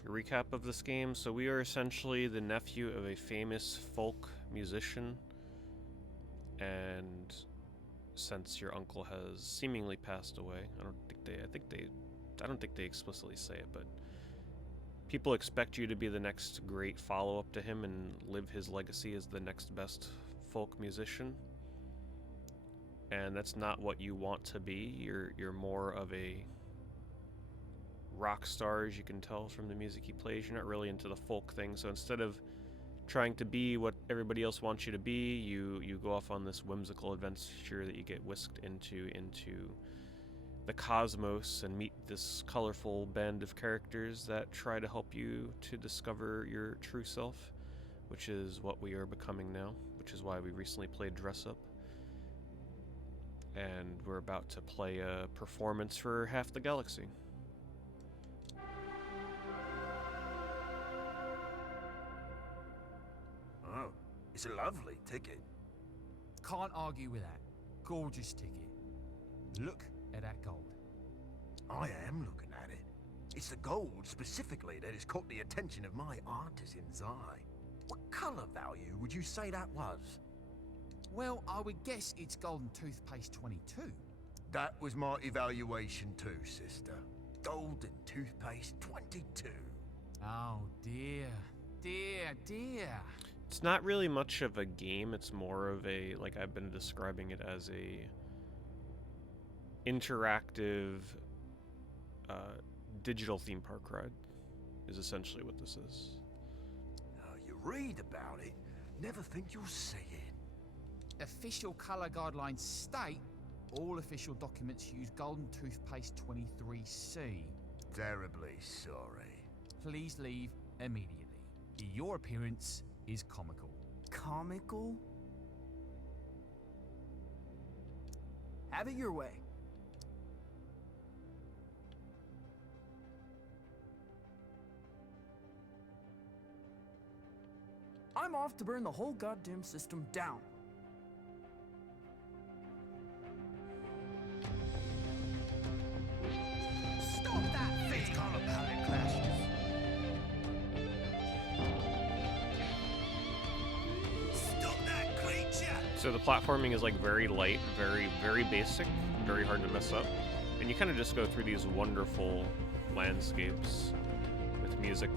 A recap of this game. So we are essentially the nephew of a famous folk musician. And since your uncle has seemingly passed away, I don't think they explicitly say it, but people expect you to be the next great follow-up to him and live his legacy as the next best folk musician. And that's not what you want to be. You're more of a rock star, as you can tell from the music he plays. You're not really into the folk thing, so instead of trying to be what everybody else wants you to be, you go off on this whimsical adventure that you get whisked into the cosmos and meet this colorful band of characters that try to help you to discover your true self, which is what we are becoming now, which is why we recently played Dress Up. And we're about to play a performance for half the galaxy. Oh, it's a lovely ticket. Can't argue with that. Gorgeous ticket. Look at that gold. I am looking at it. It's the gold specifically that has caught the attention of my artisan's eye. What color value would you say that was? Well, I would guess it's golden toothpaste 22. That was my evaluation too, sister. Golden toothpaste 22. Oh dear, dear. It's not really much of a game, it's more of a, like I've been describing it as a interactive digital theme park ride, is essentially what this is. You read about it, never think you'll see it. Official color guidelines state all official documents use golden toothpaste 23C. Terribly sorry. Please leave immediately. Your appearance is comical. Comical? Have it your way. I'm off to burn the whole goddamn system down. Stop that thing! It's color palette clashes. Stop that creature! So the platforming is like very light, very basic, very hard to mess up. And you kind of just go through these wonderful landscapes with music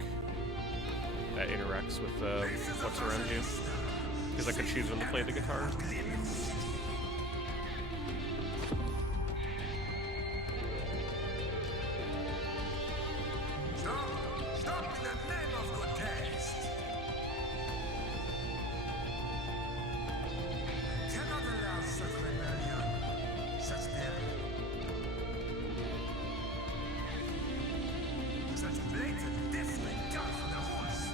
that interacts with what's around you. Because I could choose when to play the guitar. Stop in the name of good taste! Cannot allow such rebellion, such terror. Such blatant disregard for the horse.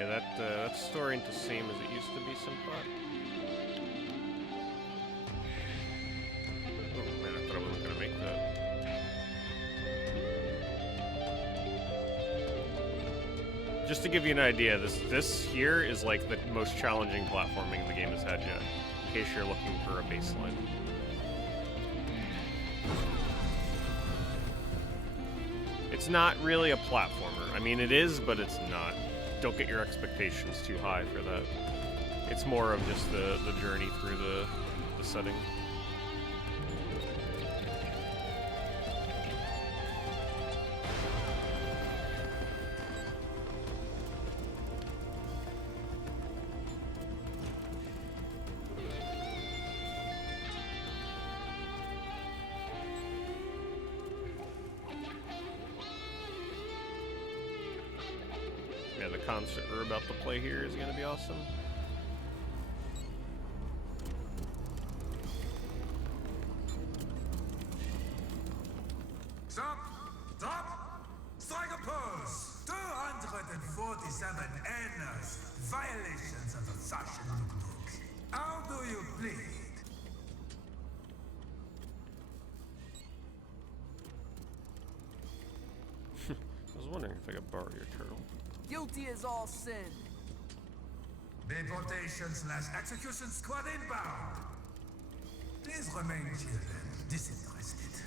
Yeah, that story ain't the same as it used to be, Simpot. Oh man, I thought I wasn't gonna make that. Just to give you an idea, this here is like the most challenging platforming the game has had yet, in case you're looking for a baseline. It's not really a platformer. I mean, it is, but it's not. Don't get your expectations too high for that. It's more of just the journey through the setting. Yeah, the concert we're about to play here is gonna be awesome. Stop! Stop! Strike a pose! 247 errors, violations of the fashion book. How do you plead? I was wondering if I could borrow your turtle. Guilty as all sin. Deportation/execution squad inbound. Please remain chill and disinterested.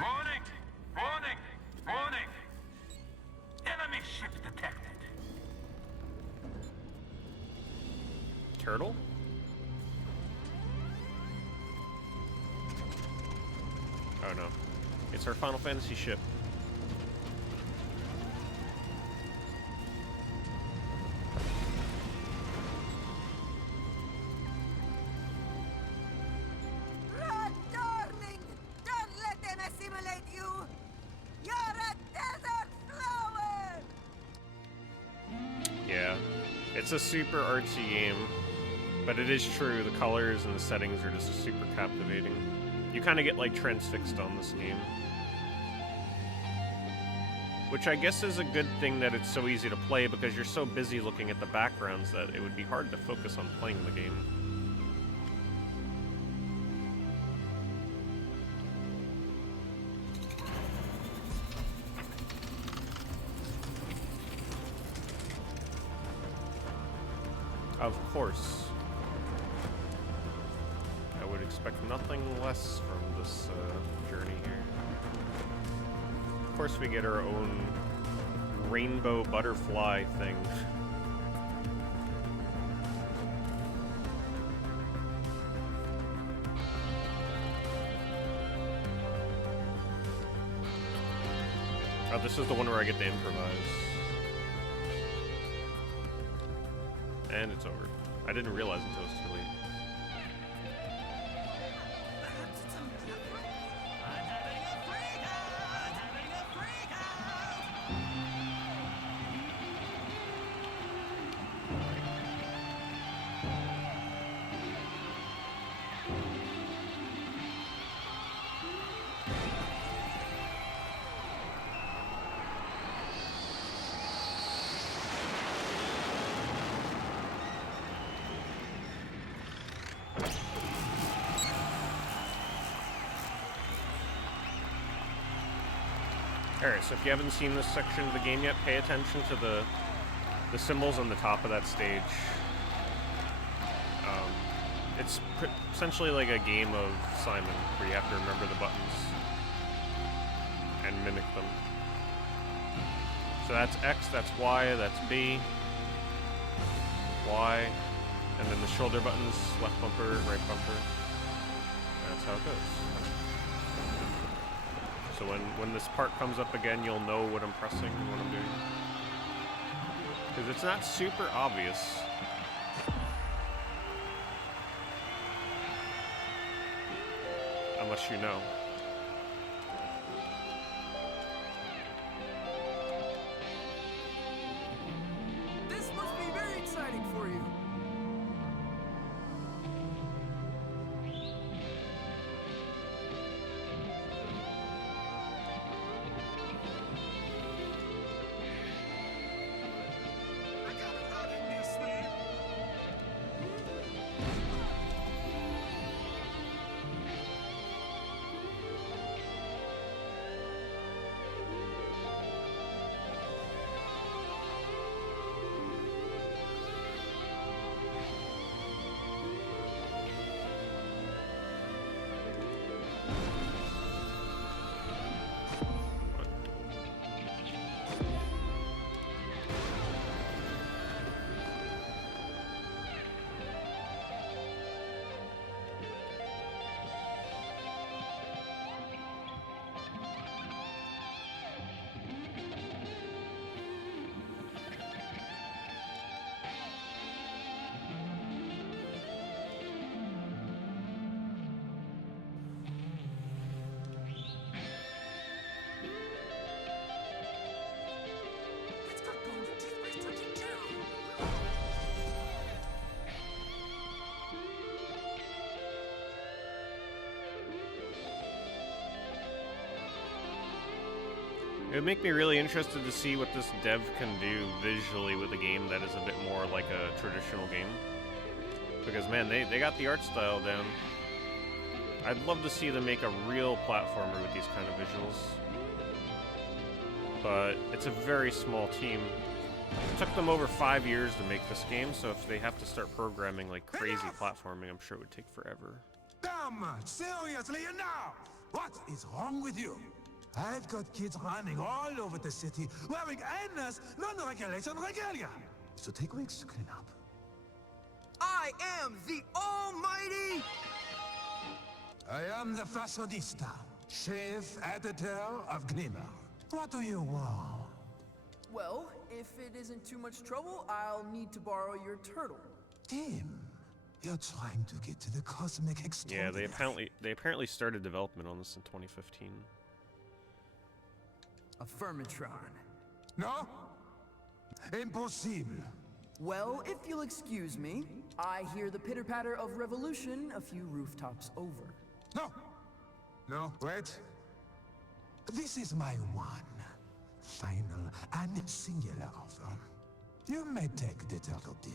Warning! Warning! Warning! Enemy ship detected. Turtle? Oh no. It's our Final Fantasy ship. Run, darling! Don't let them assimilate you! You're a desert flower! Yeah. It's a super artsy game, but it is true, the colors and the settings are just super captivating. You kind of get like transfixed on this game. Which I guess is a good thing that it's so easy to play because you're so busy looking at the backgrounds that it would be hard to focus on playing the game. Of course. I would expect nothing less from this journey here. Of course we get our own rainbow butterfly thing. Oh, this is the one where I get to improvise. And it's over. I didn't realize until it was too late. Alright, so if you haven't seen this section of the game yet, pay attention to the symbols on the top of that stage. It's essentially like a game of Simon, where you have to remember the buttons and mimic them. So that's X, that's Y, that's B, Y, and then the shoulder buttons, left bumper, right bumper. That's how it goes. So when this part comes up again, you'll know what I'm pressing and what I'm doing. Because it's not super obvious. Unless you know. This must be very exciting for you. It would make me really interested to see what this dev can do visually with a game that is a bit more like a traditional game. Because, man, they got the art style down. I'd love to see them make a real platformer with these kind of visuals. But it's a very small team. It took them over 5 years to make this game, so if they have to start programming like crazy platforming, I'm sure it would take forever. Come on, seriously enough! What is wrong with you? I've got kids running all over the city wearing endless non-regulation regalia. So take weeks to clean up. I am the Almighty! I am the fashionista, chief editor of Glimmer. What do you want? Well, if it isn't too much trouble, I'll need to borrow your turtle. Tim, you're trying to get to the cosmic extraordinary. Yeah, they apparently started development on this in 2015. A Fermatron. No? Impossible. Well, if you'll excuse me, I hear the pitter-patter of revolution a few rooftops over. No! No, wait. This is my one, final, and singular offer. You may take the turtle, Tim.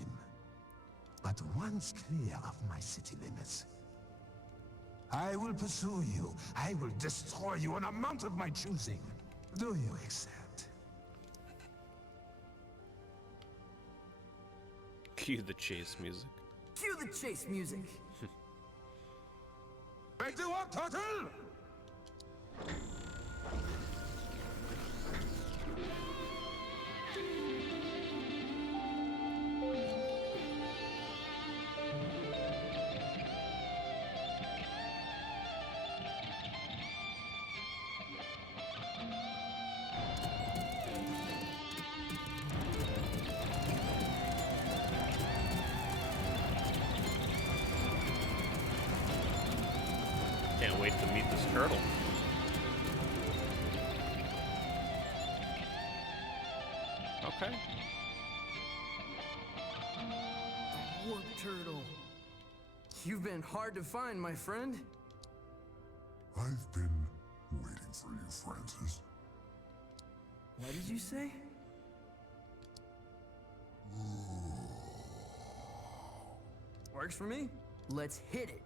But once clear of my city limits, I will pursue you. I will destroy you on a mount of my choosing. Do you accept? Cue the chase music. Cue the chase music. Back to work, turtle! Can't wait to meet this turtle. Okay. Warp turtle. You've been hard to find, my friend. I've been waiting for you, Francis. What did you say? Works for me. Let's hit it.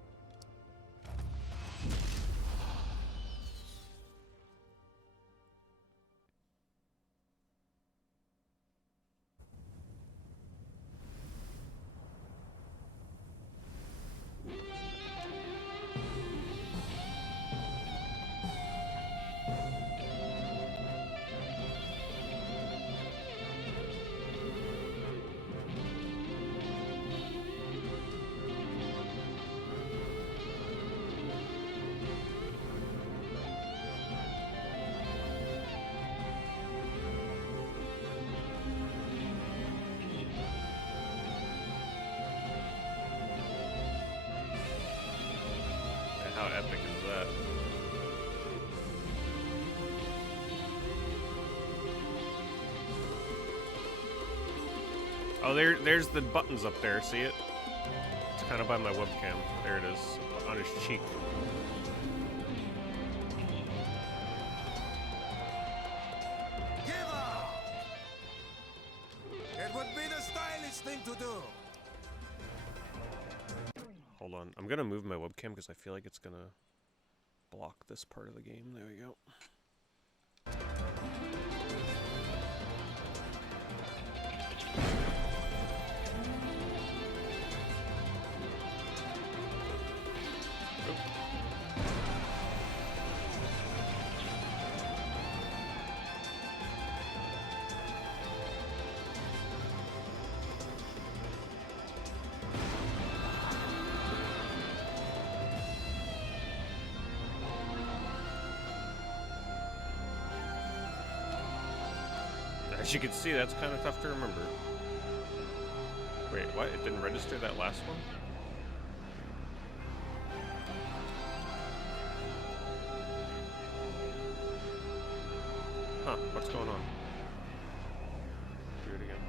How epic is that? Oh, there's the buttons up there, see it? It's kind of by my webcam. There it is, on his cheek. Give up! It would be the stylish thing to do. Hold on, I'm gonna move my webcam because I feel like it's gonna block this part of the game. There we go. As you can see, that's kind of tough to remember. Wait, what? It didn't register that last one? Huh, what's going on? Do it again.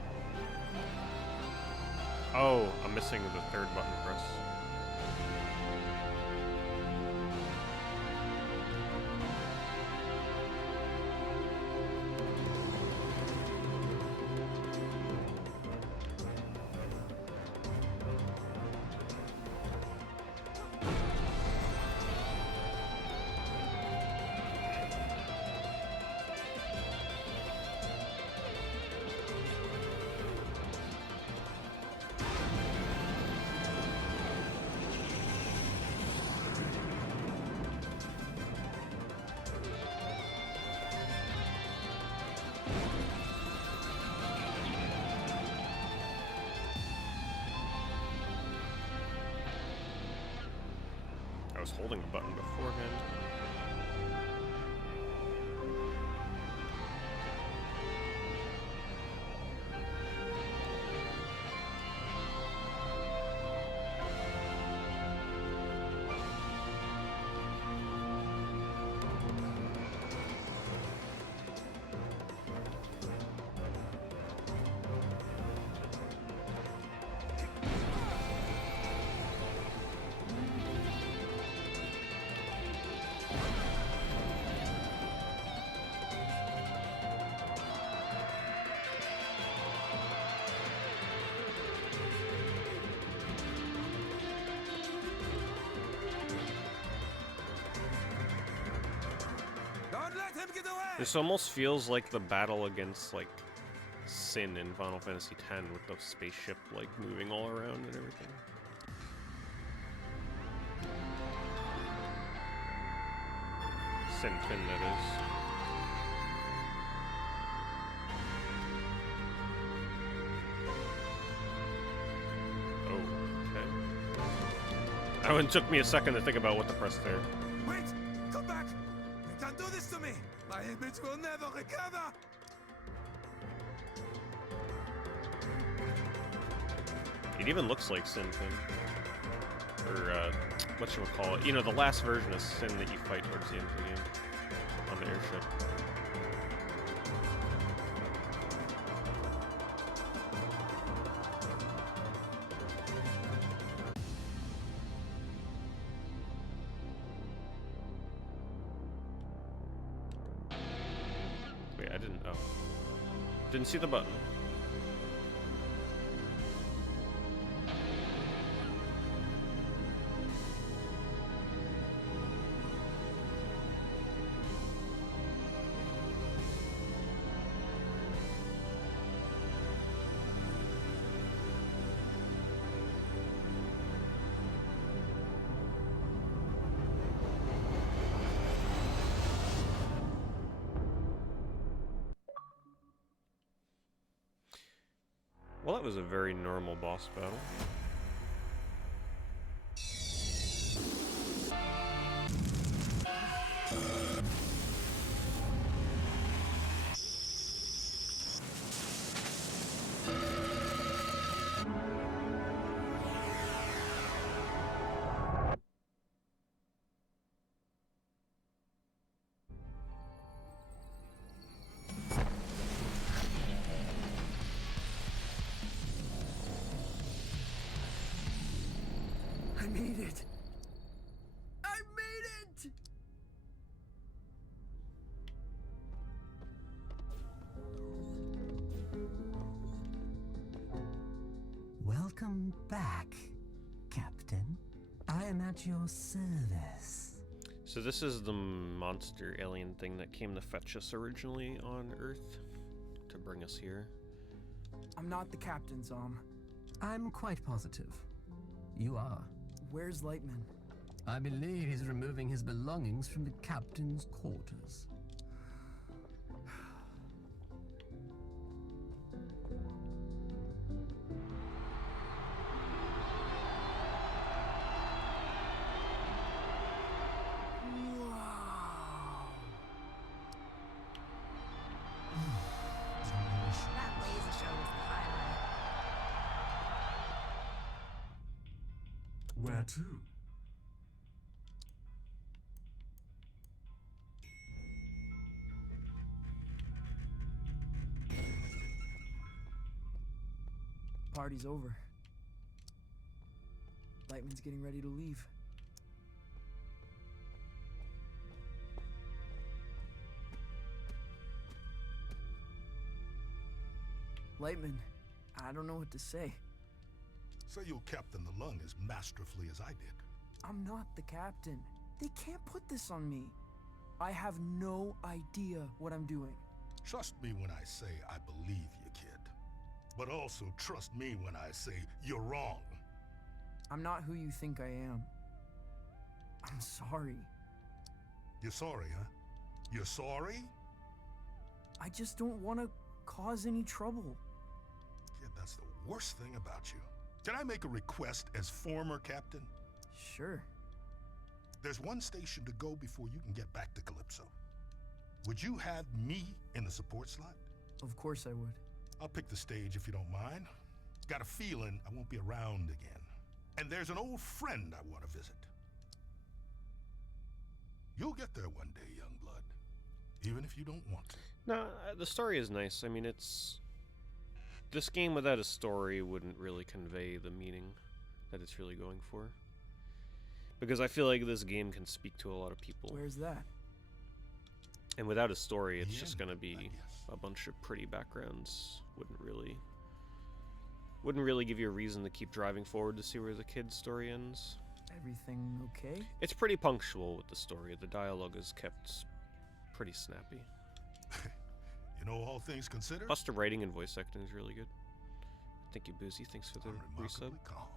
Oh, I'm missing the third button press. was holding the button beforehand. This almost feels like the battle against, like, Sin in Final Fantasy X with the spaceship, like, moving all around and everything. Sin Fin, that is. Oh, okay. That one took me a second to think about what to press there. Wait! Come back! You can't do this to me! My image will never recover! It even looks like Sin Fin. Or, whatchamacallit. You know, the last version of Sin that you fight towards the end of the game. On the airship. Wait, I didn't. Oh. Didn't see the button. Well, that was a very normal boss battle. I made it! I made it! Welcome back, Captain. I am at your service. So this is the monster alien thing that came to fetch us originally on Earth to bring us here. I'm not the captain, Zom. I'm quite positive. You are. Where's Lightman? I believe he's removing his belongings from the captain's quarters. That laser show was the highlight. Where to? Party's over. Lightman's getting ready to leave. Lightman, I don't know what to say. Say you'll captain the lung as masterfully as I did. I'm not the captain. They can't put this on me. I have no idea what I'm doing. Trust me when I say I believe you, kid. But also trust me when I say you're wrong. I'm not who you think I am. I'm sorry. You're sorry, huh? You're sorry? I just don't want to cause any trouble. Kid, that's the worst thing about you. Can I make a request as former captain? Sure. There's one station to go before you can get back to Calypso. Would you have me in the support slot? Of course I would. I'll pick the stage if you don't mind. Got a feeling I won't be around again. And there's an old friend I want to visit. You'll get there one day, young blood. Even if you don't want to. No, the story is nice. I mean, it's... This game without a story wouldn't really convey the meaning that it's really going for. Because I feel like this game can speak to a lot of people. Where's that? And without a story, it's just gonna be a bunch of pretty backgrounds. Wouldn't really give you a reason to keep driving forward to see where the kid's story ends. Everything okay? It's pretty punctual with the story. The dialogue is kept pretty snappy. You know, all things considered, plus the writing and voice acting is really good. Thank you, Boozy. Thanks for the resub. Calm.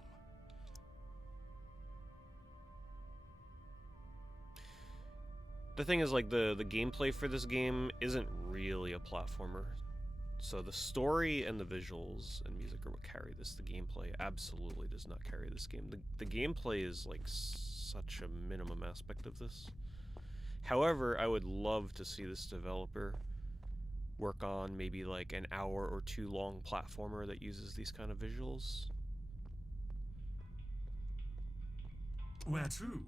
The thing is, like, the gameplay for this game isn't really a platformer. So the story and the visuals and music are what carry this. The gameplay absolutely does not carry this game. The gameplay is, like, such a minimum aspect of this. However, I would love to see this developer work on maybe, like, an hour or two long platformer that uses these kind of visuals. Where to?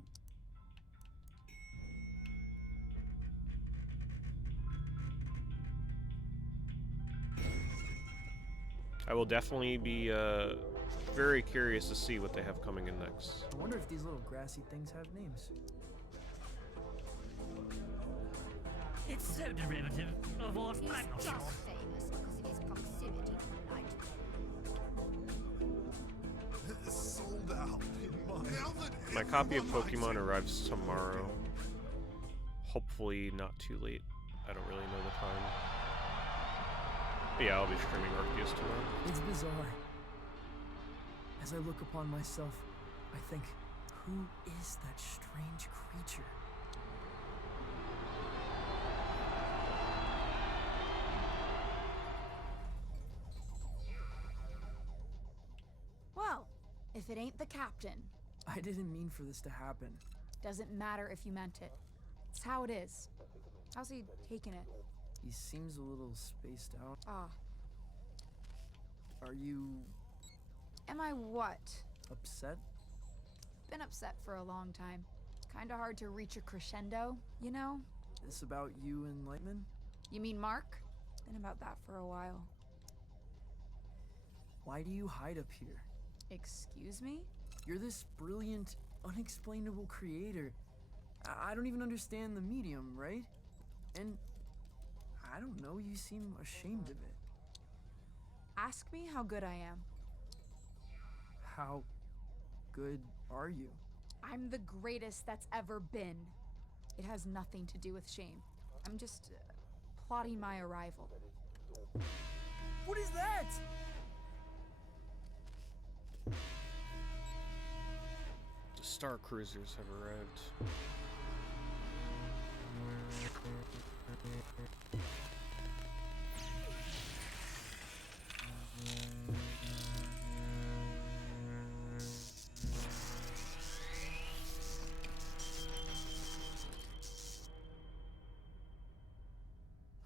I will definitely be very curious to see what they have coming in next. I wonder if these little grassy things have names. It's so derivative of what I'm not sure. Famous because of his proximity to light. Sold out in My copy of Pokemon arrives tomorrow. Hopefully not too late. I don't really know the time. But yeah, I'll be streaming Arceus tomorrow. It's bizarre. As I look upon myself, I think, who is that strange creature? Well, if it ain't the captain. I didn't mean for this to happen. Doesn't matter if you meant it. It's how it is. How's he taking it? He seems a little spaced out. Ah. Are you... Am I what? upset? Been upset for a long time. Kinda hard to reach a crescendo, you know? This about you and Lightman? You mean Mark? Been about that for a while. Why do you hide up here? Excuse me? You're this brilliant, unexplainable creator. I don't even understand the medium, right? And I don't know, you seem ashamed of it. Ask me how good I am. How good are you? I'm the greatest that's ever been. It has nothing to do with shame. I'm just plotting my arrival. What is that? The Star Cruisers have arrived.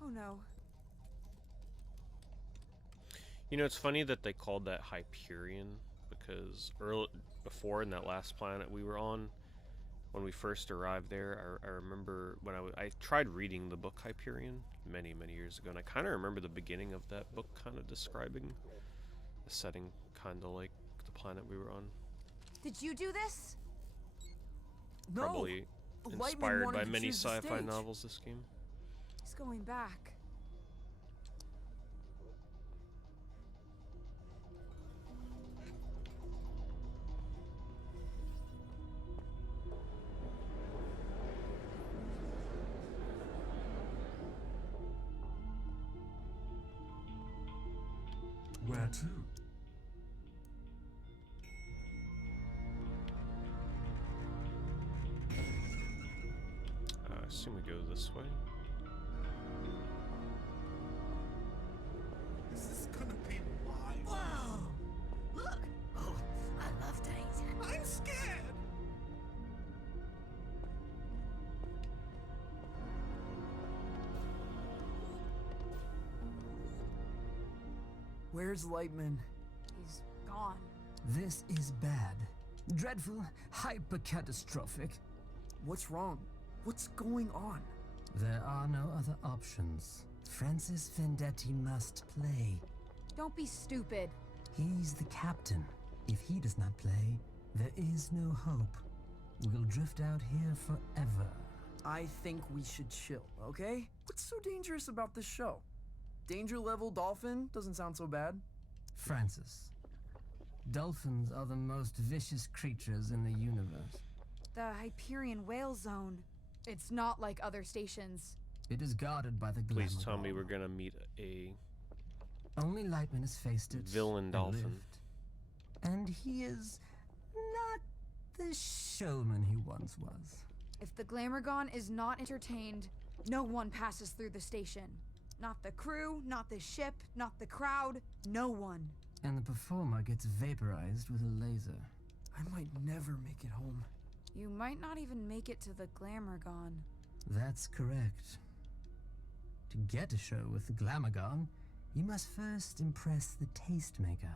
Oh no. You know, it's funny that they called that Hyperion, because before in that last planet we were on, when we first arrived there, I remember when I tried reading the book Hyperion many years ago, and I kind of remember the beginning of that book kind of describing the setting kind of like the planet we were on. Did you do this? No. Probably Lightman inspired wanted by to many choose the sci-fi stage. novels, this game. He's going back. Where to? I assume we go this way. Is this gonna be live? Whoa! Look! Oh, I love danger. I'm scared! Where's Lightman? He's gone. This is bad. Dreadful, hyper-catastrophic. What's wrong? What's going on? There are no other options. Francis Vendetti must play. Don't be stupid. He's the captain. If he does not play, there is no hope. We'll drift out here forever. I think we should chill, okay? What's so dangerous about this show? Danger level dolphin doesn't sound so bad. Francis, dolphins are the most vicious creatures in the universe. The Hyperion Whale Zone. It's not like other stations. It is guarded by the Please Glamour tell me Ball. we're gonna meet a Only Lightman has faced it. villain and dolphin. lived. And he is not the showman he once was. If the Glamourgon is not entertained, no one passes through the station. Not the crew, not the ship, not the crowd, no one. And the performer gets vaporized with a laser. I might never make it home. You might not even make it to the Glamourgon. That's correct. To get a show with the Glamourgon, you must first impress the tastemaker.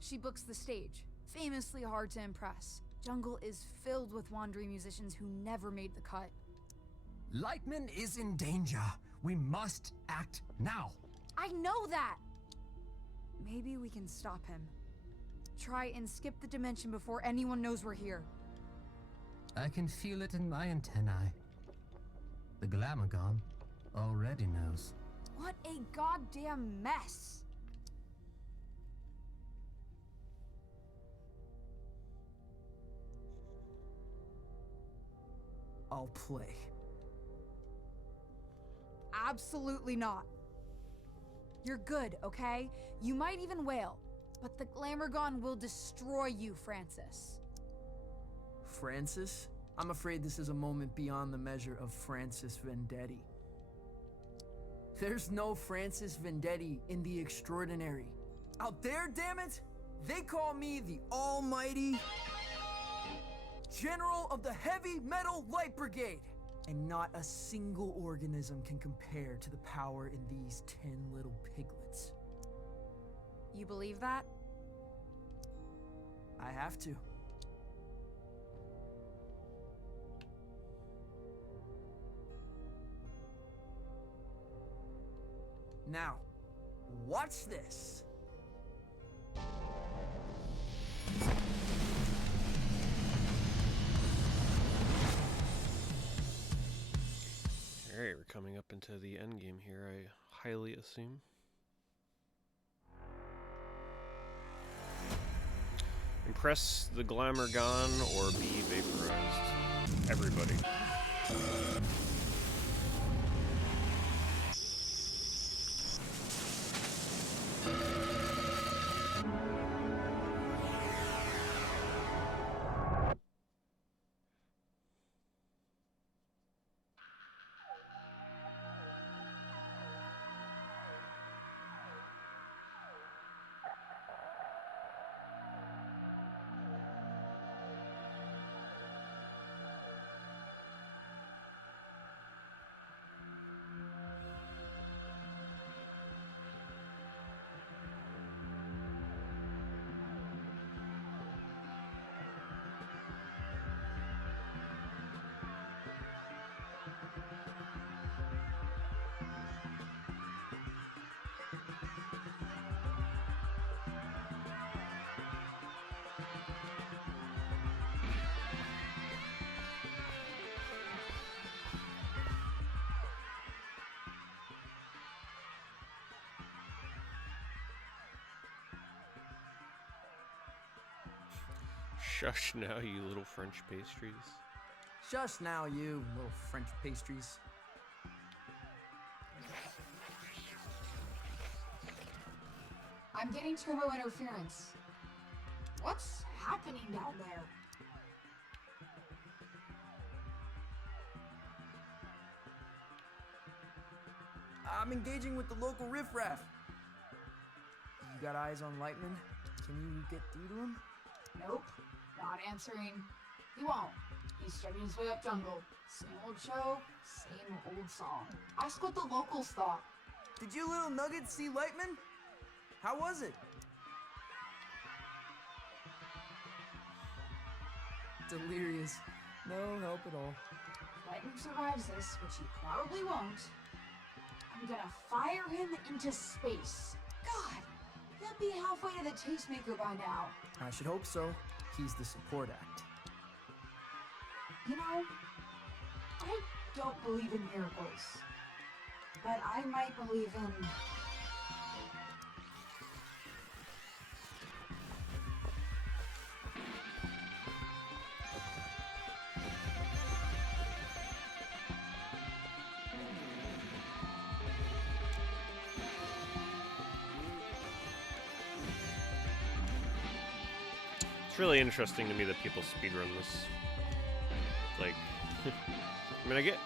She books the stage. Famously hard to impress. Jungle is filled with wandering musicians who never made the cut. Lightman is in danger. We must act now. I know that! Maybe we can stop him. Try and skip the dimension before anyone knows we're here. I can feel it in my antennae. The Glamourgon already knows. What a goddamn mess! I'll play. Absolutely not. You're good, okay? You might even wail, but the Glamourgon will destroy you, Francis. Francis? I'm afraid this is a moment beyond the measure of Francis Vendetti. There's no Francis Vendetti in The Extraordinary. Out there, damn it! They call me the almighty General of the Heavy Metal Light Brigade! And not a single organism can compare to the power in these 10 little piglets. You believe that? I have to. Now, watch this. Alright, we're coming up into the end game here, I highly assume. Impress the Glamourgon or be vaporized. Everybody. Shush now, you little French pastries. Shush now, you little French pastries. I'm getting turbo interference. What's happening down there? I'm engaging with the local riffraff. You got eyes on Lightman? Can you get through to him? Nope, not answering. He won't. He's stretching his way up jungle. Same old show, same old song. Ask what the locals thought. Did you little nuggets see Lightman? How was it? Delirious. No help at all. If Lightning survives this, which he probably won't, I'm gonna fire him into space. God, he'll be halfway to the Tastemaker by now. I should hope so. He's the support act. You know, I don't believe in miracles, but I might believe in... It's really interesting to me that people speedrun this. Like, I mean, I get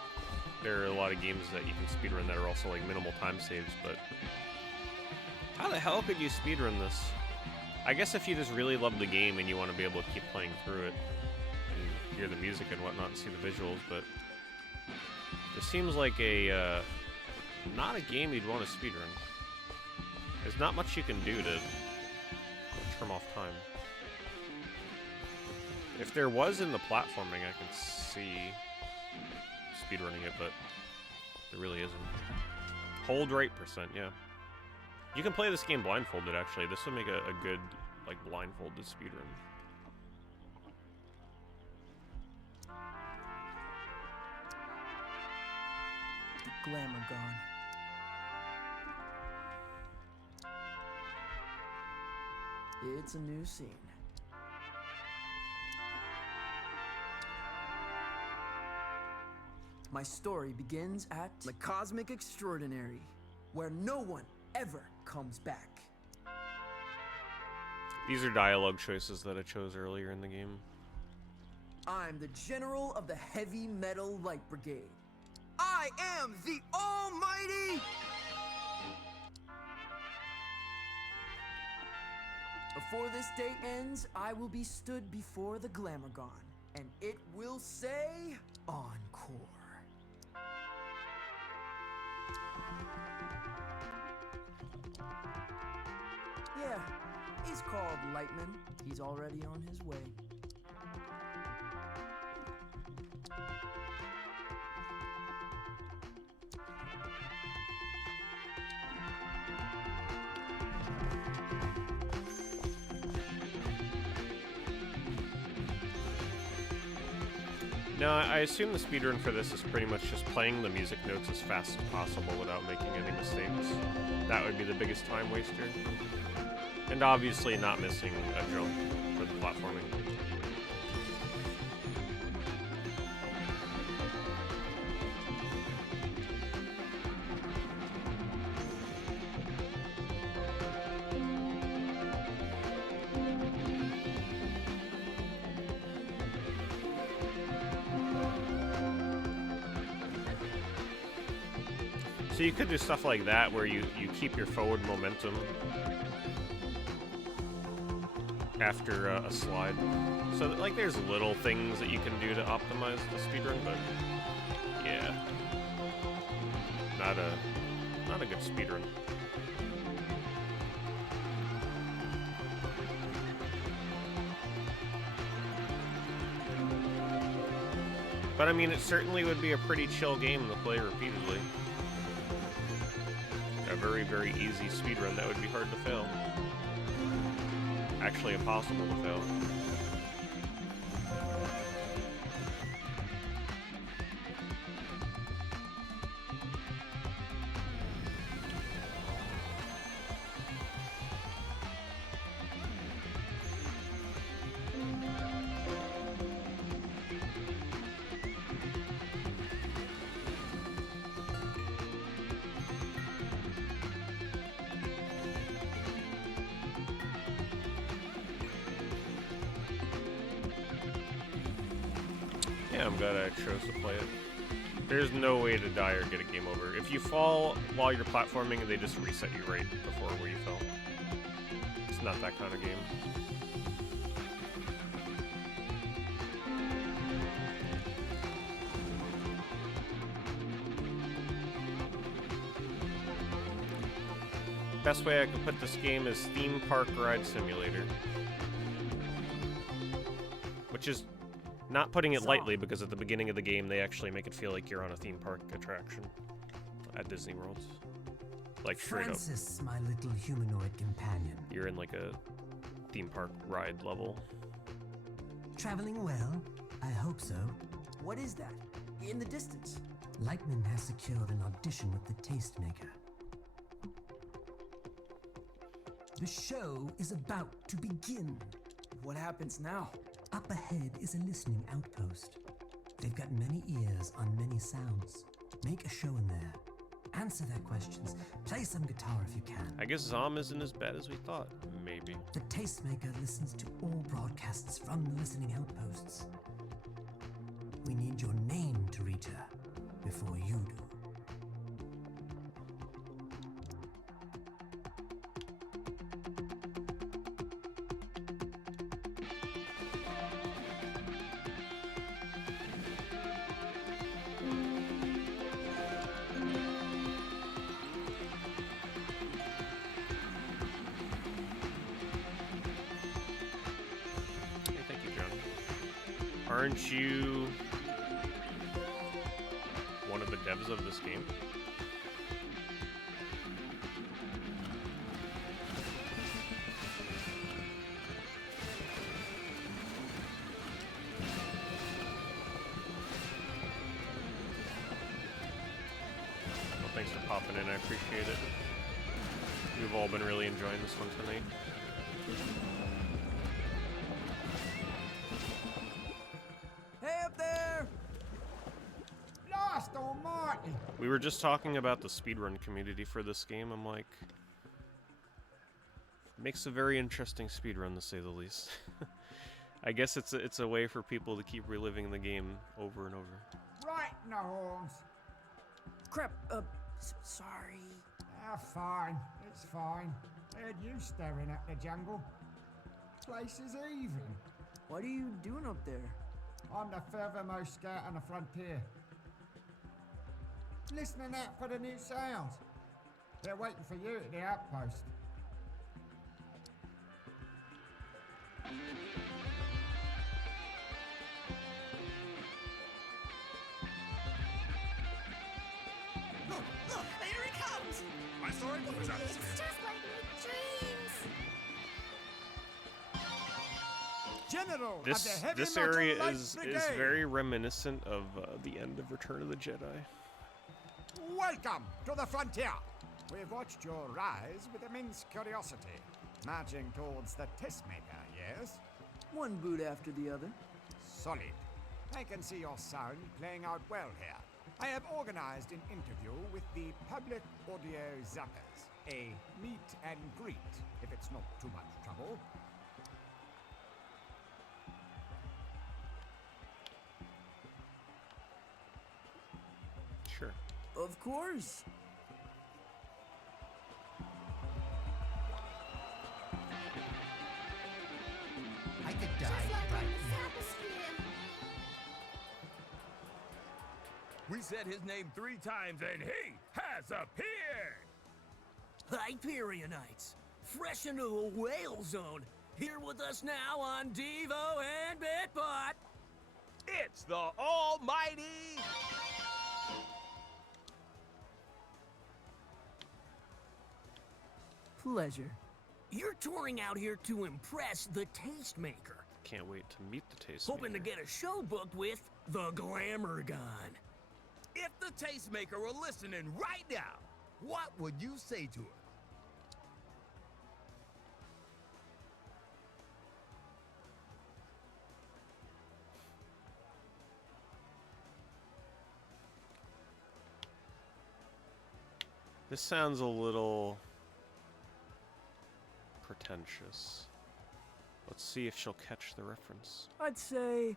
there are a lot of games that you can speedrun that are also like minimal time saves, but how the hell could you speedrun this? I guess if you just really love the game and you want to be able to keep playing through it and hear the music and whatnot and see the visuals, but this seems like a not a game you'd want to speedrun. There's not much you can do to trim off time. If there was in the platforming, I can see speedrunning it, but there really isn't. Hold right %, yeah. You can play this game blindfolded, actually. This would make a good, like, blindfolded speedrun. Glamour gone. It's a new scene. My story begins at the Cosmic Extraordinary, where no one ever comes back. These are dialogue choices that I chose earlier in the game. I'm the General of the Heavy Metal Light Brigade. I am the Almighty! Before this day ends, I will be stood before the Glamourgon, and it will say, Encore. Yeah, he's called Lightman. He's already on his way. No, I assume the speedrun for this is pretty much just playing the music notes as fast as possible without making any mistakes. That would be the biggest time waster. And obviously not missing a jump for the platforming. So you could do stuff like that where you keep your forward momentum after a slide. So like there's little things that you can do to optimize the speedrun, but yeah, not a good speedrun. But I mean, it certainly would be a pretty chill game to play repeatedly. A very, very easy speedrun that would be hard to fail. Actually impossible to fail. Yeah, I'm glad I chose to play it. There's no way to die or get a game over. If you fall while you're platforming, they just reset you right before where you fell. It's not that kind of game. Best way I could put this game is theme park ride simulator. Which is not putting it lightly, because at the beginning of the game they actually make it feel like you're on a theme park attraction at Disney World. Like straight Francis, my little humanoid companion. You're in like a theme park ride level. Traveling well? I hope so. What is that? In the distance? Lightman has secured an audition with the Tastemaker. The show is about to begin. What happens now? Up ahead is a listening outpost. They've got many ears on many sounds. Make a show in there. Answer their questions. Play some guitar if you can. I guess Zom isn't as bad as we thought, maybe. The Tastemaker listens to all broadcasts from the listening outposts. We need your name to reach her before you do. Aren't you one of the devs of this game? Well, thanks for popping in, I appreciate it. We've all been really enjoying this one tonight. We were just talking about the speedrun community for this game. I'm like, makes a very interesting speedrun to say the least. I guess it's a way for people to keep reliving the game over and over. Right in the horns. Crap, sorry. Fine, it's fine. I had you staring at the jungle. Place is even. What are you doing up there? I'm the furthermost scout on the frontier. Listening out for the new sounds. They're waiting for you at the outpost. Look, here he comes! I saw it was out of It's just like my dreams. General, This area is very reminiscent of the end of Return of the Jedi. Welcome to the frontier. We've watched your rise with immense curiosity, marching towards the Tastemaker, yes? One boot after the other. Solid. I can see your sound playing out well here. I have organized an interview with the Public Audio Zappers. A meet and greet, if it's not too much trouble. Sure. Of course. I could die right now. We said his name 3 times and he has appeared! Hyperionites, fresh into the whale zone, here with us now on Devo and Bitbot. It's the almighty... Pleasure. You're touring out here to impress the Tastemaker. Can't wait to meet the Tastemaker. Hoping to get a show booked with the Glamour Gun. If the Tastemaker were listening right now, what would you say to her? This sounds a little pretentious. Let's see if she'll catch the reference. I'd say,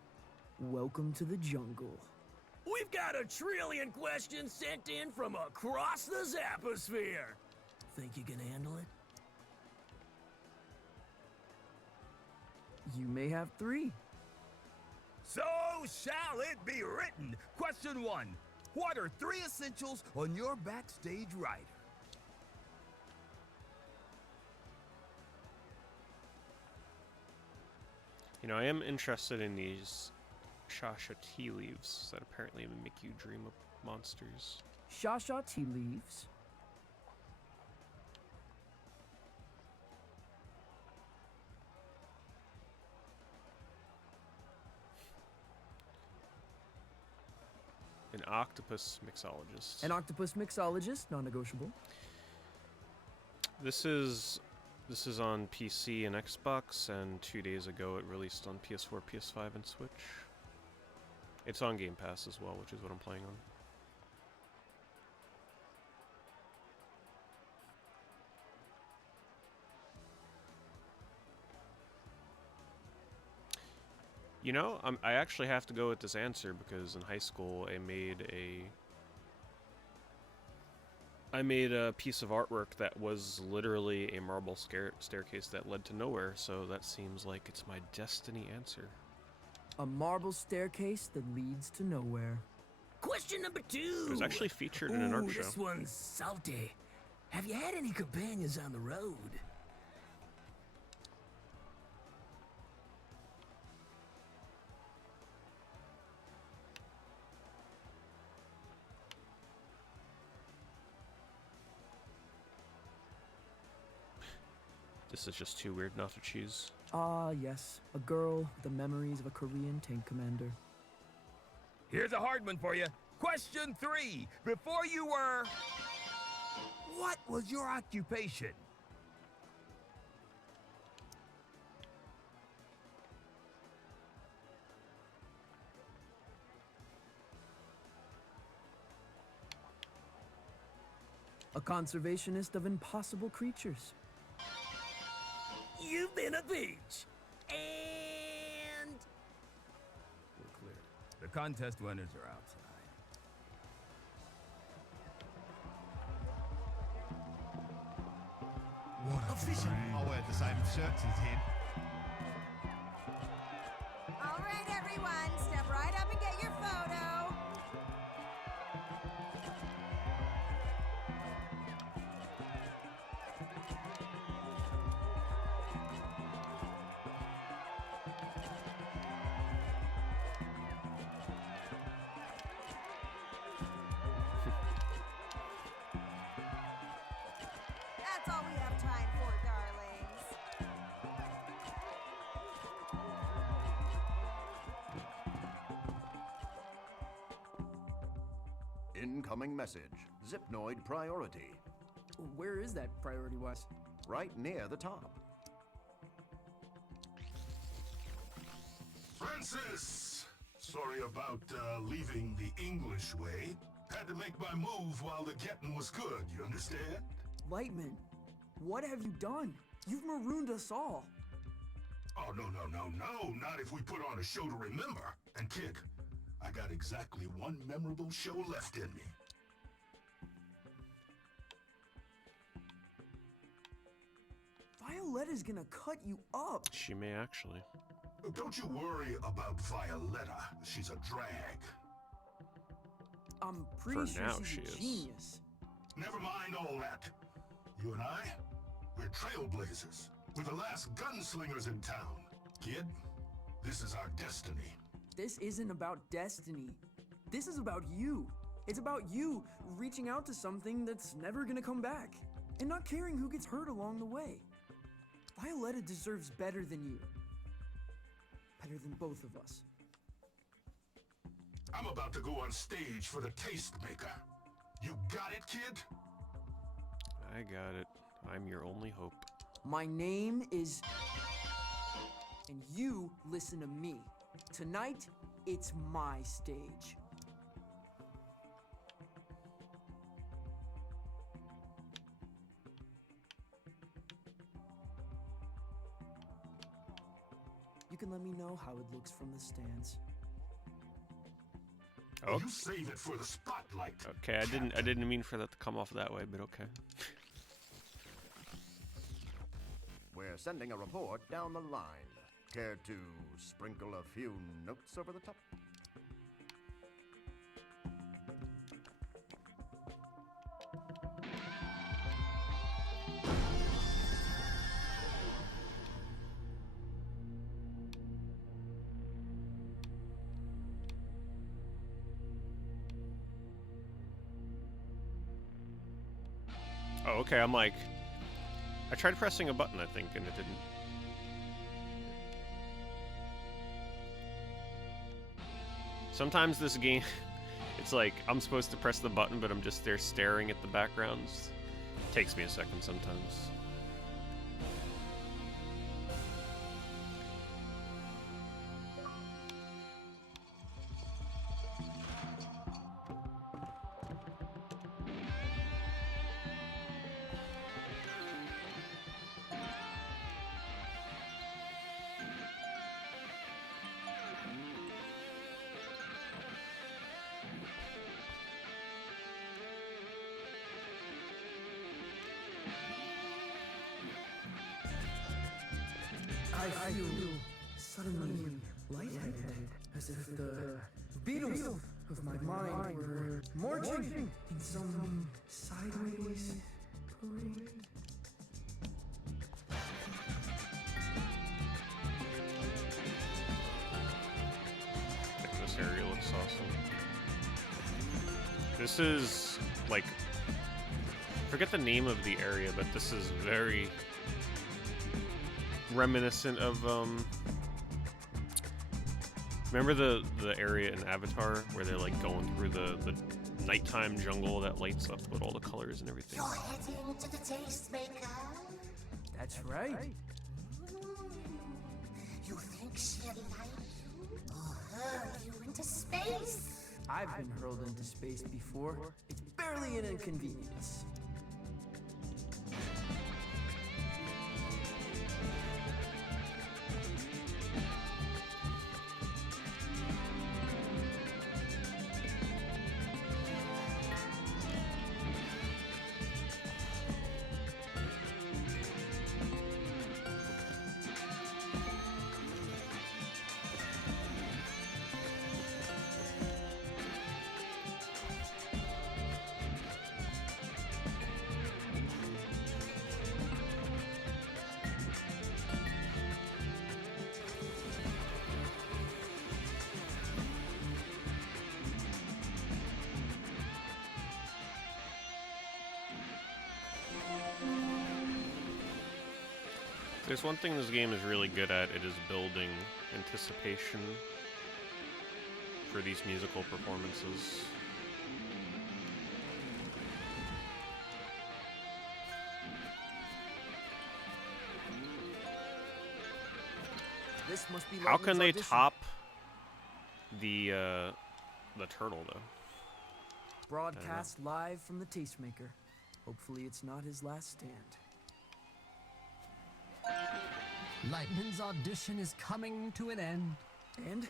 welcome to the jungle. We've got a trillion questions sent in from across the Zaposphere. Think you can handle it? You may have 3. So shall it be written. Question 1. What are 3 essentials on your backstage rider? You know, I am interested in these Shasha tea leaves that apparently make you dream of monsters. Shasha tea leaves. An octopus mixologist. An octopus mixologist, non-negotiable. This is on PC and Xbox, and 2 days ago it released on PS4, PS5, and Switch. It's on Game Pass as well, which is what I'm playing on. You know, I actually have to go with this answer because in high school I made a piece of artwork that was literally a marble staircase that led to nowhere, so that seems like it's my destiny answer. A marble staircase that leads to nowhere. Question number 2. It was actually featured in an art show. This one's salty. Have you had any companions on the road? This is just too weird not to choose. Ah, yes. A girl with the memories of a Korean tank commander. Here's a hard one for you. Question 3. Before you were... What was your occupation? A conservationist of impossible creatures. You've been a beach. And... We're clear. The contest winners are outside. What a vision! I wear the same shirts as him. All right, everyone, step right up and get your photo. That's all we have time for, darlings. Incoming message. Zipnoid priority. Where is that priority-wise? Right near the top. Francis! Sorry about leaving the English way. Had to make my move while the getting was good, you understand? Lightman, what have you done? You've marooned us all. Oh, no, not if we put on a show to remember. And kid, I got exactly one memorable show left in me. Violetta's gonna cut you up. She may actually. Don't you worry about Violetta. She's a drag. I'm pretty For sure now, she's she a is. genius. Never mind all that. You and I, we're trailblazers. We're the last gunslingers in town. Kid, this is our destiny. This isn't about destiny. This is about you. It's about you reaching out to something that's never gonna come back, and not caring who gets hurt along the way. Violetta deserves better than you. Better than both of us. I'm about to go on stage for the Tastemaker. You got it, kid? I got it. I'm your only hope. My name is... And you listen to me. Tonight, it's my stage. You can let me know how it looks from the stands. Oh. You save it for the spotlight. Okay, I didn't mean for that to come off that way, but okay. We're sending a report down the line. Care to sprinkle a few notes over the top? Oh, okay, I'm like... I tried pressing a button, I think, and it didn't. Sometimes this game, it's like, I'm supposed to press the button, but I'm just there staring at the backgrounds. It takes me a second sometimes. I feel suddenly lightheaded, as if the beetles of my mind were marching in some sideways parade. This area looks awesome. This is, like, I forget the name of the area, but this is very reminiscent of, remember the area in Avatar where they're, like, going through the nighttime jungle that lights up with all the colors and everything? You're heading to the Tastemaker? That's right. You think she'll like you or hurl you into space? I've been hurled into space before. It's barely an inconvenience. There's one thing this game is really good at, it is building anticipation for these musical performances. This must be How can they audition. top the turtle, though? Broadcast live from the Tastemaker. Hopefully it's not his last stand. Lightning's audition is coming to an end. And?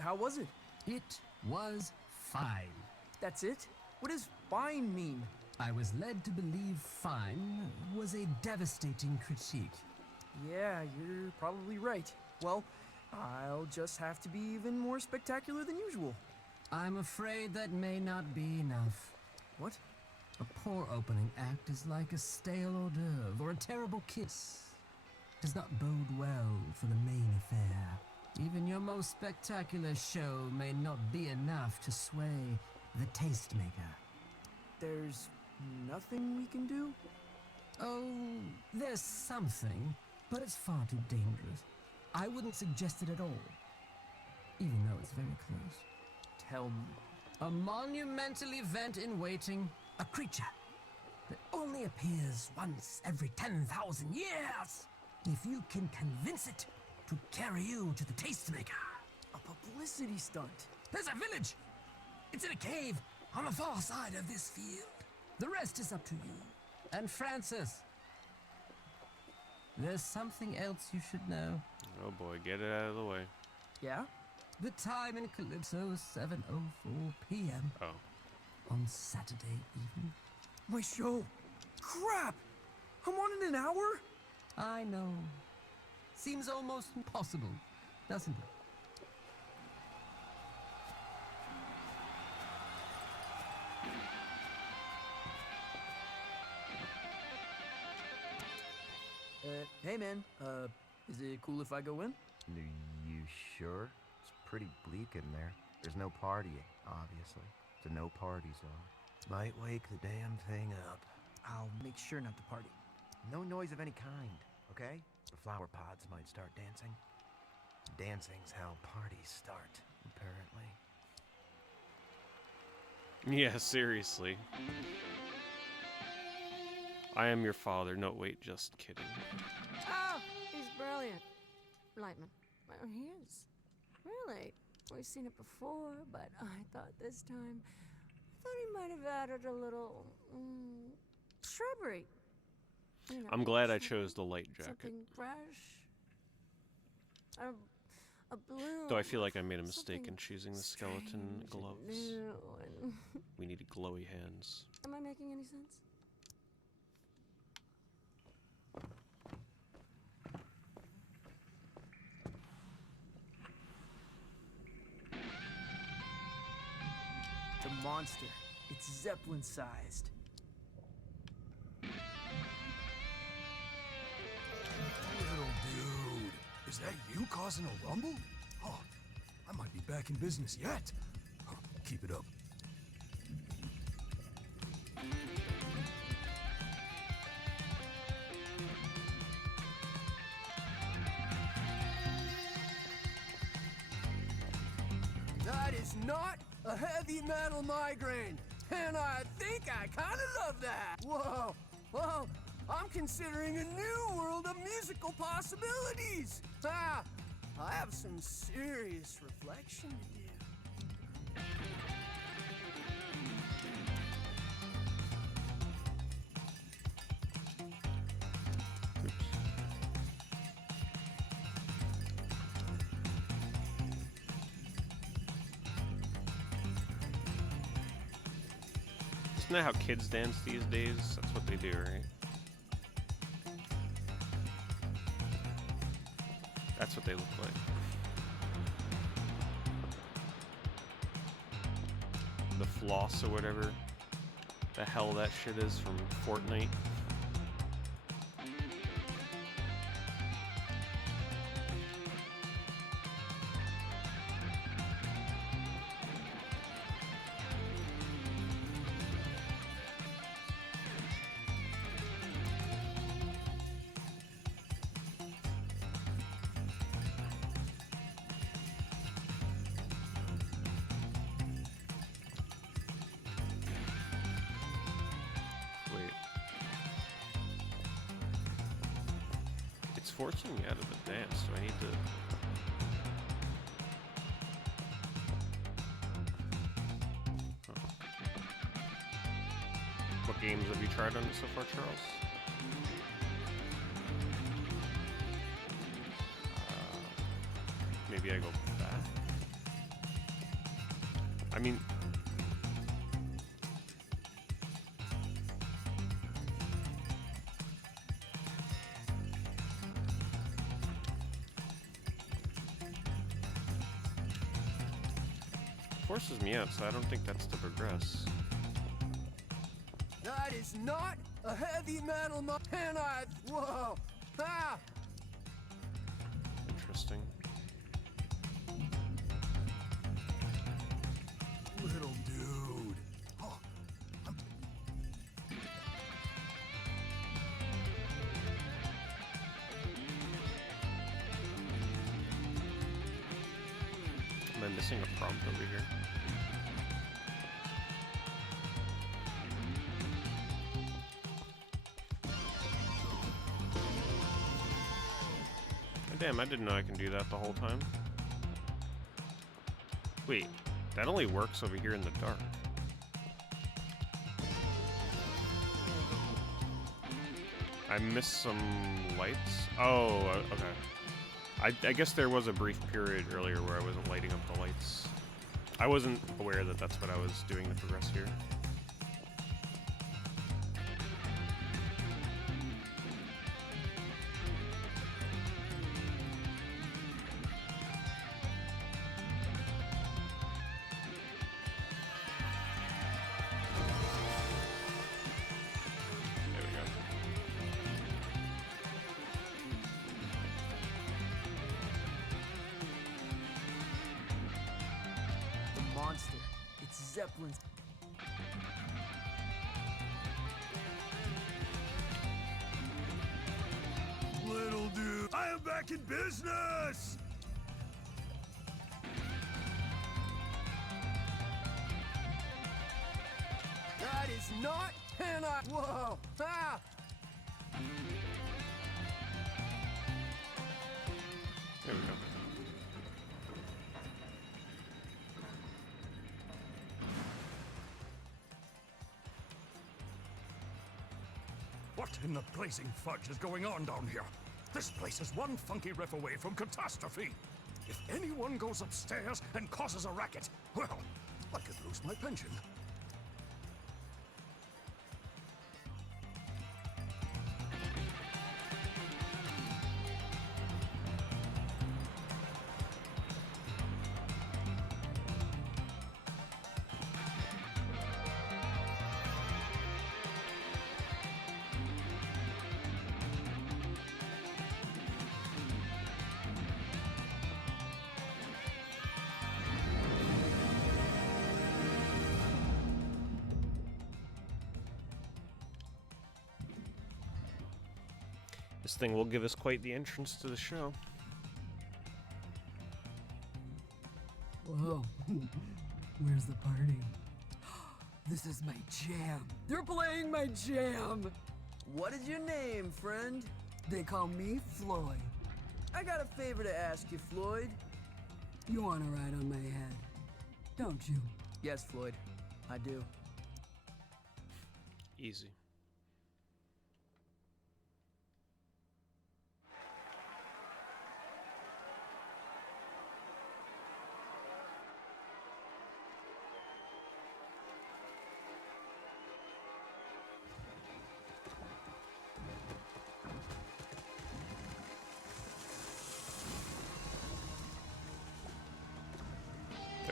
How was it? It was fine. That's it? What does fine mean? I was led to believe fine was a devastating critique. Yeah, you're probably right. Well, I'll just have to be even more spectacular than usual. I'm afraid that may not be enough. What? A poor opening act is like a stale hors d'oeuvre or a terrible kiss. Does not bode well for the main affair. Even your most spectacular show may not be enough to sway the Tastemaker. There's nothing we can do? Oh, there's something, but it's far too dangerous. I wouldn't suggest it at all, even though it's very close. Tell me. A monumental event in waiting, a creature that only appears once every 10,000 years. If you can convince it to carry you to the Tastemaker. A publicity stunt. There's a village. It's in a cave on the far side of this field. The rest is up to you. And Francis, there's something else you should know. Oh boy, get it out of the way. Yeah? The time in Calypso is 7:04 p.m. Oh. On Saturday evening. My show. Crap! I'm on in an hour? I know. Seems almost impossible, doesn't it? Hey man, is it cool if I go in? Are you sure? It's pretty bleak in there. There's no partying, obviously. It's a no-party zone. Might wake the damn thing up. I'll make sure not to party. No noise of any kind, okay? The flower pods might start dancing. Dancing's how parties start, apparently. Yeah, seriously. I am your father. No, wait, just kidding. Oh, he's brilliant. Lightman. Well, he is. Really. We've seen it before, but I thought this time, he might have added a little shrubbery. You know, I'm glad I chose the light jacket. Something fresh. A bloom. Though I feel like I made a mistake in choosing the skeleton gloves. And We needed glowy hands. am I making any sense? The monster. It's Zeppelin-sized. Little dude, is that you causing a rumble? Oh, I might be back in business yet. Huh, keep it up. That is not a heavy metal migraine, and I think I kind of love that. Whoa, whoa, I'm considering a new world of musical possibilities. Ah, I have some serious reflection to do. Isn't that how kids dance these days? That's what they do, right? That's what they look like. The floss or whatever the hell that shit is from Fortnite. It's forcing me out of the dance. Do I need to... Huh. What games have you tried on it so far, Charles? Maybe I go back. I mean... forces me out, so I don't think that's to progress. That is not a heavy metal and I... Whoa! Ah! Interesting. Little dude. Oh, Am I missing a prompt over here? Damn, I didn't know I can do that the whole time. Wait, that only works over here in the dark. I missed some lights? Oh, okay. I guess there was a brief period earlier where I wasn't lighting up the lights. I wasn't aware that that's what I was doing to progress here. Monster. It's Zeppelin's. back in business! That is not Hannah. Whoa! Ah! There we go. What in the blazing fudge is going on down here? This place is one funky riff away from catastrophe. If anyone goes upstairs and causes a racket, well, I could lose my pension. This thing will give us quite the entrance to the show. Whoa. Where's the party? This is my jam. They're playing my jam. What is your name, friend? They call me Floyd. I got a favor to ask you, Floyd. You want to ride on my head, don't you? Yes, Floyd. I do. Easy.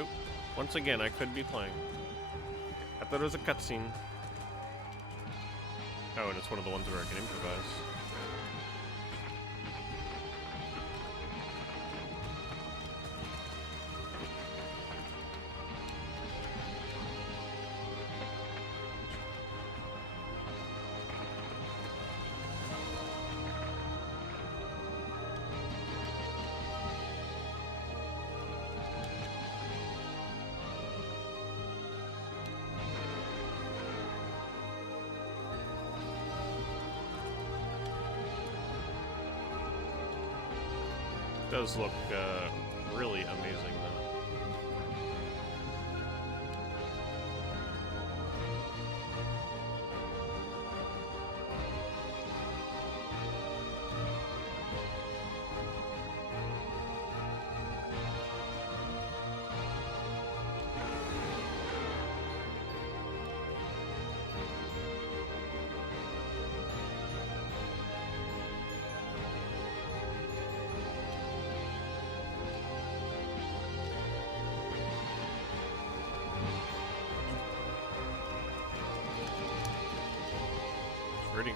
Oh, once again, I could be playing. I thought it was a cutscene. Oh, and it's one of the ones where I can improvise. Does look really amazing though. Pretty.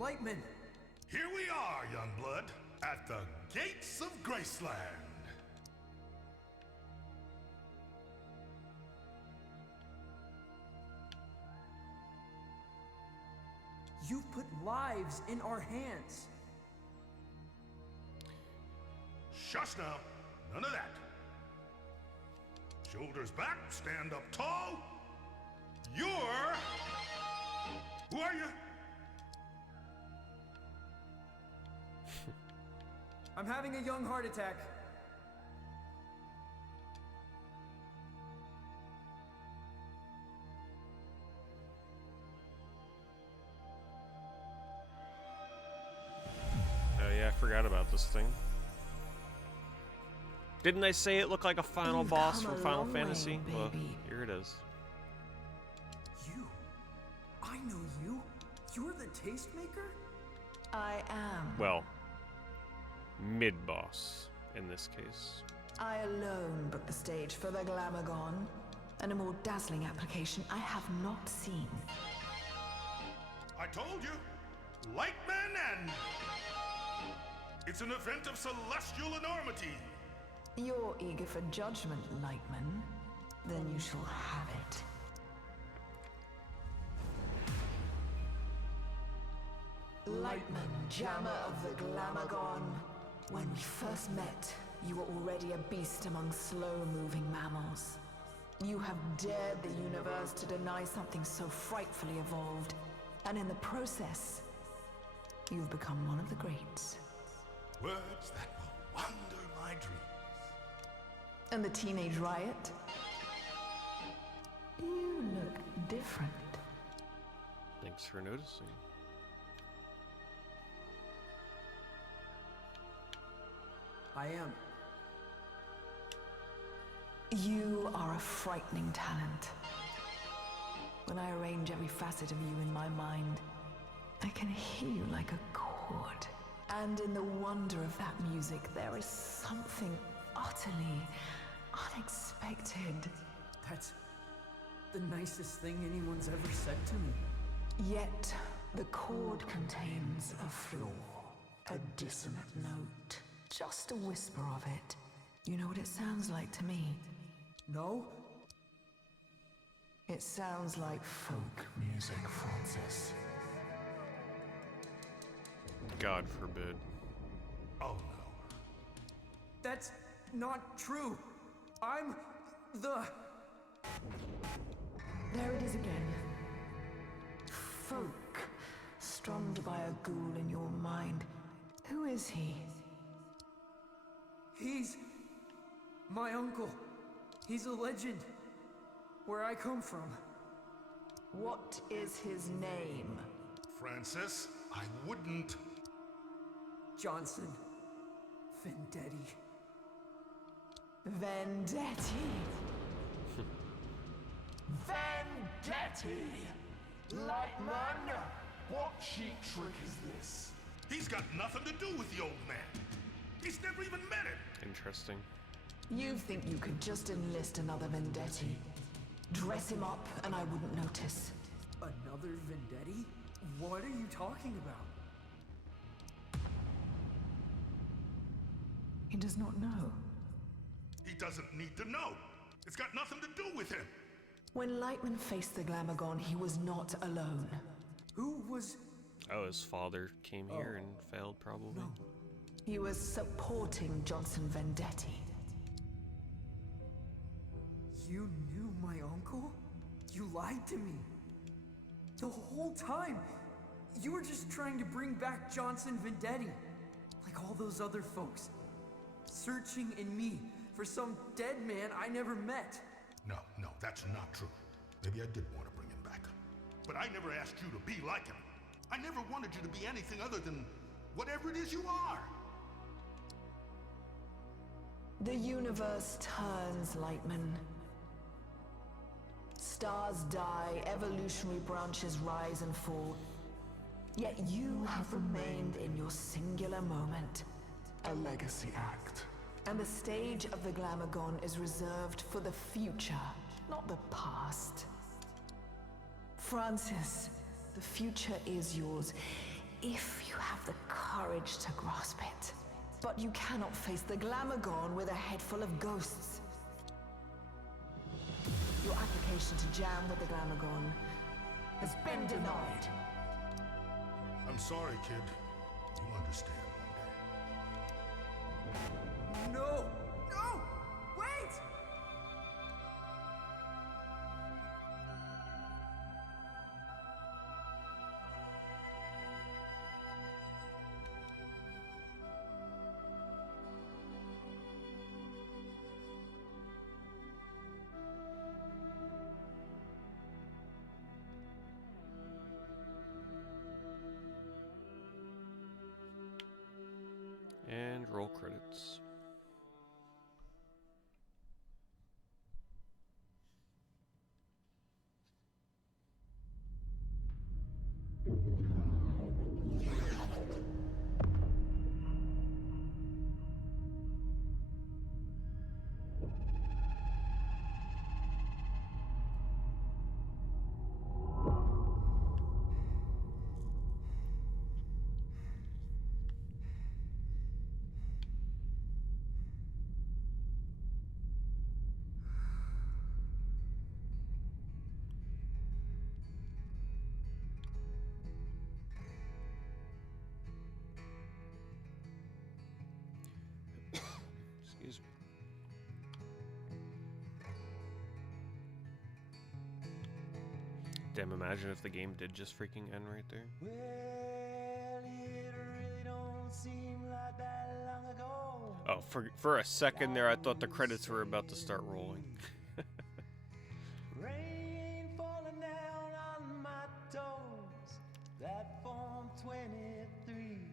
Lightman! Here we are, Youngblood, at the gates of Graceland. You've put lives in our hands. Shush now. None of that. Shoulders back, stand up tall. You're... Who are you? I'm having a young heart attack. forgot about this thing. Didn't I say it looked like a final boss from Final Fantasy? Well, here it is. You? I know you. You're the tastemaker? I am. Well, mid-boss in this case. I alone booked the stage for the Glamorgon, and a more dazzling application I have not seen. I told you, Lightman, and it's an event of celestial enormity. You're eager for judgment, Lightman. Then you shall have it. Lightman, jammer of the Glamorgon. When we first met, you were already a beast among slow-moving mammals. You have dared the universe to deny something so frightfully evolved, and in the process, you've become one of the greats. Words that will wander my dreams. And the teenage riot? You look different. Thanks for noticing. I am. You are a frightening talent. When I arrange every facet of you in my mind, I can hear you like a chord. And in the wonder of that music, there is something utterly unexpected. That's the nicest thing anyone's ever said to me. Yet, the chord contains a flaw, a dissonant note, just a whisper of it. You know what it sounds like to me? No? It sounds like folk music, Francis. God forbid. Oh no. That's not true. I'm the... There it is again. Folk, strummed by a ghoul in your mind. Who is he? He's my uncle. He's a legend. Where I come from. What is his name? Francis, I wouldn't. Johnson. Vendetti. Vendetti. Vendetti! Lightman, what cheap trick is this? He's got nothing to do with the old man. He's never even met him. Interesting. You think you could just enlist another Vendetti? Dress him up and I wouldn't notice. Another Vendetti? What are you talking about? He does not know. He doesn't need to know. It's got nothing to do with him. When Lightman faced the Glamorgon, he was not alone. Who was... Oh, his father came here and failed, probably. No. He was supporting Johnson Vendetti. You knew my uncle? You lied to me. The whole time, you were just trying to bring back Johnson Vendetti. Like all those other folks. Searching in me for some dead man I never met. No, that's not true. Maybe I did want to bring him back. But I never asked you to be like him. I never wanted you to be anything other than whatever it is you are. The universe turns, Lightman. Stars die, evolutionary branches rise and fall. Yet you have remained in your singular moment. A legacy act. And the stage of the Glamorgon is reserved for the future, not the past. Francis, the future is yours, if you have the courage to grasp it. But you cannot face the Glamorgon with a head full of ghosts. Your application to jam with the Glamorgon has been denied. I'm sorry, kid. You'll understand one day. No! No! Wait! credits. Excuse me. Damn, imagine if the game did just freaking end right there. Well, it really don't seem like that long ago. Oh, for a second there, I thought the credits were about to start rolling. Rain falling down on my toes. Platform 23.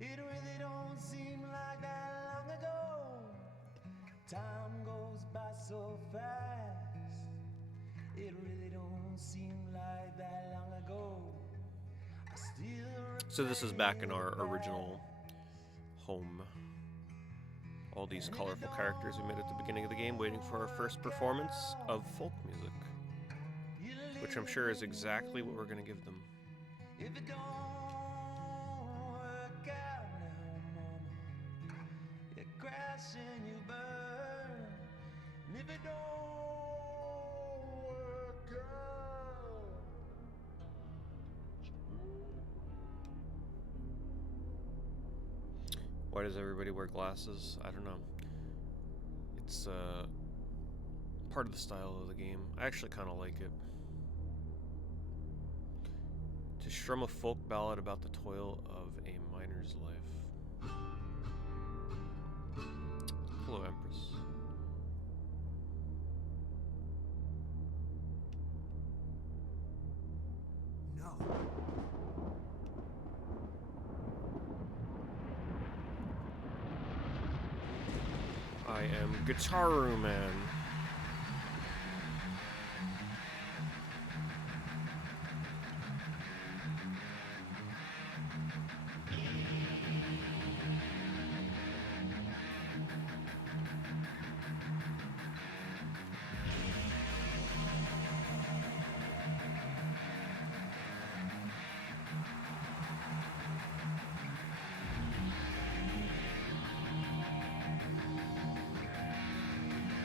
It really don't seem like that long ago. Time goes by so fast. It really don't seem like that long ago. I still So this is back in our original home. All these colorful characters we met at the beginning of the game, waiting for our first performance of folk music, which I'm sure is exactly what we're going to give them. if it don't work out now, mama, you crash and you burn. And if it don't work out, Why does everybody wear glasses? I don't know. It's part of the style of the game. I actually kind of like it. To strum a folk ballad about the toil of a miner's life. Hello, Empress. no. I am Guitar Man.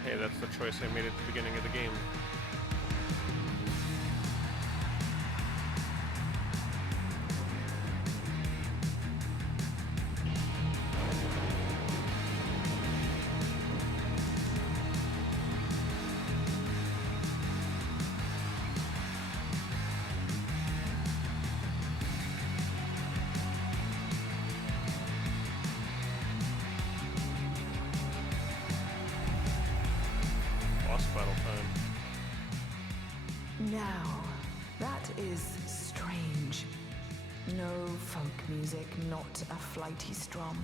Hey, that's the choice I made at the beginning of the game. Now, that is strange. No folk music, not a flighty strum.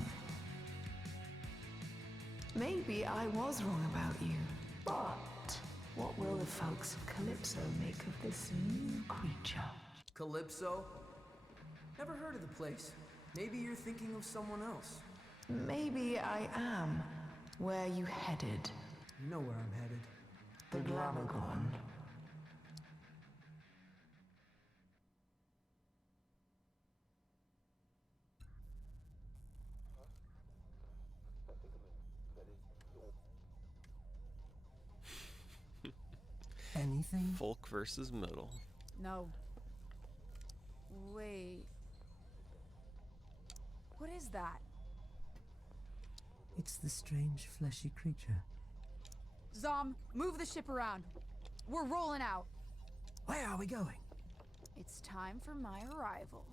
Maybe I was wrong about you, but what will the folks of Calypso make of this new creature? Calypso? Never heard of the place. Maybe you're thinking of someone else. Maybe I am. Where you headed? You know where I'm headed. The Glamagon. Anything? Folk versus metal. No. Wait. What is that? It's the strange fleshy creature. Zom, move the ship around. We're rolling out. Where are we going? It's time for my arrival.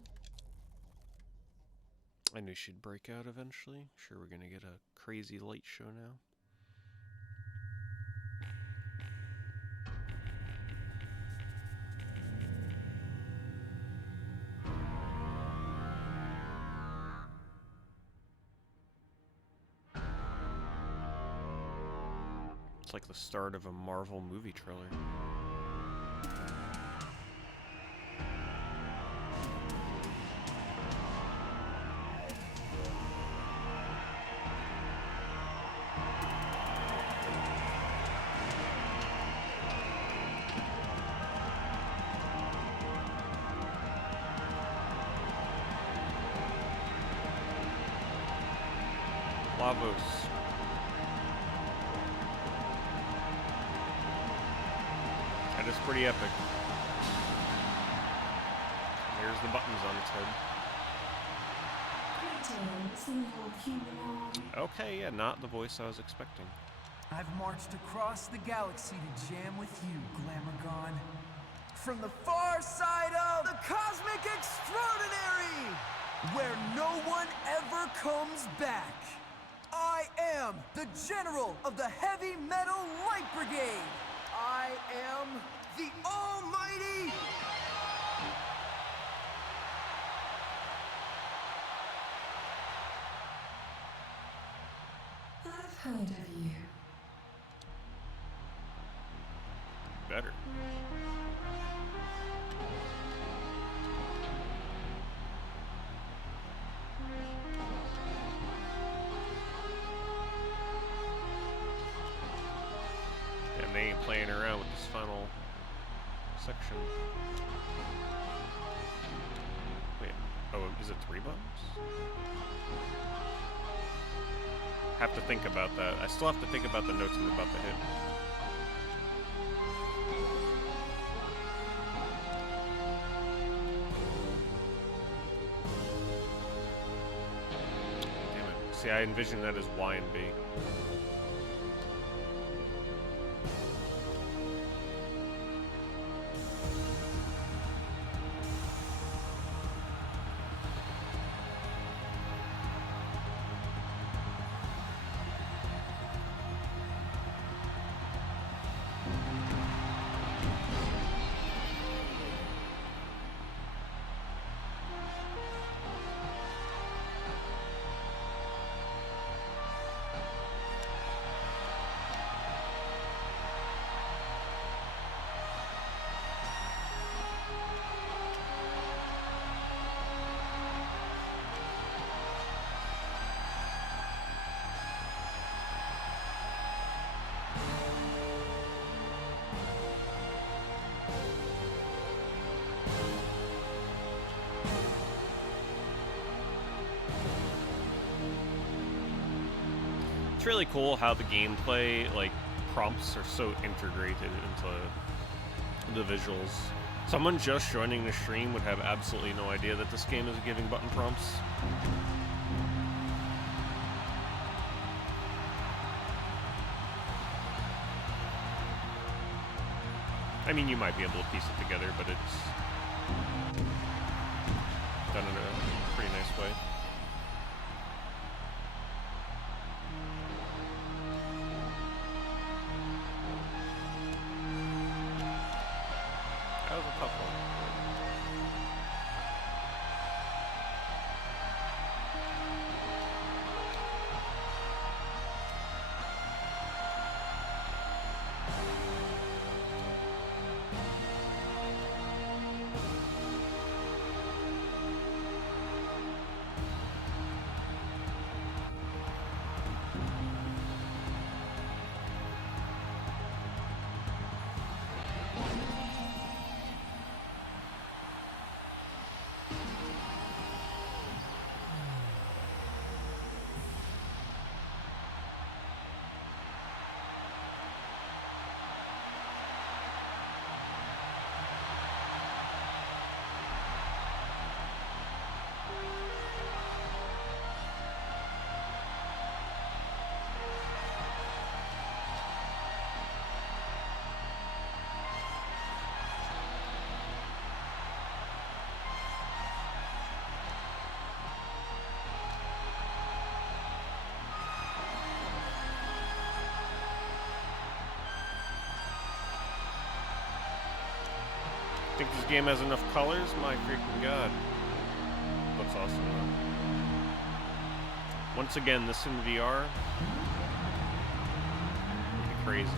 I knew she'd break out eventually. Sure, we're gonna get a crazy light show now. It's like the start of a Marvel movie trailer. Lavos. That is pretty epic. Here's the buttons on its head. Okay, yeah, not the voice I was expecting. I've marched across the galaxy to jam with you, Glamourgon. From the far side of the cosmic extraordinary, where no one ever comes back. I am the General of the Heavy Metal Light Brigade. I am the Almighty... I've heard of you. Better. And they ain't playing around with this final section. Wait, oh, is it 3 buttons? Have to think about that. I still have to think about the notes I'm about to hit. Damn it. See, I envision that as Y and B. It's really cool how the gameplay, like, prompts are so integrated into the visuals. Someone just joining the stream would have absolutely no idea that this game is giving button prompts. I mean, you might be able to piece it together, but it's done in a pretty nice way. That was a tough one. Think this game has enough colors? My freaking god. Looks awesome though. Once again, this in VR. It'd be crazy.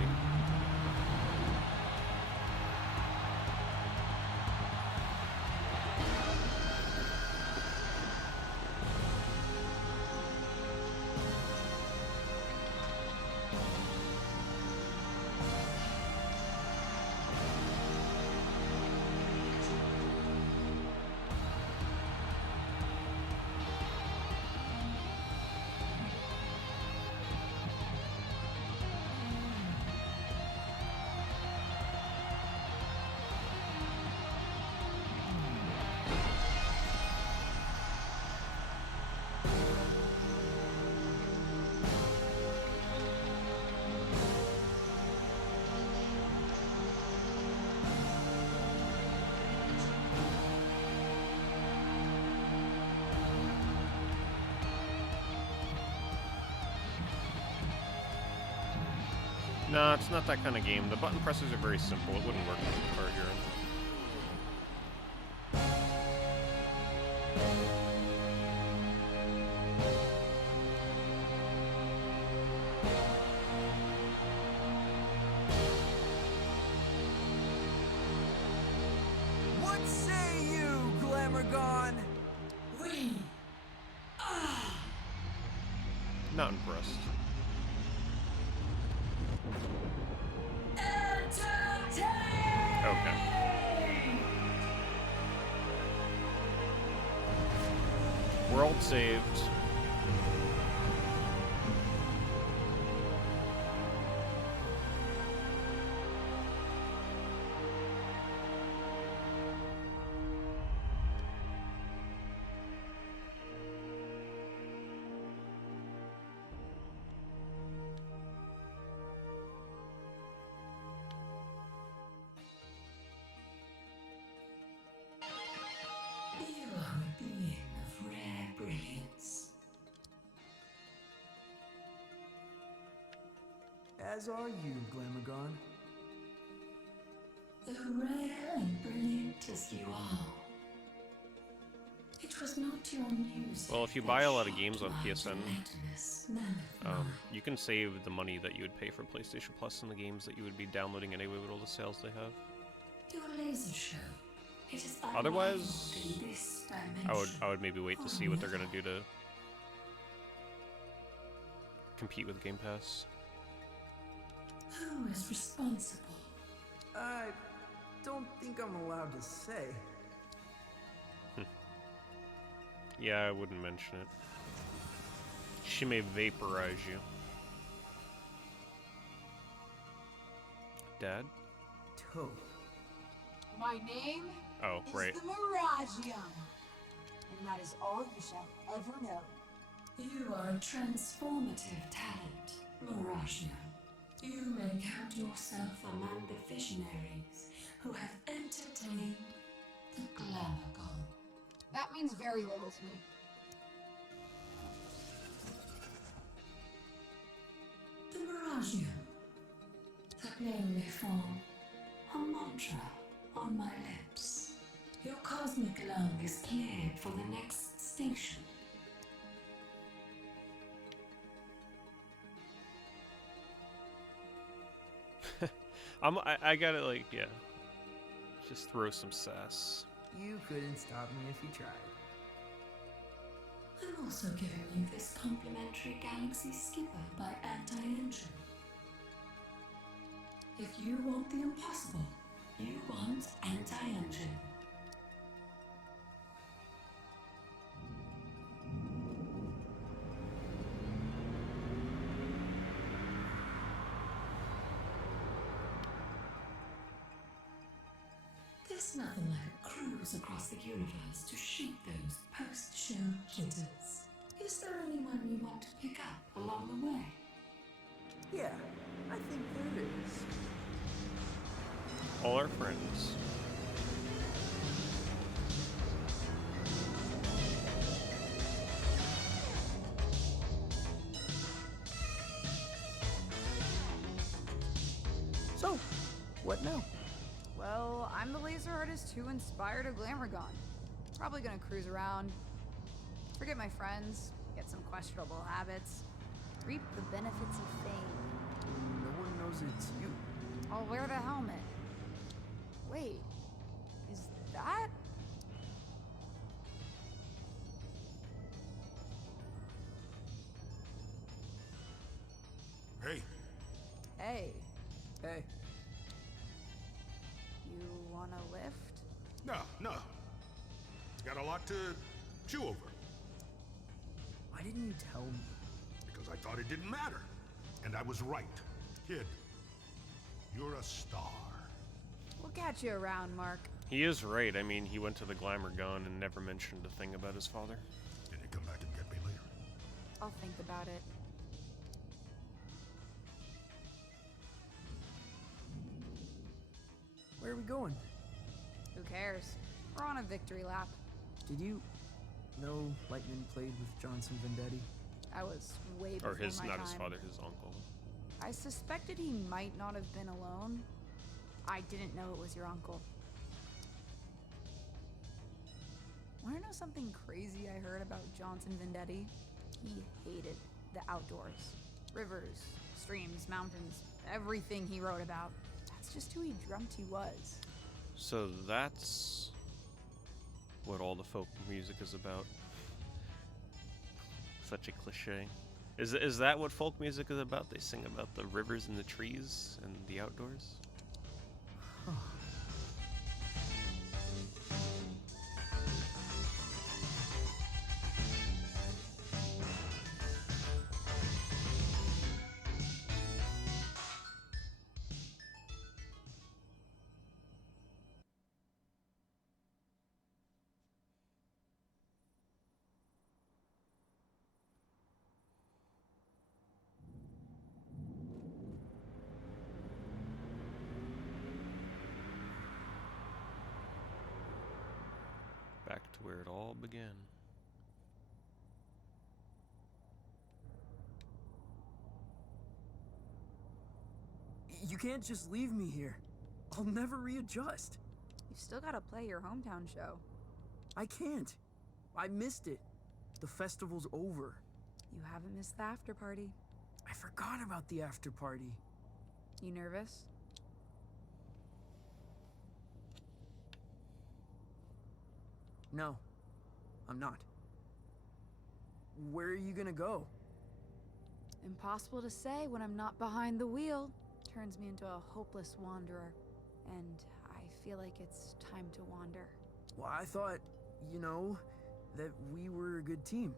No, it's not that kind of game. The button presses are very simple. It wouldn't work with the card you're in. What say you, Glamourgon? We are. Not impressed. Okay. World saved. You are a being of rare brilliance. As are you, Glamourgon. Though rare and brilliant as you are, it was not your music. Well, if you buy a lot of games on PSN, Mammoth you can save the money that you would pay for PlayStation Plus in the games that you would be downloading anyway with all the sales they have. Your laser show. It is Otherwise, unrivaled in this dimension. I would maybe wait to see what they're gonna do to compete with Game Pass. Who is responsible? I don't think I'm allowed to say. Yeah, I wouldn't mention it. She may vaporize you. Dad? Toe. My name Oh, right. is the Miragium, and that is all you shall ever know. You are a transformative talent, Miragium. You may count yourself among the visionaries who have entertained the Glamourgon. That means very little to me. The Miragium. That name may form a mantra on my lips. Your cosmic lung is cleared for the next station. I gotta, like, yeah. Just throw some sass. You couldn't stop me if you tried. I'm also giving you this complimentary Galaxy Skipper by Anti-Engine. If you want the impossible, you want Anti-Engine. There's nothing like a cruise across the universe to shake those post-show jitters. Is there anyone you want to pick up along the way? Yeah, I think there is. All our friends. So, what now? Well, I'm the laser artist who inspired a Glamourgon. Probably gonna cruise around, forget my friends, get some questionable habits, reap the benefits of fame. No one knows it's you. I'll wear the helmet. Wait, is that? Hey. Hey, Hey, you want a lift? No. Got a lot to chew over. why didn't you tell me? Because I thought it didn't matter. And I was right. Kid, you're a star. We'll catch you around, Mark. He is right. I mean, he went to the Glamour Gun and never mentioned a thing about his father. Can you come back and get me later? I'll think about it. Where are we going? Who cares? We're on a victory lap. Did you know Lightman played with Johnson Vendetti? I was way before Or his, my not time. his father, his uncle. I suspected he might not have been alone. I didn't know it was your uncle. Want to know something crazy I heard about Johnson Vendetti? He hated the outdoors. Rivers, streams, mountains, everything he wrote about. That's just who he dreamt he was. So that's what all the folk music is about. Such a cliche. Is that what folk music is about? They sing about the rivers and the trees and the outdoors? Back to where it all began. You can't just leave me here. I'll never readjust. You've still got to play your hometown show. I can't. I missed it. The festival's over. You haven't missed the after party. I forgot about the after party. You nervous? No, I'm not. Where are you gonna go? Impossible to say when I'm not behind the wheel. Turns me into a hopeless wanderer. And I feel like it's time to wander. Well, I thought, that we were a good team.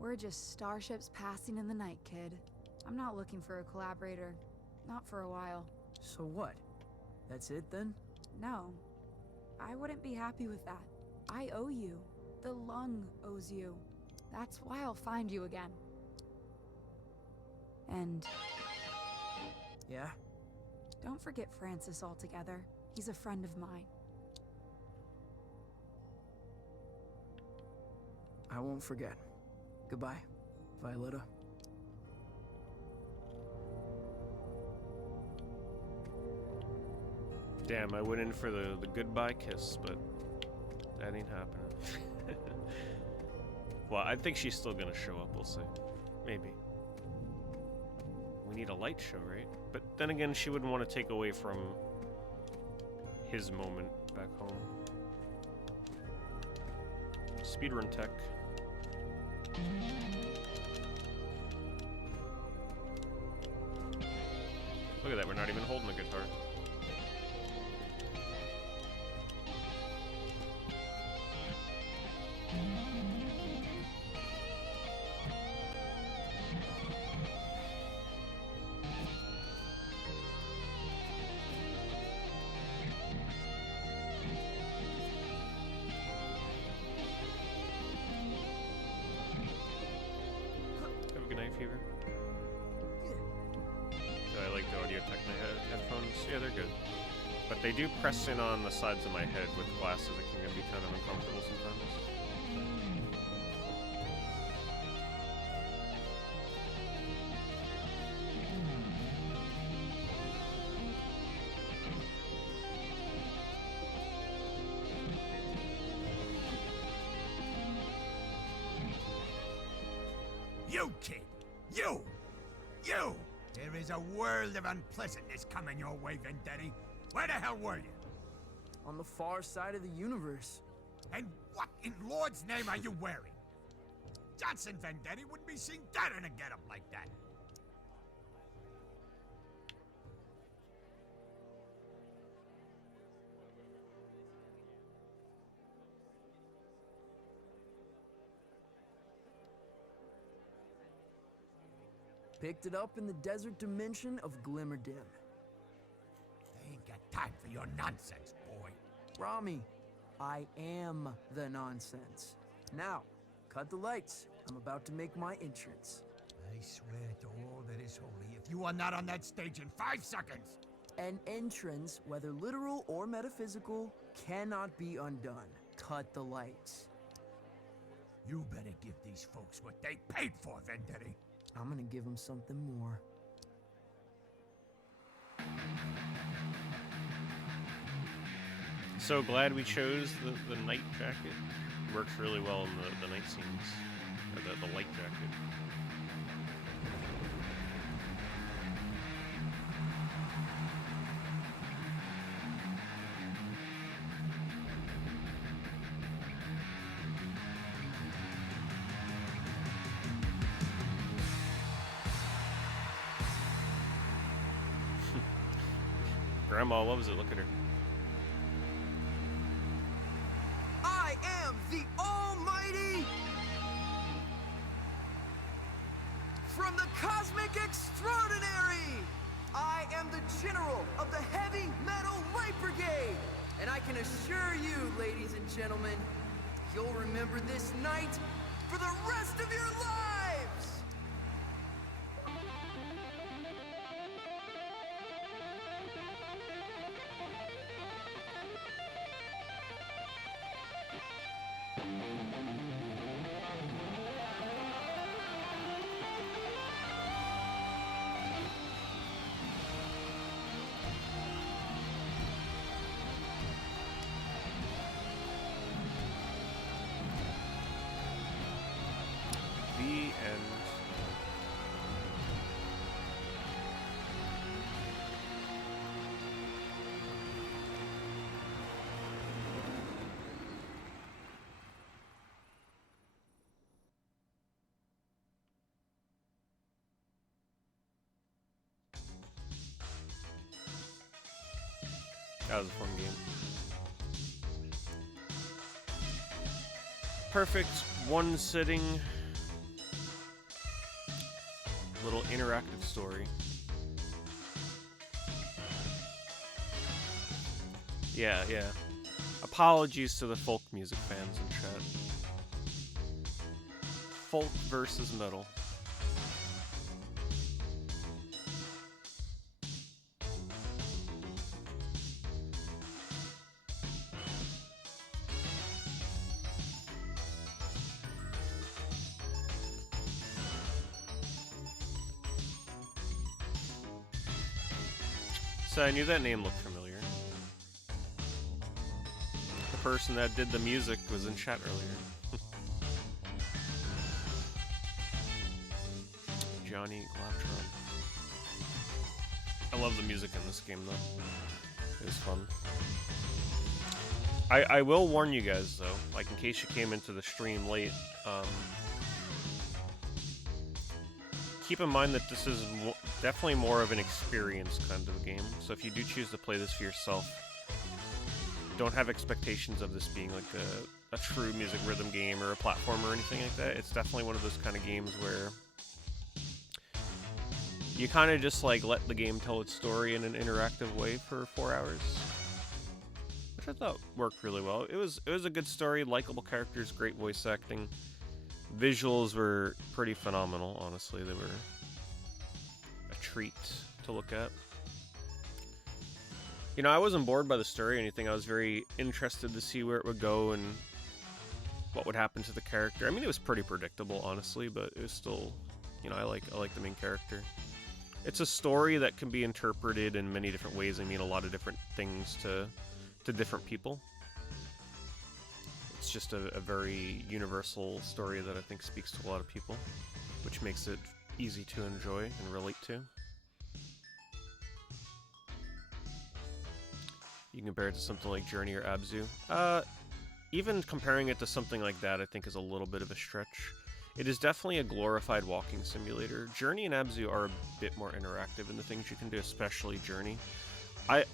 We're just starships passing in the night, kid. I'm not looking for a collaborator. Not for a while. So what? That's it then? No. I wouldn't be happy with that. I owe you. The lung owes you. That's why I'll find you again. And... Yeah? Don't forget Francis altogether. He's a friend of mine. I won't forget. Goodbye, Violetta. Damn, I went in for the goodbye kiss, but that ain't happening. Well, I think she's still gonna show up, we'll see. Maybe. We need a light show, right? But then again, she wouldn't want to take away from his moment back home. Speedrun tech. Look at that, we're not even holding the guitar. Have a good night, Fever. Do I like the Audio Technica headphones? Yeah, they're good. But they do press in on the sides of my head with glasses. It can be kind of uncomfortable sometimes. You kid! You! There is a world of unpleasantness coming your way, Vendetti. Where the hell were you? On the far side of the universe. And what in Lord's name are you wearing? Johnson Vendetti wouldn't be seen dead in a getup like that. Picked it up in the desert dimension of Glimmerdim. I ain't got time for your nonsense, boy. Rami, I am the nonsense. Now, cut the lights. I'm about to make my entrance. I swear to all that is holy, if you are not on that stage in 5 seconds. An entrance, whether literal or metaphysical, cannot be undone. Cut the lights. You better give these folks what they paid for, Vendetti. I'm gonna give them something more. So glad we chose the night jacket. Works really well in the night scenes. Or the light jacket. Grandma loves it, look at her. I am the Almighty! From the Cosmic Extraordinary! I am the General of the Heavy Metal Light Brigade! And I can assure you, ladies and gentlemen, you'll remember this night for the rest of your lives! The end. That was a fun game. Perfect one sitting little interactive story. Yeah. Apologies to the folk music fans in chat. Folk versus metal. So I knew that name looked familiar. The person that did the music was in chat earlier. Johnny Glaptron. I love the music in this game though. It was fun. I will warn you guys though, like in case you came into the stream late, keep in mind that this is definitely more of an experience kind of game. So if you do choose to play this for yourself, don't have expectations of this being like a true music rhythm game or a platformer or anything like that. It's definitely one of those kind of games where you kind of just like let the game tell its story in an interactive way for 4 hours, which I thought worked really well. It was a good story, likable characters, great voice acting. Visuals were pretty phenomenal, honestly. They were a treat to look at. You know, I wasn't bored by the story or anything. I was very interested to see where it would go and what would happen to the character. I mean, it was pretty predictable, honestly, but it was still, you know, I like the main character. It's a story that can be interpreted in many different ways. I mean, a lot of different things to different people. It's just a very universal story that I think speaks to a lot of people, which makes it easy to enjoy and relate to. You can compare it to something like Journey or Abzu. Even comparing it to something like that, I think, is a little bit of a stretch. It is definitely a glorified walking simulator. Journey and Abzu are a bit more interactive in the things you can do, especially Journey.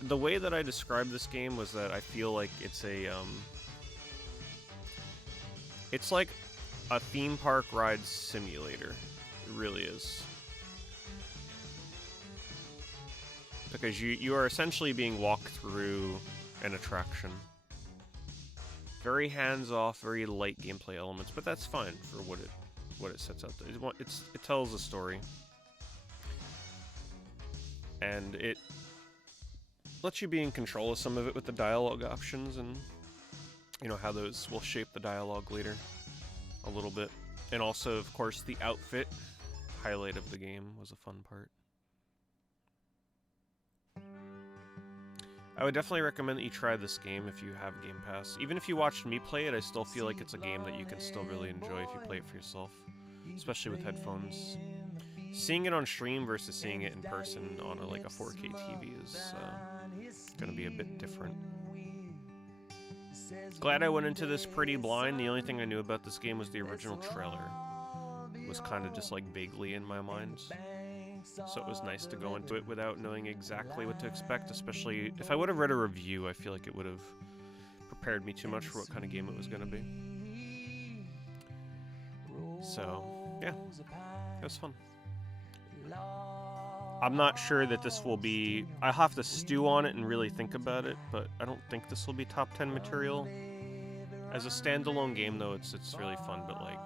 The way that I described this game was that I feel like it's it's like a theme park ride simulator. It really is. Because you are essentially being walked through an attraction. Very hands-off, very light gameplay elements, but that's fine for what it sets out there. It tells a story. And it lets you be in control of some of it with the dialogue options, and you know how those will shape the dialogue later a little bit. And also, of course, the outfit highlight of the game was a fun part. I would definitely recommend that you try this game if you have Game Pass. Even if you watched me play it, I still feel like it's a game that you can still really enjoy if you play it for yourself, especially with headphones. Seeing it on stream versus seeing it in person on like a 4K TV is going to be a bit different. Glad I went into this pretty blind. The only thing I knew about this game was the original trailer. It was kind of just like vaguely in my mind. So it was nice to go into it without knowing exactly what to expect, especially if I would have read a review. I feel like it would have prepared me too much for what kind of game it was going to be. So, yeah, it was fun. I'm not sure that this will be... I'll have to stew on it and really think about it, but I don't think this will be top 10 material. As a standalone game, though, it's really fun, but like,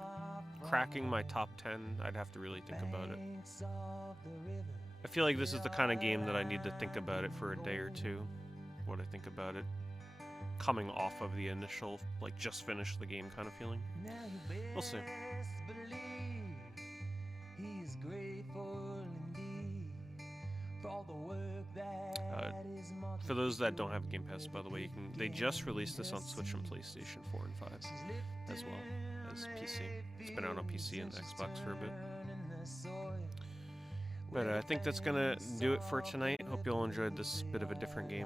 cracking my top 10, I'd have to really think about it. I feel like this is the kind of game that I need to think about it for a day or two, what I think about it, coming off of the initial, like, just finished the game kind of feeling. We'll see. For those that don't have Game Pass, by the way, they just released this on Switch and PlayStation 4 and 5, as well as PC. It's been out on PC and Xbox for a bit. But I think that's gonna do it for tonight. Hope you all enjoyed this bit of a different game.